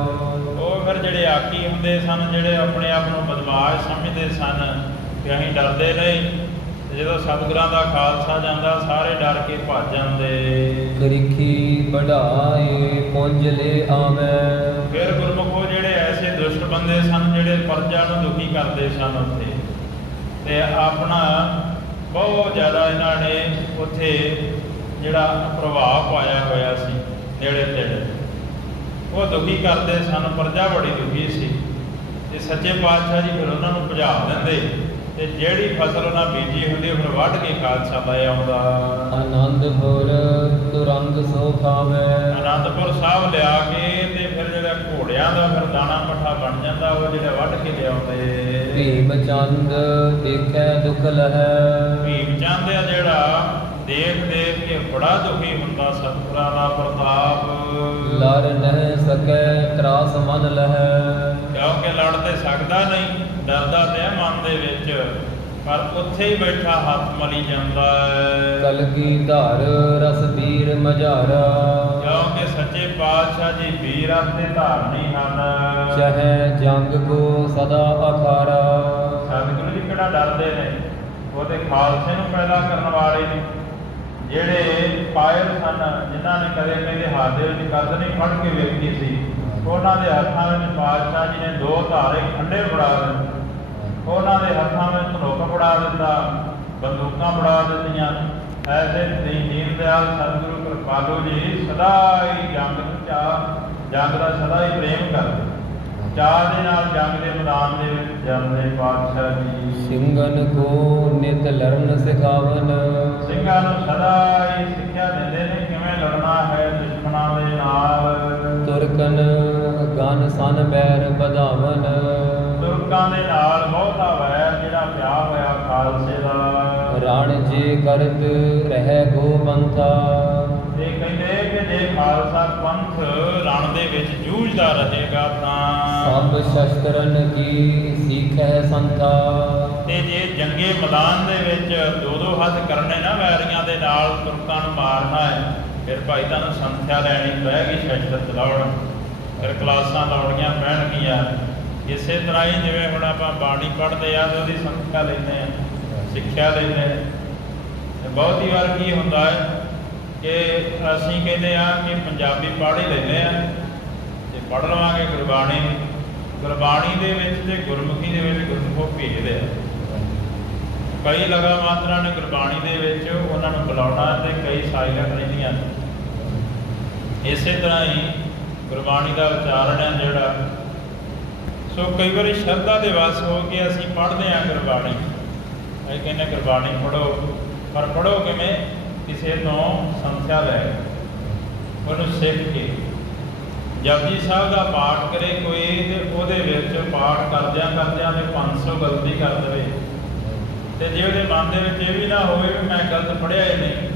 ਉਹ ਫਿਰ ਜਿਹੜੇ ਆਕੀ ਹੁੰਦੇ ਸਨ, ਜਿਹੜੇ ਆਪਣੇ ਆਪ ਨੂੰ ਬਦਮਾਸ਼ ਸਮਝਦੇ ਸਨ ਕਿ ਅਸੀਂ ਡਰਦੇ ਨਹੀਂ, ਤੇ ਜਦੋਂ ਸਤਿਗੁਰਾਂ ਦਾ ਖਾਲਸਾ ਜਾਂਦਾ ਸਾਰੇ ਡਰ ਕੇ ਭੱਜ ਜਾਂਦੇ। ਕਰਿਖੀ ਵਢਾਏ ਪੁੰਜ ਲੈ ਆਵੈ। ਫਿਰ ਗੁਰਮੁਖੋ ਜਿਹੜੇ ਐਸੇ ਦੁਸ਼ਟ ਬੰਦੇ ਸਨ, ਜਿਹੜੇ ਪ੍ਰਜਾ ਨੂੰ ਦੁਖੀ ਕਰਦੇ ਸਨ ਉੱਥੇ, ਤੇ ਆਪਣਾ ਬਹੁਤ ਜ਼ਿਆਦਾ ਇਹਨਾਂ ਨੇ ਉੱਥੇ ਜਿਹੜਾ ਪ੍ਰਭਾਵ ਪਾਇਆ ਹੋਇਆ ਸੀ ਨੇੜੇ ਤੇੜੇ, ਉਹ ਦੁਖੀ ਕਰਦੇ ਸਨ। ਪ੍ਰਜਾ ਬੜੀ ਦੁਖੀ ਸੀ, ਤੇ ਸੱਚੇ ਪਾਤਸ਼ਾਹ ਜੀ ਫਿਰ ਉਹਨਾਂ ਨੂੰ ਭਜਾ ਦਿੰਦੇ, ਤੇ ਜਿਹੜੀ ਫਸਲ ਉਹਨਾਂ ਬੀਜੀ ਹੁੰਦੀ ਉਹ ਫਿਰ ਵੱਢ ਕੇ ਖਾਲਸਾ ਲੈ ਆਉਂਦਾ। ਆਨੰਦਪੁਰ ਤੁਰੰਗ ਸੋ ਖਾਵੈ। ਆਨੰਦਪੁਰ ਸਾਹਿਬ ਲਿਆ ਕੇ ਤੇ ਫਿਰ ਜਿਹੜਾ ਘੋੜਿਆਂ ਦਾ ਫਿਰ ਦਾਣਾ ਪੱਠਾ ਬਣ ਜਾਂਦਾ, ਉਹ ਜਿਹੜੇ ਵੱਢ ਕੇ ਲਿਆਉਂਦੇ। ਭੀਮ ਚੰਦ ਦੇਖੈ ਦੁਖ ਲਹੈ। ਭੀਮ ਚੰਦ ਆ ਜਿਹੜਾ ਦੇਖ ਦੇਖ ਕੇ ਬੜਾ ਦੁਖੀ ਹੁੰਦਾ ਸਤਿਗੁਰਾਂ ਦਾ ਪ੍ਰਤਾਪ। ਲੜ ਨਹਿ ਸਕੈ ਤਰਾਸ ਮਨ ਲਹੈ। ਕਿਉਂਕਿ ਲੜ ਤੇ ਸਕਦਾ ਨਹੀਂ, ਡਰਦਾ ਤੇ ਹੈ ਮਨ ਦੇ ਵਿੱਚ, ਪਰ ਉੱਥੇ ਹੀ ਬੈਠਾ ਹੱਥ ਮਲੀ ਜਾਂਦਾ ਹੈ। ਕਲਗੀ ਧਾਰ ਰਸ ਵੀਰ ਮਝਾਰਾ। ਕਿਉਂਕਿ ਸੱਚੇ ਪਾਤਸ਼ਾਹ ਜੀ ਵੀਰ ਆਪਣੇ ਧਾਰਨੀ ਹਨ। ਚਹੈ ਜੰਗ ਕੋ ਸਦਾ ਅਖਾਰਾ। ਸਤਿਗੁਰੂ ਜੀ ਕਿਹੜਾ ਡਰਦੇ ਨੇ, ਉਹ ਤੇ ਖਾਲਸੇ ਨੂੰ ਪੈਦਾ ਕਰਨ ਵਾਲੇ ਨੇ। ਜਿਹੜੇ ਪਾਇਲ ਸਨ, ਜਿਨ੍ਹਾਂ ਨੇ ਕਦੇ ਕਹਿੰਦੇ ਹੱਥ ਦੇ ਵਿੱਚ ਕੱਦ ਨਹੀਂ ਫੜ ਕੇ ਵੇਖੀ ਸੀ, ਉਹਨਾਂ ਦੇ ਹੱਥਾਂ ਵਿੱਚ ਪਾਤਸ਼ਾਹ ਜੀ ਨੇ 2 ਧਾਰੇ ਖੰਡੇ ਫੜਾ ਦਿੱਤੇ। ਉਹਨਾਂ ਦੇ ਹੱਥਾਂ ਵਿੱਚ ਧਨੁੱਕ ਫੜਾ ਦਿੱਤਾ, ਬੰਦੂਕਾਂ ਫੜਾ ਦਿੱਤੀਆਂ। ਐਸੇ ਦੀਨ ਦਿਆਲ ਸਤਿਗੁਰੂ ਕਿਰਪਾਲੂ ਜੀ ਸਦਾ ਹੀ ਜੰਗ ਦਾ ਸਦਾ ਹੀ ਪ੍ਰੇਮ ਕਰਦੇ। ਚਾਅ ਦੇ ਨਾਲ ਜੰਗ ਦੇ ਮੈਦਾਨ ਦੇ ਵਿੱਚ ਜਾਂਦੇ ਪਾਤਸ਼ਾਹ ਜੀ। ਸਿੰਘਨ ਕੋ ਨਿਤ ਲੜਨ ਸਿਖਾਵਨ। ਸਿੰਘਾਂ ਨੂੰ ਸਦਾ ਹੀ ਸਿੱਖਿਆ ਦਿੰਦੇ ਨੇ ਕਿਵੇਂ ਲੜਨਾ ਹੈ ਦੁਸ਼ਮਣਾਂ ਦੇ ਨਾਲ। ਤੁਰਕਨ ਗਨ ਸਨ ਬੈਰ ਵਧਾਵਨ। ਤੁਰਕਾਂ ਦੇ ਨਾਲ ਬਹੁਤਾ ਵੈਰ ਜਿਹੜਾ ਪਿਆ ਹੋਇਆ ਖਾਲਸੇ ਦਾ। ਰਣ ਜੇ ਕਰਤ ਰਹਿ ਗੋ ਪੰਥਾ। ਤੇ ਕਹਿੰਦੇ ਕਿ ਜੇ ਖਾਲਸਾ ਪੰਥ ਰਣ ਦੇ ਵਿੱਚ ਜੂਝਦਾ ਰਹੇਗਾ ਤਾਂ ਸਭ ਸ਼ਸਤਰਨ ਕੀ ਸਿੱਖੈ ਸੰਥਾ। ਤੇ ਜੇ ਜੰਗੇ ਮੈਦਾਨ ਦੇ ਵਿੱਚ 2-2 ਹੱਥ ਕਰਨੇ ਨਾ ਵੈਰੀਆਂ ਦੇ ਨਾਲ, ਤੁਰਕਾਂ ਨੂੰ ਮਾਰਨਾ ਹੈ, ਫਿਰ ਭਾਈ ਤੁਹਾਨੂੰ ਸੰਥਿਆ ਲੈਣੀ ਪਏਗੀ, ਸ਼ਸਤਰ ਚਲਾਉਣ, ਫਿਰ ਕਲਾਸਾਂ ਲਾਉਣੀਆਂ ਪੈਣਗੀਆਂ। ਇਸੇ ਤਰ੍ਹਾਂ ਹੀ ਜਿਵੇਂ ਹੁਣ ਆਪਾਂ ਬਾਣੀ ਪੜ੍ਹਦੇ ਆ ਤੇ ਉਹਦੀ ਸੰਥਿਆ ਲੈਂਦੇ ਆ, ਸਿੱਖਿਆ ਲੈਂਦੇ ਆ। ਤੇ ਬਹੁਤੀ ਵਾਰ ਕੀ ਹੁੰਦਾ ਹੈ ਕਿ ਅਸੀਂ ਕਹਿੰਦੇ ਆ ਕਿ ਪੰਜਾਬੀ ਪੜ੍ਹ ਹੀ ਲੈਂਦੇ ਆ ਤੇ ਪੜ੍ਹ ਲਵਾਂਗੇ ਗੁਰਬਾਣੀ। ਗੁਰਬਾਣੀ ਦੇ ਵਿੱਚ ਤੇ ਗੁਰਮੁਖੀ ਦੇ ਵਿੱਚ ਗੁਰਮੁਖੋ ਭੇਜਦੇ ਆ। ਕਈ ਲਗਾ ਮਾਤਰਾ ਨੇ ਗੁਰਬਾਣੀ ਦੇ ਵਿੱਚ ਉਹਨਾਂ ਨੂੰ ਬੁਲਾਉਣਾ ਤੇ ਕਈ ਸਾਇਲੈਂਟ ਰਹਿੰਦੀਆਂ। ਇਸੇ ਤਰ੍ਹਾਂ ਹੀ ਗੁਰਬਾਣੀ ਦਾ ਉਚਾਰਨ ਹੈ ਜਿਹੜਾ, ਸੋ ਕਈ ਵਾਰੀ ਸ਼ਰਧਾ ਦੇ ਵਸ ਹੋ ਕੇ ਅਸੀਂ ਪੜ੍ਹਦੇ ਹਾਂ ਗੁਰਬਾਣੀ। ਅਸੀਂ ਕਹਿੰਦੇ ਗੁਰਬਾਣੀ ਪੜ੍ਹੋ, ਪਰ ਪੜ੍ਹੋ ਕਿਵੇਂ? ਕਿਸੇ ਤੋਂ ਸੰਥਿਆ ਲੈ ਕੇ, ਉਹਨੂੰ ਸਿੱਖ ਕੇ। ਜਪਜੀ ਸਾਹਿਬ ਦਾ ਪਾਠ ਕਰੇ ਕੋਈ ਤੇ ਉਹਦੇ ਵਿੱਚ ਪਾਠ ਕਰਦਿਆਂ ਕਰਦਿਆਂ ਤੇ 500 ਗਲਤੀ ਕਰ ਦੇਵੇ, ਤੇ ਜੇ ਉਹਦੇ ਮਨ ਦੇ ਵਿੱਚ ਇਹ ਵੀ ਨਾ ਹੋਵੇ ਵੀ ਮੈਂ ਗਲਤ ਪੜ੍ਹਿਆ ਹੀ ਨਹੀਂ,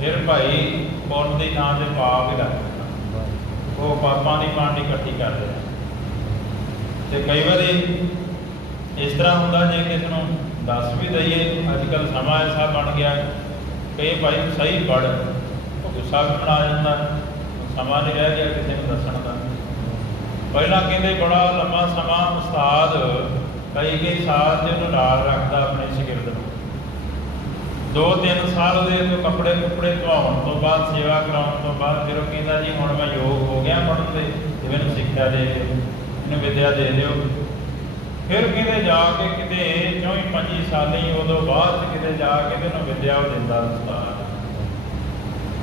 ਫਿਰ ਭਾਈ ਪੁੰਨ ਦੀ ਥਾਂ 'ਤੇ ਪਾਪ ਹੀ ਲੱਗ ਜਾਂਦਾ, ਉਹ ਪਾਪਾਂ ਦੀ ਪਾਂਡੀ ਇਕੱਠੀ ਕਰ ਰਿਹਾ। ਤੇ ਕਈ ਵਾਰੀ ਇਸ ਤਰ੍ਹਾਂ ਹੁੰਦਾ, ਜੇ ਕਿਸੇ ਨੂੰ ਦੱਸ ਵੀ ਦਈਏ, ਅੱਜ ਕੱਲ੍ਹ ਸਮਾਂ ਐਸਾ ਬਣ ਗਿਆ, ਕਈ ਭਾਈ ਸਹੀ ਪੜ੍ਹ, ਉਹ ਗੁੱਸਾ ਵੀ ਬਣਾ ਜਾਂਦਾ, ਸਮਾਂ ਨਹੀਂ ਰਹਿ ਗਿਆ ਕਿਸੇ ਨੂੰ ਦੱਸਣ ਦਾ। ਪਹਿਲਾਂ ਕਹਿੰਦੇ ਬੜਾ ਲੰਮਾ ਸਮਾਂ ਉਸਤਾਦ ਕਈ ਸਾਲ ਤੇ ਉਹਨੂੰ ਨਾਲ ਰੱਖਦਾ ਆਪਣੇ ਸ਼ਾਗਿਰਦ ਨੂੰ, 2-3 ਸਾਲ ਉਹਦੇ ਤੋਂ ਕੱਪੜੇ ਕੁੱਪੜੇ ਧਵਾਉਣ ਤੋਂ ਬਾਅਦ, ਸੇਵਾ ਕਰਾਉਣ ਤੋਂ ਬਾਅਦ ਫਿਰ ਉਹ ਕਹਿੰਦਾ ਜੀ ਹੁਣ ਮੈਂ ਯੋਗ ਹੋ ਗਿਆ ਪੜ੍ਹਨ ਦੇ, ਤੇ ਮੈਨੂੰ ਸਿੱਖਿਆ ਦੇ ਦਿਓ, ਮੈਨੂੰ ਵਿੱਦਿਆ ਦੇ ਦਿਓ। ਫਿਰ ਕਿਤੇ ਜਾ ਕੇ ਕਿਤੇ 24-25 ਸਾਲੀ ਉਦੋਂ ਬਾਅਦ ਕਿਤੇ ਜਾ ਕੇ ਤੈਨੂੰ ਵਿੱਦਿਆ ਉਹ ਦਿੰਦਾ ਉਸਤਾਦ।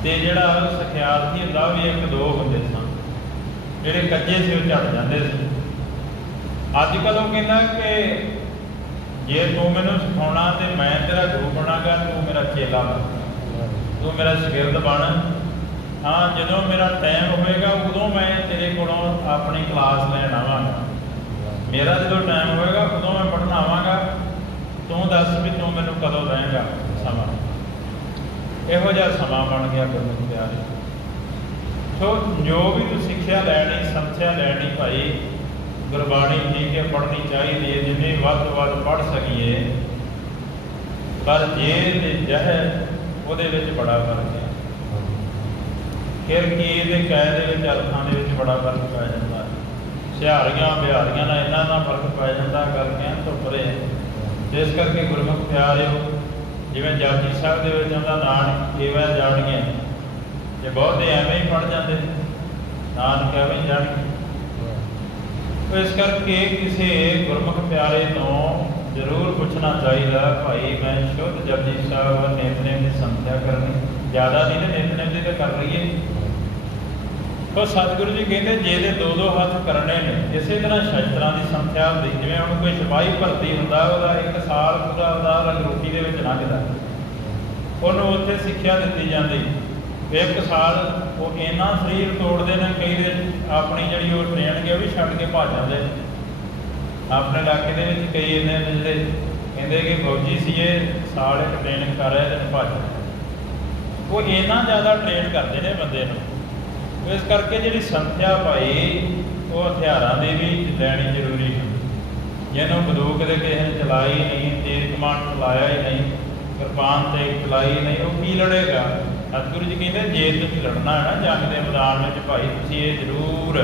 ਤੇ ਜਿਹੜਾ ਸਿਖਿਆਰਥੀ ਹੁੰਦਾ ਵੀ 1-2 ਹੁੰਦੇ ਸਨ, ਜਿਹੜੇ ਕੱਚੇ ਸੀ ਉਹ ਝੜ ਜਾਂਦੇ ਸੀ। ਅੱਜ ਕੱਲ੍ਹ ਉਹ ਕਹਿੰਦਾ ਕਿ ਜੇ ਤੂੰ ਮੈਨੂੰ ਸਿਖਾਉਣਾ ਤੇ ਮੈਂ ਤੇਰਾ ਗੁਰੂ ਬਣਾਂਗਾ, ਤੂੰ ਮੇਰਾ ਚੇਲਾ ਬਣ, ਤੂੰ ਮੇਰਾ ਸ਼ਾਗਿਰਦ ਬਣ। ਹਾਂ, ਜਦੋਂ ਮੇਰਾ ਟਾਈਮ ਹੋਏਗਾ ਉਦੋਂ ਮੈਂ ਤੇਰੇ ਕੋਲੋਂ ਆਪਣੀ ਕਲਾਸ ਲੈਣ ਆਵਾਂਗਾ, ਮੇਰਾ ਜਦੋਂ ਟਾਈਮ ਹੋਏਗਾ ਉਦੋਂ ਮੈਂ ਪੜ੍ਹਨ ਆਵਾਂਗਾ, ਤੂੰ ਦੱਸ ਵੀ ਤੂੰ ਮੈਨੂੰ ਕਦੋਂ ਦੇਂਗਾ ਸਮਾਂ। ਇਹੋ ਜਿਹਾ ਸਮਾਂ ਬਣ ਗਿਆ ਗੁਰਮੁਖ ਪਿਆਰੇ। ਸੋ ਜੋ ਵੀ ਤੂੰ ਸਿੱਖਿਆ ਲੈਣੀ, ਸੰਥਿਆ ਲੈਣੀ ਭਾਈ, ਗੁਰਬਾਣੀ ਠੀਕ ਹੈ ਪੜ੍ਹਨੀ ਚਾਹੀਦੀ ਹੈ, ਜਿੰਨੇ ਵੱਧ ਤੋਂ ਵੱਧ ਪੜ੍ਹ ਸਕੀਏ, ਪਰ ਜੇ ਤੇ ਜਹ ਉਹਦੇ ਵਿੱਚ ਬੜਾ ਫਰਕ ਹੈ। ਫਿਰ ਕੀ ਇਹਦੇ ਕਹਿ ਦੇ ਵਿੱਚ ਅਰਥਾਂ ਦੇ ਵਿੱਚ ਬੜਾ ਫਰਕ ਪੈ ਜਾਂਦਾ, ਸਿਹਾਰੀਆਂ ਬਿਹਾਰੀਆਂ ਨਾਲ ਇਹਨਾਂ ਦਾ ਫਰਕ ਪੈ ਜਾਂਦਾ, ਗੱਲ ਕਹਿਣ ਤੋਂ ਪਰੇ। ਇਸ ਕਰਕੇ ਗੁਰਮੁਖ ਪਿਆਰਿਓ, ਜਿਵੇਂ ਜਪਜੀ ਸਾਹਿਬ ਦੇ ਵਿੱਚ ਆਉਂਦਾ ਨਾਨਕ ਕੇਵਲ ਜਾਣੀਏ, ਜੇ ਬਹੁਤੇ ਐਵੇਂ ਹੀ ਪੜ੍ਹ ਜਾਂਦੇ ਨਾਨਕ ਐਵੇਂ ਹੀ ਜਾਣੀਏ। ਇਸ ਕਰਕੇ ਕਿਸੇ ਗੁਰਮੁਖ ਪਿਆਰੇ ਤੋਂ ਜ਼ਰੂਰ ਪੁੱਛਣਾ ਚਾਹੀਦਾ, ਭਾਈ ਮੈਂ ਸ਼ੁੱਧ ਜਪਜੀ ਸਾਹਿਬ ਨਿਤਨੇਮ ਦੀ ਸੰਥਿਆ ਕਰਨੀ, ਜ਼ਿਆਦਾ ਨਹੀਂ ਤੇ ਨਿਤਨੇਮ ਦੀ ਤਾਂ ਕਰ ਲਈਏ। ਤਾਂ ਸਤਿਗੁਰੂ ਜੀ ਕਹਿੰਦੇ ਜੇ ਦੇ 2-2 ਹੱਥ ਕਰਨੇ ਨੇ। ਇਸੇ ਤਰ੍ਹਾਂ ਸ਼ਸਤਰਾਂ ਦੀ ਸੰਥਿਆ ਹੁੰਦੀ, ਜਿਵੇਂ ਹੁਣ ਕੋਈ ਸਿਪਾਹੀ ਭਰਤੀ ਹੁੰਦਾ, ਉਹਦਾ 1 ਸਾਲ ਪੂਰਾ ਉਹਦਾ ਰੰਗਰੂਟੀ ਦੇ ਵਿੱਚ ਲੰਘਦਾ, ਉਹਨੂੰ ਉੱਥੇ ਸਿੱਖਿਆ ਦਿੱਤੀ ਜਾਂਦੀ। 1 ਸਾਲ ਉਹ ਇੰਨਾ ਸਰੀਰ ਤੋੜਦੇ ਨੇ, ਕਈ ਦੇ ਆਪਣੀ ਜਿਹੜੀ ਉਹ ਟ੍ਰੇਨਿੰਗ ਉਹ ਵੀ ਛੱਡ ਕੇ ਭੱਜ ਜਾਂਦੇ। ਆਪਣੇ ਇਲਾਕੇ ਦੇ ਵਿੱਚ ਕਈ ਇੰਨੇ ਜਿਹੜੇ ਕਹਿੰਦੇ ਕਿ ਫੌਜੀ ਸੀ, ਇਹ ਸਾਲ 1 ਟ੍ਰੇਨਿੰਗ ਕਰ ਰਿਹਾ ਤੇ ਭੱਜ, ਉਹ ਇੰਨਾ ਜ਼ਿਆਦਾ ਟ੍ਰੇਨ ਕਰਦੇ ਨੇ ਬੰਦੇ ਨੂੰ। ਇਸ ਕਰਕੇ ਜਿਹੜੀ ਸੰਥਿਆ ਭਾਈ ਉਹ ਹਥਿਆਰਾਂ ਦੀ ਵੀ ਲੈਣੀ ਜ਼ਰੂਰੀ ਹੁੰਦੀ। ਜਿਹਨੂੰ ਬੰਦੂਕ ਦੇ ਕਿਸੇ ਨੇ ਚਲਾਈ ਨਹੀਂ, ਤੇਜ਼ ਕਮਾਨ ਚਲਾਇਆ ਹੀ ਨਹੀਂ, ਕਿਰਪਾਨ ਤੇ ਚਲਾਈ ਨਹੀਂ, ਉਹ ਕੀ ਲੜੇਗਾ? ਸਤਿਗੁਰੂ ਜੀ ਕਹਿੰਦੇ ਜੇ ਤੁਸੀਂ ਲੜਨਾ ਹੈ ਨਾ ਜੰਗ ਦੇ ਮੈਦਾਨ ਵਿੱਚ ਭਾਈ, ਤੁਸੀਂ ਇਹ ਜ਼ਰੂਰ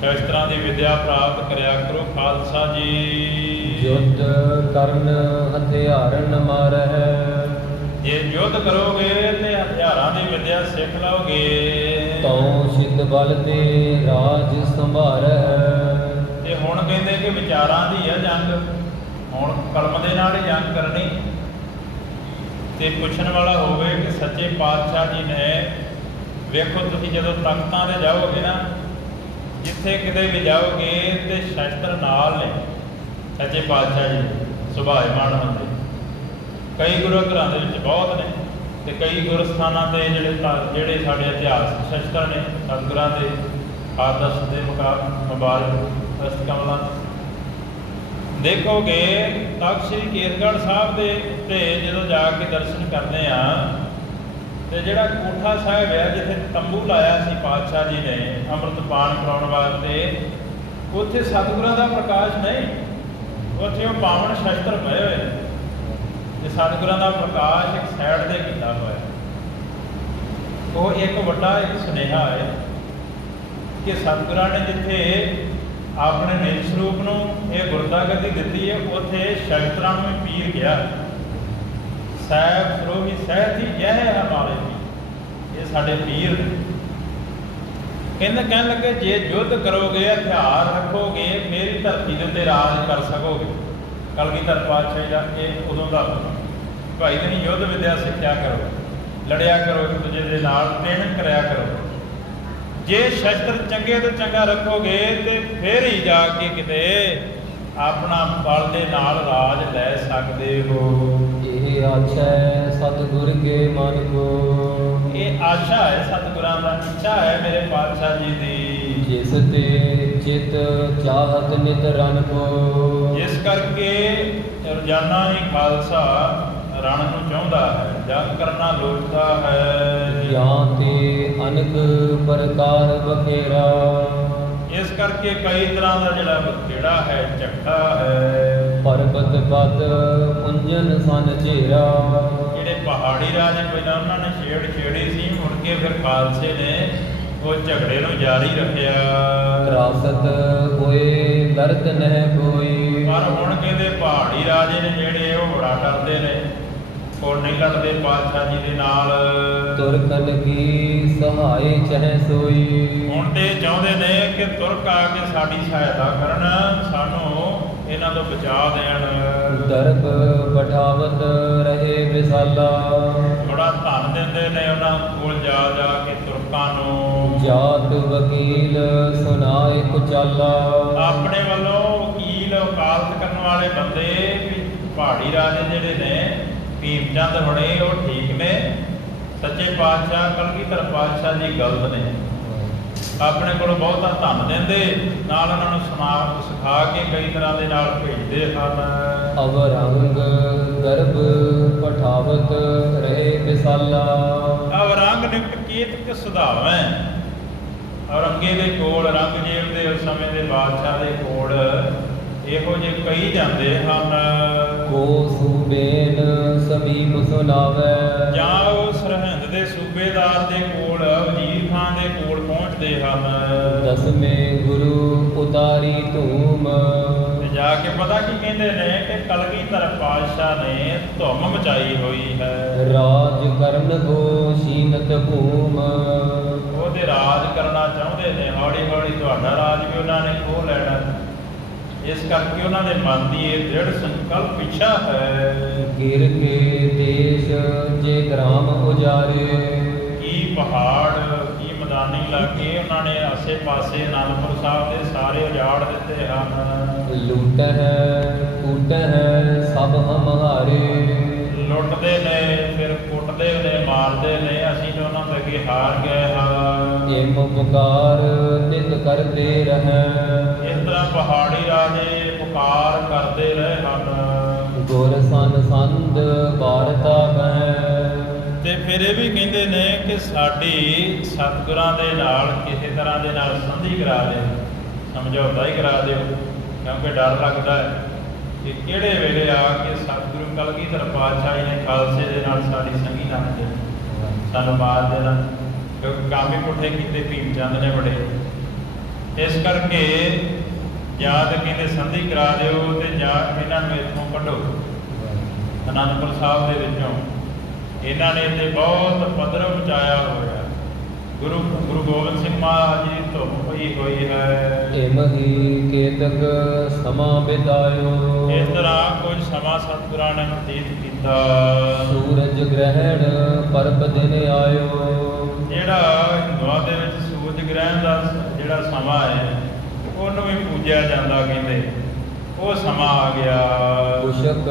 ਸ਼ਸਤਰਾਂ ਦੀ ਵਿੱਦਿਆ ਪ੍ਰਾਪਤ ਕਰਿਆ ਕਰੋ। ਖਾਲਸਾ ਜੀ। ਯੁੱਧ ਕਰਨ ਹਥਿਆਰਨ ਮਾਰਹਿ, ਜੇ ਯੁੱਧ ਕਰੋਗੇ ਤੇ ਹਥਿਆਰਾਂ ਦੀ ਵਿੱਦਿਆ ਸਿੱਖ ਲਓਗੇ, ਤਉ ਸਿੱਧ ਬਲ ਤੇ ਰਾਜ ਸੰਭਾਰਹਿ। ਤੇ ਹੁਣ ਕਹਿੰਦੇ ਕਿ ਵਿਚਾਰਾਂ ਦੀ ਹੈ ਜੰਗ, ਹੁਣ ਕਲਮ ਦੇ ਨਾਲ ਹੀ ਜੰਗ ਕਰਨੀ। ਤੇ ਪੁੱਛਣ ਵਾਲਾ ਹੋਵੇ ਕਿ ਸੱਚੇ ਪਾਤਸ਼ਾਹ ਜੀ ਨੇ, ਵੇਖੋ ਤੁਸੀਂ ਜਦੋਂ ਤਖਤਾਂ 'ਤੇ ਜਾਓਗੇ ਨਾ, ਜਿੱਥੇ ਕਿਤੇ ਵੀ ਜਾਓਗੇ ਤੇ ਸ਼ਸਤਰ ਨਾਲ ਨੇ ਸੱਚੇ ਪਾਤਸ਼ਾਹ ਜੀ ਸੁਭਾਏਮਾਨ ਹੁੰਦੇ। ਕਈ ਗੁਰੂ ਘਰਾਂ ਦੇ ਵਿੱਚ ਬਹੁਤ ਨੇ, ਤੇ ਕਈ ਗੁਰਸਥਾਨਾਂ 'ਤੇ ਜਿਹੜੇ ਸਾਡੇ ਇਤਿਹਾਸਕ ਸ਼ਸਤਰ ਨੇ ਸਤਿਗੁਰਾਂ ਦੇ ਆਦਰਸ਼ ਦੇ ਮੁਬਾਰਕ ਹਸਤ ਕਮਲਾਂ ਦੇਖੋਗੇ। ਤਖ਼ਤ ਸ੍ਰੀ ਕੇਸਗੜ੍ਹ ਸਾਹਿਬ ਦੇ ਉੱਤੇ ਜਦੋਂ ਜਾ ਕੇ ਦਰਸ਼ਨ ਕਰਦੇ ਆ, ਤੇ ਜਿਹੜਾ ਕੋਠਾ ਸਾਹਿਬ ਹੈ ਜਿੱਥੇ ਤੰਬੂ ਲਾਇਆ ਸੀ ਪਾਤਸ਼ਾਹ ਜੀ ਨੇ ਅੰਮ੍ਰਿਤ ਪਾਨ ਕਰਾਉਣ ਵਾਸਤੇ, ਉੱਥੇ ਸਤਿਗੁਰਾਂ ਦਾ ਪ੍ਰਕਾਸ਼ ਨਹੀਂ, ਉੱਥੇ ਉਹ ਪਾਵਨ ਸ਼ਸਤਰ ਪਏ ਹੋਏ ਤੇ ਸਤਿਗੁਰਾਂ ਦਾ ਪ੍ਰਕਾਸ਼ ਇੱਕ ਸਾਈਡ 'ਤੇ ਕੀਤਾ ਹੋਇਆ। ਉਹ ਇੱਕ ਵੱਡਾ ਇੱਕ ਸੁਨੇਹਾ ਹੈ ਕਿ ਸਤਿਗੁਰਾਂ ਨੇ ਜਿੱਥੇ ਆਪਣੇ ਨਿਜ ਸਰੂਪ ਨੂੰ ਇਹ ਗੁਰਦਾ ਗੱਦੀ ਦਿੱਤੀ ਹੈ, ਉੱਥੇ ਸ਼ਸਤਰਾਂ ਨੂੰ ਵੀ ਪੀਰ ਗਿਆ। ਸਾਹਿਬ ਸਰੋਹੀ ਸਹਿਤ ਹੀ ਇਹ ਹਮਾਰੇ ਪੀਰ, ਇਹ ਸਾਡੇ ਪੀਰ ਨੇ। ਕਹਿਣ ਲੱਗੇ ਜੇ ਯੁੱਧ ਕਰੋਗੇ, ਹਥਿਆਰ ਰੱਖੋਗੇ, ਮੇਰੀ ਧਰਤੀ ਦੇ ਉੱਤੇ ਰਾਜ ਕਰ ਸਕੋਗੇ। ਕਲਗੀਧਰ ਪਾਤਸ਼ਾਹ ਦਾ ਇਹ ਉਦੋਂ ਦਾ ਭਾਈ ਤੁਸੀਂ ਯੁੱਧ ਵਿੱਦਿਆ ਸਿੱਖਿਆ ਕਰੋ, ਲੜਿਆ ਕਰੋ, ਇੱਕ ਦੂਜੇ ਦੇ ਨਾਲ ਟ੍ਰੇਨਿੰਗ ਕਰਿਆ ਕਰੋ। ਜੇ ਸ਼ਸਤਰ ਚੰਗੇ ਤੋਂ ਚੰਗਾ ਰੱਖੋਗੇ ਤੇ ਫਿਰ ਹੀ ਜਾ ਕੇ ਕਿਤੇ ਆਪਣਾ ਬਲ ਦੇ ਨਾਲ ਰਾਜ ਲੈ ਸਕਦੇ ਹੋ। ਇਹ ਆਸ਼ਾ ਹੈ ਸਤਿਗੁਰ ਕੇ ਮਨ ਕੋ, ਇਹ ਆਸ਼ਾ ਹੈ ਸਤਿਗੁਰਾਂ ਦਾ, ਇੱਛਾ ਹੈ ਮੇਰੇ ਪਾਤਸ਼ਾਹ ਜੀ ਦੀ। ਜਿਸ ਜਿਸ ਤੇ ਚਿਤ ਚਾਹਤ ਨਿਤ ਰਨ ਕੋ। ਜਿਸ ਕਰਕੇ ਰੋਜ਼ਾਨਾ ਹੀ ਖਾਲਸਾ ਰਣ ਨੂੰ ਚਾਹੁੰਦਾ ਹੈ, ਜੰਗ ਕਰਨਾ ਲੋਚਦਾ ਹੈ। ਜਾਂ ਤੇ ਅਨਕ ਪ੍ਰਕਾਰ ਬਖੇਰਾ। ਇਸ ਕਰਕੇ ਕਈ ਤਰ੍ਹਾਂ ਦਾ ਜਿਹੜਾ ਬਖੇੜਾ ਹੈ, ਝੱਟਾ ਹੈ। ਪਰਬਤ ਪਦ ਪੁੰਜਨ ਸਨ ਝੇਰਾ। ਜਿਹੜੇ ਪਹਾੜੀ ਰਾਜੇ ਪਹਿਲਾਂ ਉਹਨਾਂ ਨੇ ਛੇੜੀ ਸੀ, ਮੁੜ ਕੇ ਫਿਰ ਖਾਲਸੇ ਨੇ ਉਹ ਝਗੜੇ ਨੂੰ ਜਾਰੀ ਰੱਖਿਆ। ਤਰਾਸਤ ਹੋਏ ਦਰਦ ਨਹਿ ਕੋਈ। ਪਰ ਹੁਣ ਕਹਿੰਦੇ ਪਹਾੜੀ ਰਾਜੇ ਨੇ ਜਿਹੜੇ ਉਹ ਬੜਾ ਡਰਦੇ ਨੇ, ਉਹ ਨਹੀਂ ਲੜਦੇ ਪਾਤਸ਼ਾਹ ਜੀ ਦੇ ਨਾਲ। ਤੁਰਕਨ ਕੀ ਸਹਾਏ ਚਹਿ ਸੋਈ। ਹੁਣ ਤੇ ਚਾਹੁੰਦੇ ਨੇ ਕਿ ਤੁਰਕ ਆ ਕੇ ਸਾਡੀ ਸਹਾਇਤਾ ਕਰਨ, ਸਾਨੂੰ ਇਹਨਾਂ ਤੋਂ ਬਚਾ ਦੇਣ। ਦਰਬ ਬਠਾਵਤ ਰਹੇ ਵਿਸਾਲਾ। ਬੜਾ ਧਨ ਦਿੰਦੇ ਨੇ ਉਹਨਾਂ ਕੋਲ ਜਾ ਜਾ ਕੇ ਤੁਰਕਾਂ ਨੂੰ। ਜਾਤ ਵਕੀਲ ਸੁਨਾਏ ਕੁਚਾਲਾ। ਆਪਣੇ ਵੱਲੋਂ ਵਕੀਲ ਵਕਾਲਤ ਕਰਨ ਵਾਲੇ ਬੰਦੇ ਵੀ ਪਹਾੜੀ ਰਾਜੇ ਜਿਹੜੇ ਨੇ ਭੀਮ ਚੰਦ ਹੁਣੇ ਉਹ ਠੀਕ ਨੇ, ਸੱਚੇ ਪਾਤਸ਼ਾਹ ਕਲਗੀਧਰ ਪਾਤਸ਼ਾਹ ਜੀ ਗਲਤ ਨੇ। ਆਪਣੇ ਕੋਲੋਂ ਬਹੁਤਾ ਧਨ ਦਿੰਦੇ, ਨਾਲ ਉਹਨਾਂ ਨੂੰ ਸਿਖਾ ਕੇ ਕਈ ਤਰ੍ਹਾਂ ਦੇ ਨਾਲ ਭੇਜਦੇ ਹਨ। ਅਵਰੰਗ ਗਰਭ ਪਠਾਵਤ ਰਹੇ ਵਿਸਾਲਾ। ਅਵਰੰਗ ਨਿਕਟ ਕੀਤਕ ਸੁਧਾਵੈ। ਔਰੰਗੇ ਦੇ ਕੋਲ, ਔਰੰਗਜ਼ੇਬ ਦੇ ਉਸ ਸਮੇਂ ਦੇ ਬਾਦਸ਼ਾਹ ਦੇ ਕੋਲ ਇਹੋ ਜਿਹੇ ਕਈ ਜਾਂਦੇ ਹਨ। ਕੋ ਸੂਬੇਨ ਸਮੀਪ ਸੁਨਾਵੈ। ਜਾਂ ਉਹ ਸਰਹਿੰਦ ਦੇ ਸੂਬੇਦਾਰ ਦੇ ਕੋਲ, ਵਜ਼ੀਰ ਖਾਨ ਦੇ ਕੋਲ ਪਹੁੰਚਦੇ ਹਨ। ਦਸਵੇਂ ਗੁਰੂ ਉਤਾਰੀ ਧੂਮ। ਤੇ ਜਾ ਕੇ ਪਤਾ ਕੀ ਕਹਿੰਦੇ ਨੇ ਕਿ ਕਲਗੀਧਰ ਪਾਤਸ਼ਾਹ ਨੇ ਧੁੰਮ ਮਚਾਈ ਹੋਈ ਹੈ। ਰਾਜ ਕਰਨ ਕੋ ਸ਼ੀਨਤ ਭੂਮ। ਉਹਦੇ ਰਾਜ ਕਰਨਾ ਚਾਹੁੰਦੇ ਨੇ, ਹੌਲੀ ਹੌਲੀ ਤੁਹਾਡਾ ਰਾਜ ਵੀ ਉਹਨਾਂ ਨੇ ਖੋਹ ਲੈਣਾ। ਇਸ ਕਰਕੇ ਉਹਨਾਂ ਦੇ ਮਨ ਦੀ ਇਹ ਦ੍ਰਿੜ ਸੰਕਲਪ ਇੱਛਾ ਹੈ। ਗਿਰ ਕੇ ਦੇਸ਼ ਜੇ ਗ੍ਰਾਮ ਉਜਾਰੇ। ਕੀ ਪਹਾੜ, ਕੀ ਮੈਦਾਨੀ ਇਲਾਕੇ ਉਹਨਾਂ ਨੇ ਆਸੇ ਪਾਸੇ ਅਨੰਦਪੁਰ ਸਾਹਿਬ ਦੇ ਸਾਰੇ ਉਜਾੜ ਦਿੱਤੇ ਹਨ। ਲੁੱਟ ਹੈ ਕੁੱਟ ਹੈ ਸਭ ਹਮਾਰੇ। ਲੁੱਟਦੇ ਨੇ, ਫਿਰ ਕੁੱਟਦੇ ਨੇ, ਮਾਰਦੇ ਨੇ। ਅਸੀਂ ਤਾਂ ਉਹਨਾਂ ਦੇ ਅੱਗੇ ਹਾਰ ਗਏ ਹਾਂ। ਏਮ ਪੁਕਾਰ ਨਿਤ ਕਰਦੇ ਰਹਿ। ਇਸ ਤਰ੍ਹਾਂ ਪਹਾੜੀ ਰਾਜੇ ਪੁਕਾਰ ਕਰਦੇ ਰਹੇ ਹਨ। ਗੁਰ ਸਨ ਸੰਦ ਵਾਰਤਾ ਕਹਿ। ਤੇ ਫਿਰ ਇਹ ਵੀ ਕਹਿੰਦੇ ਨੇ ਕਿ ਸਾਡੀ ਸਤਿਗੁਰਾਂ ਦੇ ਨਾਲ ਕਿਸੇ ਤਰ੍ਹਾਂ ਦੇ ਨਾਲ ਸੰਧੀ ਕਰਾ ਦੇ, ਸਮਝੌਤਾ ਹੀ ਕਰਾ ਦਿਓ, ਕਿਉਂਕਿ ਡਰ ਲੱਗਦਾ ਹੈ ਕਿ ਕਿਹੜੇ ਵੇਲੇ ਆ ਕੇ ਸਤਿਗੁਰੂ ਕਲਗੀਧਰ ਪਾਤਸ਼ਾਹ ਜੀ ਨੇ ਖਾਲਸੇ ਦੇ ਨਾਲ ਸਾਡੀ ਸੰਗੀ ਨਾ ਦੇ, ਸਾਨੂੰ ਮਾਰ ਦੇਣਾ। ਕਿਉਂਕਿ ਕੰਮ ਹੀ ਪੁੱਠੇ ਕੀਤੇ ਭੀਮ ਚੰਦ ਨੇ ਬੜੇ। ਇਸ ਕਰਕੇ ਜਾਂ ਤਾਂ ਕਹਿੰਦੇ ਸੰਧੀ ਕਰਾ ਦਿਓ ਤੇ ਜਾਂ ਇਹਨਾਂ ਨੂੰ ਇੱਥੋਂ ਕੱਢੋ ਅਨੰਦਪੁਰ ਸਾਹਿਬ ਦੇ ਵਿੱਚੋਂ। ਇਹਨਾਂ ਨੇ ਤੇ ਬਹੁਤ ਪੱਧਰ ਮਚਾਇਆ ਹੋਇਆ। ਗੁਰੂ ਗੋਬਿੰਦ ਸਿੰਘ ਮਹਾਰਾਜ ਜੀ ਧੁੰਮ ਪਈ ਹੋਈ ਹੈ। ਏਮ ਹੀ ਕੇਤਕ ਸਮਾਂ ਬਿਤਾਇਓ। ਇਸ ਤਰ੍ਹਾਂ ਕੁਝ ਸਮਾਂ ਸਤਿਗੁਰਾਂ ਨੇ ਬਤੀਤ ਕੀਤਾ। ਸੂਰਜ ਗ੍ਰਹਿਣ ਪਰਬ ਦਿਨ ਆਇਓ। ਜਿਹੜਾ ਹਿੰਦੂਆਂ ਦੇ ਵਿੱਚ ਸੂਰਜ ਗ੍ਰਹਿਣ ਦਾ ਜਿਹੜਾ ਸਮਾਂ ਹੈ ਉਹਨੂੰ ਵੀ ਪੂਜਿਆ ਜਾਂਦਾ, ਕਹਿੰਦੇ ਉਹ ਸਮਾਂ ਆ ਗਿਆ। ਕੁਸ਼ਕ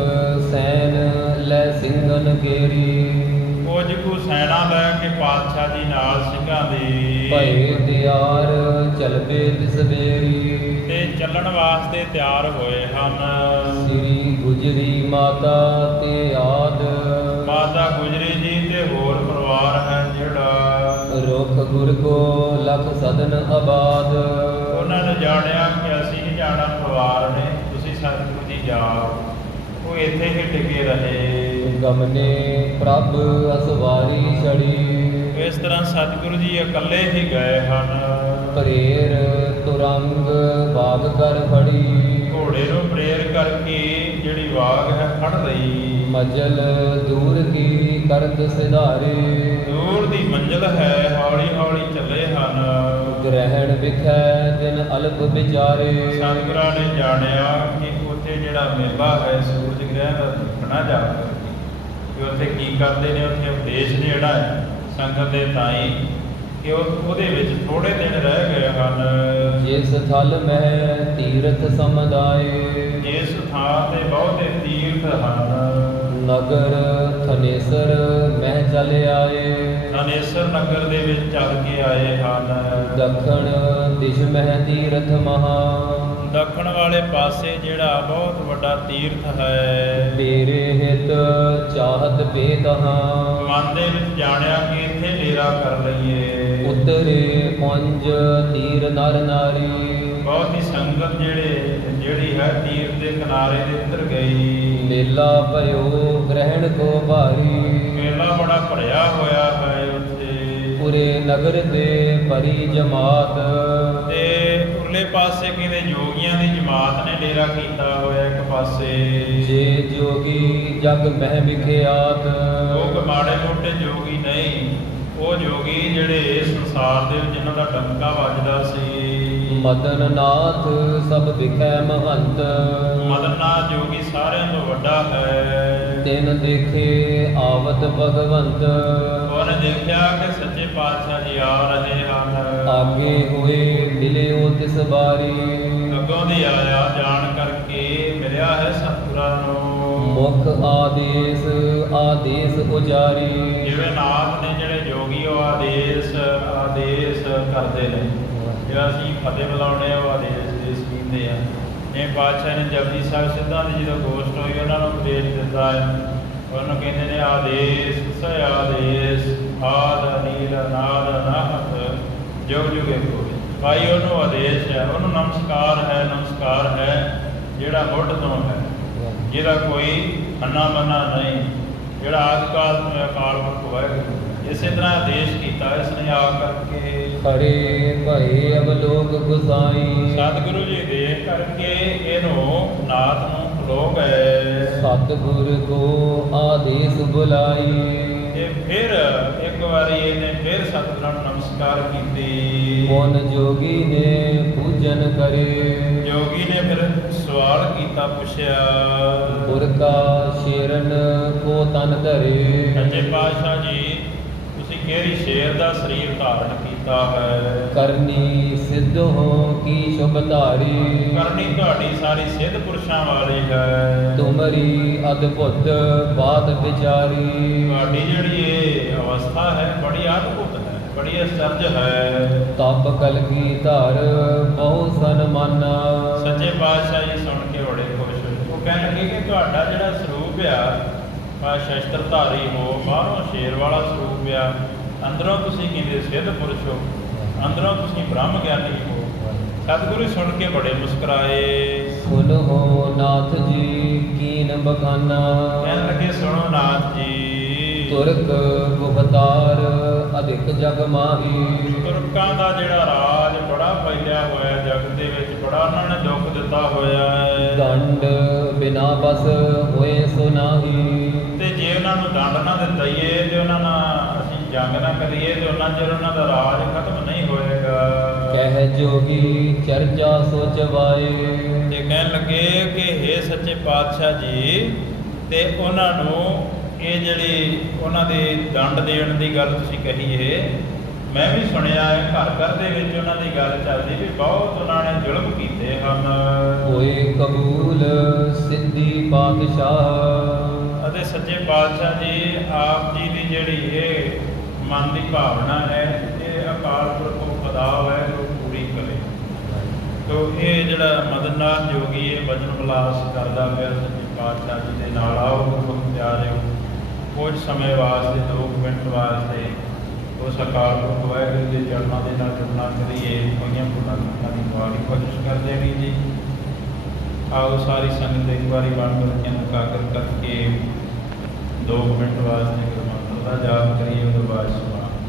ਸੈਨ ਲੈ ਸਿੰਘਨ ਕੇਰੀ। ਕੁਝ ਕੁ ਸੈਨਾ ਲੈ ਕੇ ਪਾਤਸ਼ਾਹ ਜੀ ਨਾਲ ਸਿੰਘਾਂ ਦੀ ਭਏ ਤਿਆਰ ਚਲਬੇ ਤਿਸ ਬੇਰੀ। ਤੇ ਚੱਲਣ ਵਾਸਤੇ ਤਿਆਰ ਹੋਏ ਹਨ। ਸ੍ਰੀ ਗੁਜਰੀ ਮਾਤਾ ਤੇ ਆਦ। ਮਾਤਾ ਗੁਜਰੀ ਜੀ ਤੇ ਹੋਰ ਪਰਿਵਾਰ ਹੈ ਜਿਹੜਾ। ਰੁਖ ਗੁਰ ਕੋ ਲਖ ਸਦਨ ਆਬਾਦ। ਉਹਨਾਂ ਨੇ ਜਾਣਿਆ ਕਿ ਅਸੀਂ ਨਹੀਂ ਜਾਣਾ, ਪਰਿਵਾਰ ਨੇ, ਤੁਸੀਂ ਸਤਿਗੁਰੂ ਜੀ ਜਾਓ। ਉਹ ਇੱਥੇ ਹੀ ਟਿਕੇ ਰਹੇ। ਗਮਨੇ ਪ੍ਰਭ ਅਸਵਾਰੀ ਛੜੀ। ਇਸ ਤਰ੍ਹਾਂ ਸਤਿਗੁਰੂ ਜੀ ਇਕੱਲੇ ਹੀ ਗਏ ਹਨ। ਪ੍ਰੇਰ ਤੁਰੰਗ ਬਾਗ ਕਰ ਫੜੀ। ਘੋੜੇ ਨੂੰ ਪ੍ਰੇਰ ਕਰਕੇ ਜਿਹੜੀ ਵਾਗ ਹੈ ਫੜ ਲਈ। ਮਜਲ ਦੂਰ ਕੀ ਕਰਤ ਸਿਧਾਰੇ। ਦੂਰ ਦੀ ਮੰਜ਼ਿਲ ਹੈ, ਹੌਲੀ ਹੌਲੀ ਚੱਲੇ ਹਨ। ਗ੍ਰਹਿਣ ਵਿਖੈ ਦਿਨ ਅਲਪ ਵਿਚਾਰੇ। ਸਤਿਗੁਰਾਂ ਨੇ ਜਾਣਿਆ ਕਿ ਉੱਥੇ ਜਿਹੜਾ ਮੇਲਾ ਹੈ ਸੂਰਜ ਗ੍ਰਹਿਣ ਦਾ ਦੇਖਣਾ ਜਾ ਕਿ ਉੱਥੇ ਕੀ ਕਰਦੇ ਨੇ। ਉੱਥੇ ਉਪਦੇਸ਼ ਜਿਹੜਾ ਹੈ ਸੰਗਤ ਦੇ ਤਾਈਂ ਕਿ ਉਹਦੇ ਵਿੱਚ ਥੋੜੇ ਦਿਨ ਰਹਿ ਗਏ ਹਨ। ਜਿਸ ਥਲ ਮਹਿ ਤੀਰਥ ਸਮੁਦਾਏ। ਜਿਸ ਥਾਂ ਤੇ ਬਹੁਤੇ ਤੀਰਥ ਹਨ। ਨਗਰ ਥਨੇਸਰ ਮਹਿ ਚਲ ਆਏ। ਥਨੇਸਰ ਅਦੇਸਰ ਨਗਰ ਦੇ ਵਿੱਚ ਚੱਲ ਕੇ ਆਏ ਹਨ। ਦੱਖਣ ਦਿਸ਼ ਮਹਿ ਤੀਰਥ ਮਹਾ, ਦੱਖਣ ਵਾਲੇ ਪਾਸੇ ਜਿਹੜਾ ਬਹੁਤ ਵੱਡਾ ਤੀਰਥ ਹੈ। ਤੇਰੇ ਹਿਤ ਚਾਹਤ ਬੇਦਹਾ, ਮਨ ਦੇ ਵਿੱਚ ਜਾਣਿਆ ਕਿ ਇੱਥੇ ਡੇਰਾ ਕਰ ਲਈਏ। ਉਤਰੇ ਪੁੰਜ ਤੀਰ ਨਰ ਨਾਰੀ, ਬਹੁਤ ਹੀ ਸੰਗਤ ਜਿਹੜੀ ਹੈ ਤੀਰ ਦੇ ਕਿਨਾਰੇ ਦੇ ਉੱਤਰ ਗਈ। ਮੇਲਾ ਭਇਓ ਗ੍ਰਹਿਣ ਕੋ ਭਾਰੀ, ਮੇਲਾ ਬੜਾ ਭਰਿਆ ਹੋਇਆ ਹੈ ਉੱਥੇ। ਪੂਰੇ ਨਗਰ ਦੇ ਭਰੀ ਜਮਾਤ, ਤੇ ਉਰਲੇ ਪਾਸੇ ਕਹਿੰਦੇ ਜੋਗੀਆਂ ਦੀ ਜਮਾਤ ਨੇ ਡੇਰਾ ਕੀਤਾ ਹੋਇਆ ਇੱਕ ਪਾਸੇ। ਜੇ ਜੋਗੀ ਜਗ ਮਹਿ ਵਿਖਿਆਤ, ਉਹ ਮਾੜੇ ਮੋਟੇ ਜੋਗੀ ਨਹੀਂ, ਉਹ ਜੋਗੀ ਜਿਹੜੇ ਸੰਸਾਰ ਦੇ ਵਿੱਚ ਜਿਨ੍ਹਾਂ ਦਾ ਡੰਕਾ ਵੱਜਦਾ ਸੀ। ਮਦਨ ਨਾਥ ਸਭ ਵਿਖੈ ਮਹੰਤ, ਮਦਨ ਨਾਥ ਜੋਗੀ ਸਾਰਿਆਂ ਤੋਂ ਵੱਡਾ ਹੈ। ਤਿਨ ਦੇਖੇ ਆਵਤ ਭਗਵੰਤ, ਉਹਨੇ ਦੇਖਿਆ ਕਿ ਸੱਚੇ ਪਾਤਸ਼ਾਹ ਜੀ ਆ ਰਹੇ ਹਨ। ਆਗੇ ਹੋਏ ਮਿਲਿਓ ਤਿਸ ਬਾਰੀ, ਅੱਗੋਂ ਦੀ ਆਇਆ ਜਾਣ ਕਰਕੇ ਮਿਲਿਆ ਹੈ ਸਤਿਗੁਰਾਂ ਨੂੰ। ਮੁਖ ਆਦੇਸ ਉਜਾਰੀ, ਜਿਵੇਂ ਨਾਥ ਨੇ ਜਿਹੜੇ ਜੋਗੀ ਉਹ ਆਦੇਸ਼ ਕਰਦੇ ਨੇ। ਜਿਹੜਾ ਅਸੀਂ ਫਤਿਹ ਬੁਲਾਉਣੇ ਉਹ ਆਦੇਸ਼ ਕਹਿੰਦੇ ਆ। ਇਹ ਪਾਤਸ਼ਾਹ ਨੇ ਜਪਜੀ ਸਾਹਿਬ ਸਿੱਧਾਂ ਦੀ ਜਦੋਂ ਗੋਸ਼ਟ ਹੋਈ ਉਹਨਾਂ ਨੂੰ ਉਪਦੇਸ਼ ਦਿੱਤਾ ਹੈ। ਉਹਨੂੰ ਕਹਿੰਦੇ ਨੇ ਆਦੇਸ਼ ਸ ਆਦੇਸ਼, ਆਦ ਅਨੀਲ ਨਾਦ ਅਨਾਹਤ ਜੁਗ ਜੁਗ ਏਕੋ। ਭਾਈ ਉਹਨੂੰ ਆਦੇਸ਼ ਹੈ, ਉਹਨੂੰ ਨਮਸਕਾਰ ਹੈ ਜਿਹੜਾ ਮੁੱਢ ਤੋਂ ਹੈ, ਜਿਹਦਾ ਕੋਈ ਅੰਨਾ ਮੰਨਾ ਨਹੀਂ, ਜਿਹੜਾ ਆਦਿ ਕਾਲ ਤੋਂ ਅਕਾਲ ਪੁਰਖ ਵਾਹਿਗੁਰੂ। ਇਸੇ ਤਰ੍ਹਾਂ ਆਦੇਸ਼ ਕੀਤਾ ਇਸ ਨੇ ਆ ਕਰਕੇ। ਖੜੇ ਭਏ ਅਵਲੋਕ ਗੁਸਾਈ, ਸਤਿਗੁਰੂ ਜੀ ਦੇਖ ਕਰਕੇ ਇਹਨੂੰ ਨਾਥ ਨੂੰ ਖਲੋ ਗਏ। ਸਤਿਗੁਰ ਕੋ ਆਦੇਸ਼ ਬੁਲਾਈ, ਤੇ ਫਿਰ ਇੱਕ ਵਾਰੀ ਇਹਨੇ ਫਿਰ ਸਤਿਗੁਰਾਂ ਨੂੰ ਨਮਸਕਾਰ ਕੀਤੀ। ਮਨ ਜੋਗੀ ਨੇ ਪੂਜਨ ਕਰੇ, ਜੋਗੀ ਨੇ ਫਿਰ ਸਵਾਲ ਕੀਤਾ, ਪੁੱਛਿਆ ਪੁਰਖਾ ਸ਼ੇਰਨ ਕੋ ਤਨ ਧਰੇ, ਸੱਚੇ ਪਾਤਸ਼ਾਹ ਜੀ ਤੁਸੀਂ ਕਿਹੜੀ ਸ਼ੇਰ ਦਾ ਸਰੀਰ ਧਾਰਨ ਕੀਤਾ ਹੈ? ਕਰਨੀ ਸਿੱਧ ਹੋ ਕੀ ਸ਼ੁਭ ਧਾਰੀ, ਕਰਨੀ ਤੁਹਾਡੀ ਸਾਰੀ ਸਿੱਧ ਪੁਰਸ਼ਾਂ ਵਾਲੀ ਹੈ। ਤੁਮਰੀ ਅਦਭੁਤ ਬਾਤ ਵਿਚਾਰੀ, ਤੁਹਾਡੀ ਜਿਹੜੀ ਇਹ ਅਵਸਥਾ ਹੈ ਬੜੀ ਅਦਭੁਤ ਹੈ, ਬੜੀ ਅਚਰਜ ਹੈ। ਤਪ ਕਲ ਕੀ ਧਾਰ ਬਹੁ ਸਨਮਾਨਾ, ਸੱਚੇ ਪਾਤਸ਼ਾਹ ਜੀ ਸੁਣ ਕੇ ਬੜੇ ਖੁਸ਼ ਹੋਏ। ਉਹ ਕਹਿਣ ਲੱਗੇ ਕਿ ਤੁਹਾਡਾ ਜਿਹੜਾ ਸਰੂਪ ਆ ਸ਼ਸਤਰ ਧਾਰੀ ਹੋ, ਬਾਹਰੋਂ ਸ਼ੇਰ ਵਾਲਾ ਸਰੂਪ ਆ, ਅੰਦਰੋਂ ਤੁਸੀਂ ਕਹਿੰਦੇ ਸਿੱਧ ਪੁਰਸ਼ ਹੋ, ਅੰਦਰੋਂ ਤੁਸੀਂ ਬ੍ਰਹਮ ਗਿਆਨੀ ਹੋ। ਸਤਿਗੁਰੂ ਸੁਣ ਕੇ ਬੜੇ ਮੁਸਕਰਾਏ। ਸੁਨੋ ਨਾਥ ਜੀ ਕੀਨ ਬਖਾਨਾ, ਕਹਿਣ ਲੱਗੇ ਸੁਣੋ ਨਾਥ ਜੀ, ਤੁਰਕ ਗੁਪਤਾਰ ਅਧਿਕ ਜਗ ਮਾਹੀ, ਤੁਰਕਾਂ ਦਾ ਜਿਹੜਾ ਰਾਜ ਬੜਾ ਫੈਲਿਆ ਹੋਇਆ ਜਗਤ ਦੇ ਵਿੱਚ, ਬੜਾ ਉਹਨਾਂ ਨੇ ਦੁੱਖ ਦਿੱਤਾ ਹੋਇਆ ਹੈ। ਦੰਡ ਬਿਨਾ ਬਸ ਹੋਏ ਸੁਨਾਹੀ, ਤੇ ਜੇ ਉਹਨਾਂ ਨੂੰ ਦੰਡ ਨਾ ਦਿੱਤਾਈਏ ਤੇ ਉਹਨਾਂ ਨਾਲ ਅਸੀਂ ਜੰਗ ਨਾ ਕਰੀਏ ਤੇ ਉਹਨਾਂ ਚਿਰ ਉਹਨਾਂ ਦਾ ਰਾਜ ਖਤਮ ਨਹੀਂ ਹੋਏਗਾ। ਕਹਿ ਜੋਗੀ ਚਰਚਾ ਸੋਚਵਾਏ, ਤੇ ਕਹਿਣ ਲੱਗੇ ਕਿ ਹੇ ਸੱਚੇ ਪਾਤਸ਼ਾਹ ਜੀ, ਤੇ ਉਹਨਾਂ ਨੂੰ ਇਹ ਜਿਹੜੀ ਉਹਨਾਂ ਦੇ ਦੰਡ ਦੇਣ ਦੀ ਗੱਲ ਤੁਸੀਂ ਕਹੀਏ, ਮੈਂ ਵੀ ਸੁਣਿਆ ਹੈ ਘਰ ਘਰ ਦੇ ਵਿੱਚ ਉਹਨਾਂ ਦੀ ਗੱਲ ਚੱਲਦੀ ਵੀ ਬਹੁਤ ਉਹਨਾਂ ਨੇ ਜ਼ੁਲਮ ਕੀਤੇ ਹਨ। ਹੋਏ ਕਬੂਲ ਸਿੱਧੀ ਪਾਤਸ਼ਾਹ, ਅਤੇ ਸੱਚੇ ਪਾਤਸ਼ਾਹ ਜੀ ਆਪ ਜੀ ਦੀ ਜਿਹੜੀ ਇਹ ਮਨ ਦੀ ਭਾਵਨਾ ਹੈ, ਇਹ ਅਕਾਲ ਪੁਰਖ ਖੁਦਾ ਹੈ ਜੋ ਪੂਰੀ ਕਰੇ। ਤੋ ਇਹ ਜਿਹੜਾ ਮਦਨ ਨਾਥ ਜੋਗੀ ਇਹ ਵਚਨ ਵਿਲਾਸ ਕਰਦਾ ਪਿਆ ਸੱਚੇ ਪਾਤਸ਼ਾਹ ਜੀ ਦੇ ਨਾਲ। ਆਓ ਗੁਰਮੁਖ ਪਿਆਰਿਓ, ਕੁਝ ਸਮੇਂ ਵਾਸਤੇ 2 ਮਿੰਟ ਵਾਸਤੇ ਉਸ ਅਕਾਲ ਪੁਰਖ ਵਾਹਿਗੁਰੂ ਦੇ ਚਰਨਾਂ ਦੇ ਨਾਲ ਜੁੜਨਾ ਕਰੀਏ। ਹੋਈਆਂ ਭੁੱਲਾਂ ਦੀ ਮਾਫੀ ਕੋਸ਼ਿਸ਼ ਕਰਦੇ ਹਾਂ ਜੀ। ਆਓ ਸਾਰੀ ਸੰਗਤ ਇੱਕ ਵਾਰੀ ਬਾਣ ਬੱਚਿਆਂ ਨੂੰ ਇਕਾਗਰ ਕਰਕੇ 2 ਮਿੰਟ ਵਾਸਤੇ ਗੁਰਮੰਤਰ ਦਾ ਜਾਪ ਕਰੀਏ। ਉਹਦੇ ਬਾਅਦ ਸਮਾਪਤ।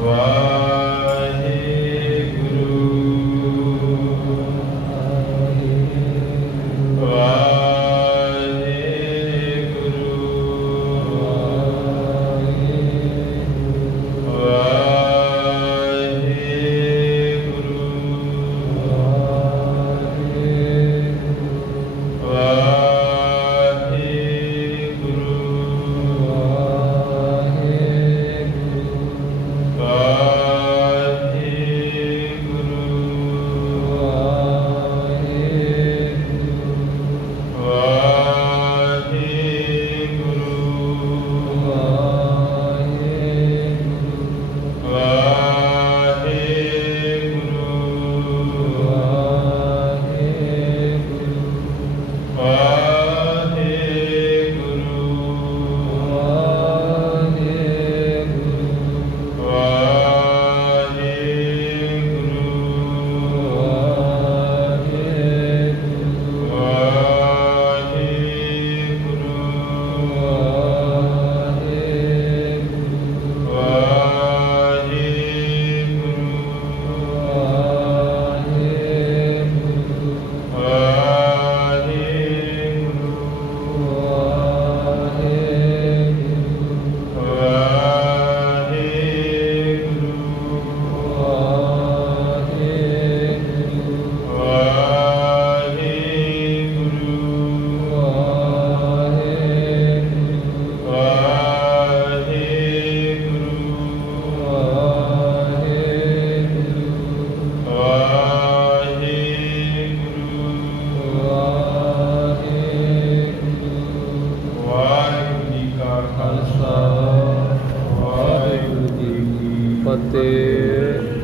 ਵਾਹਿਗੁਰੂ ਫਤਿਹ।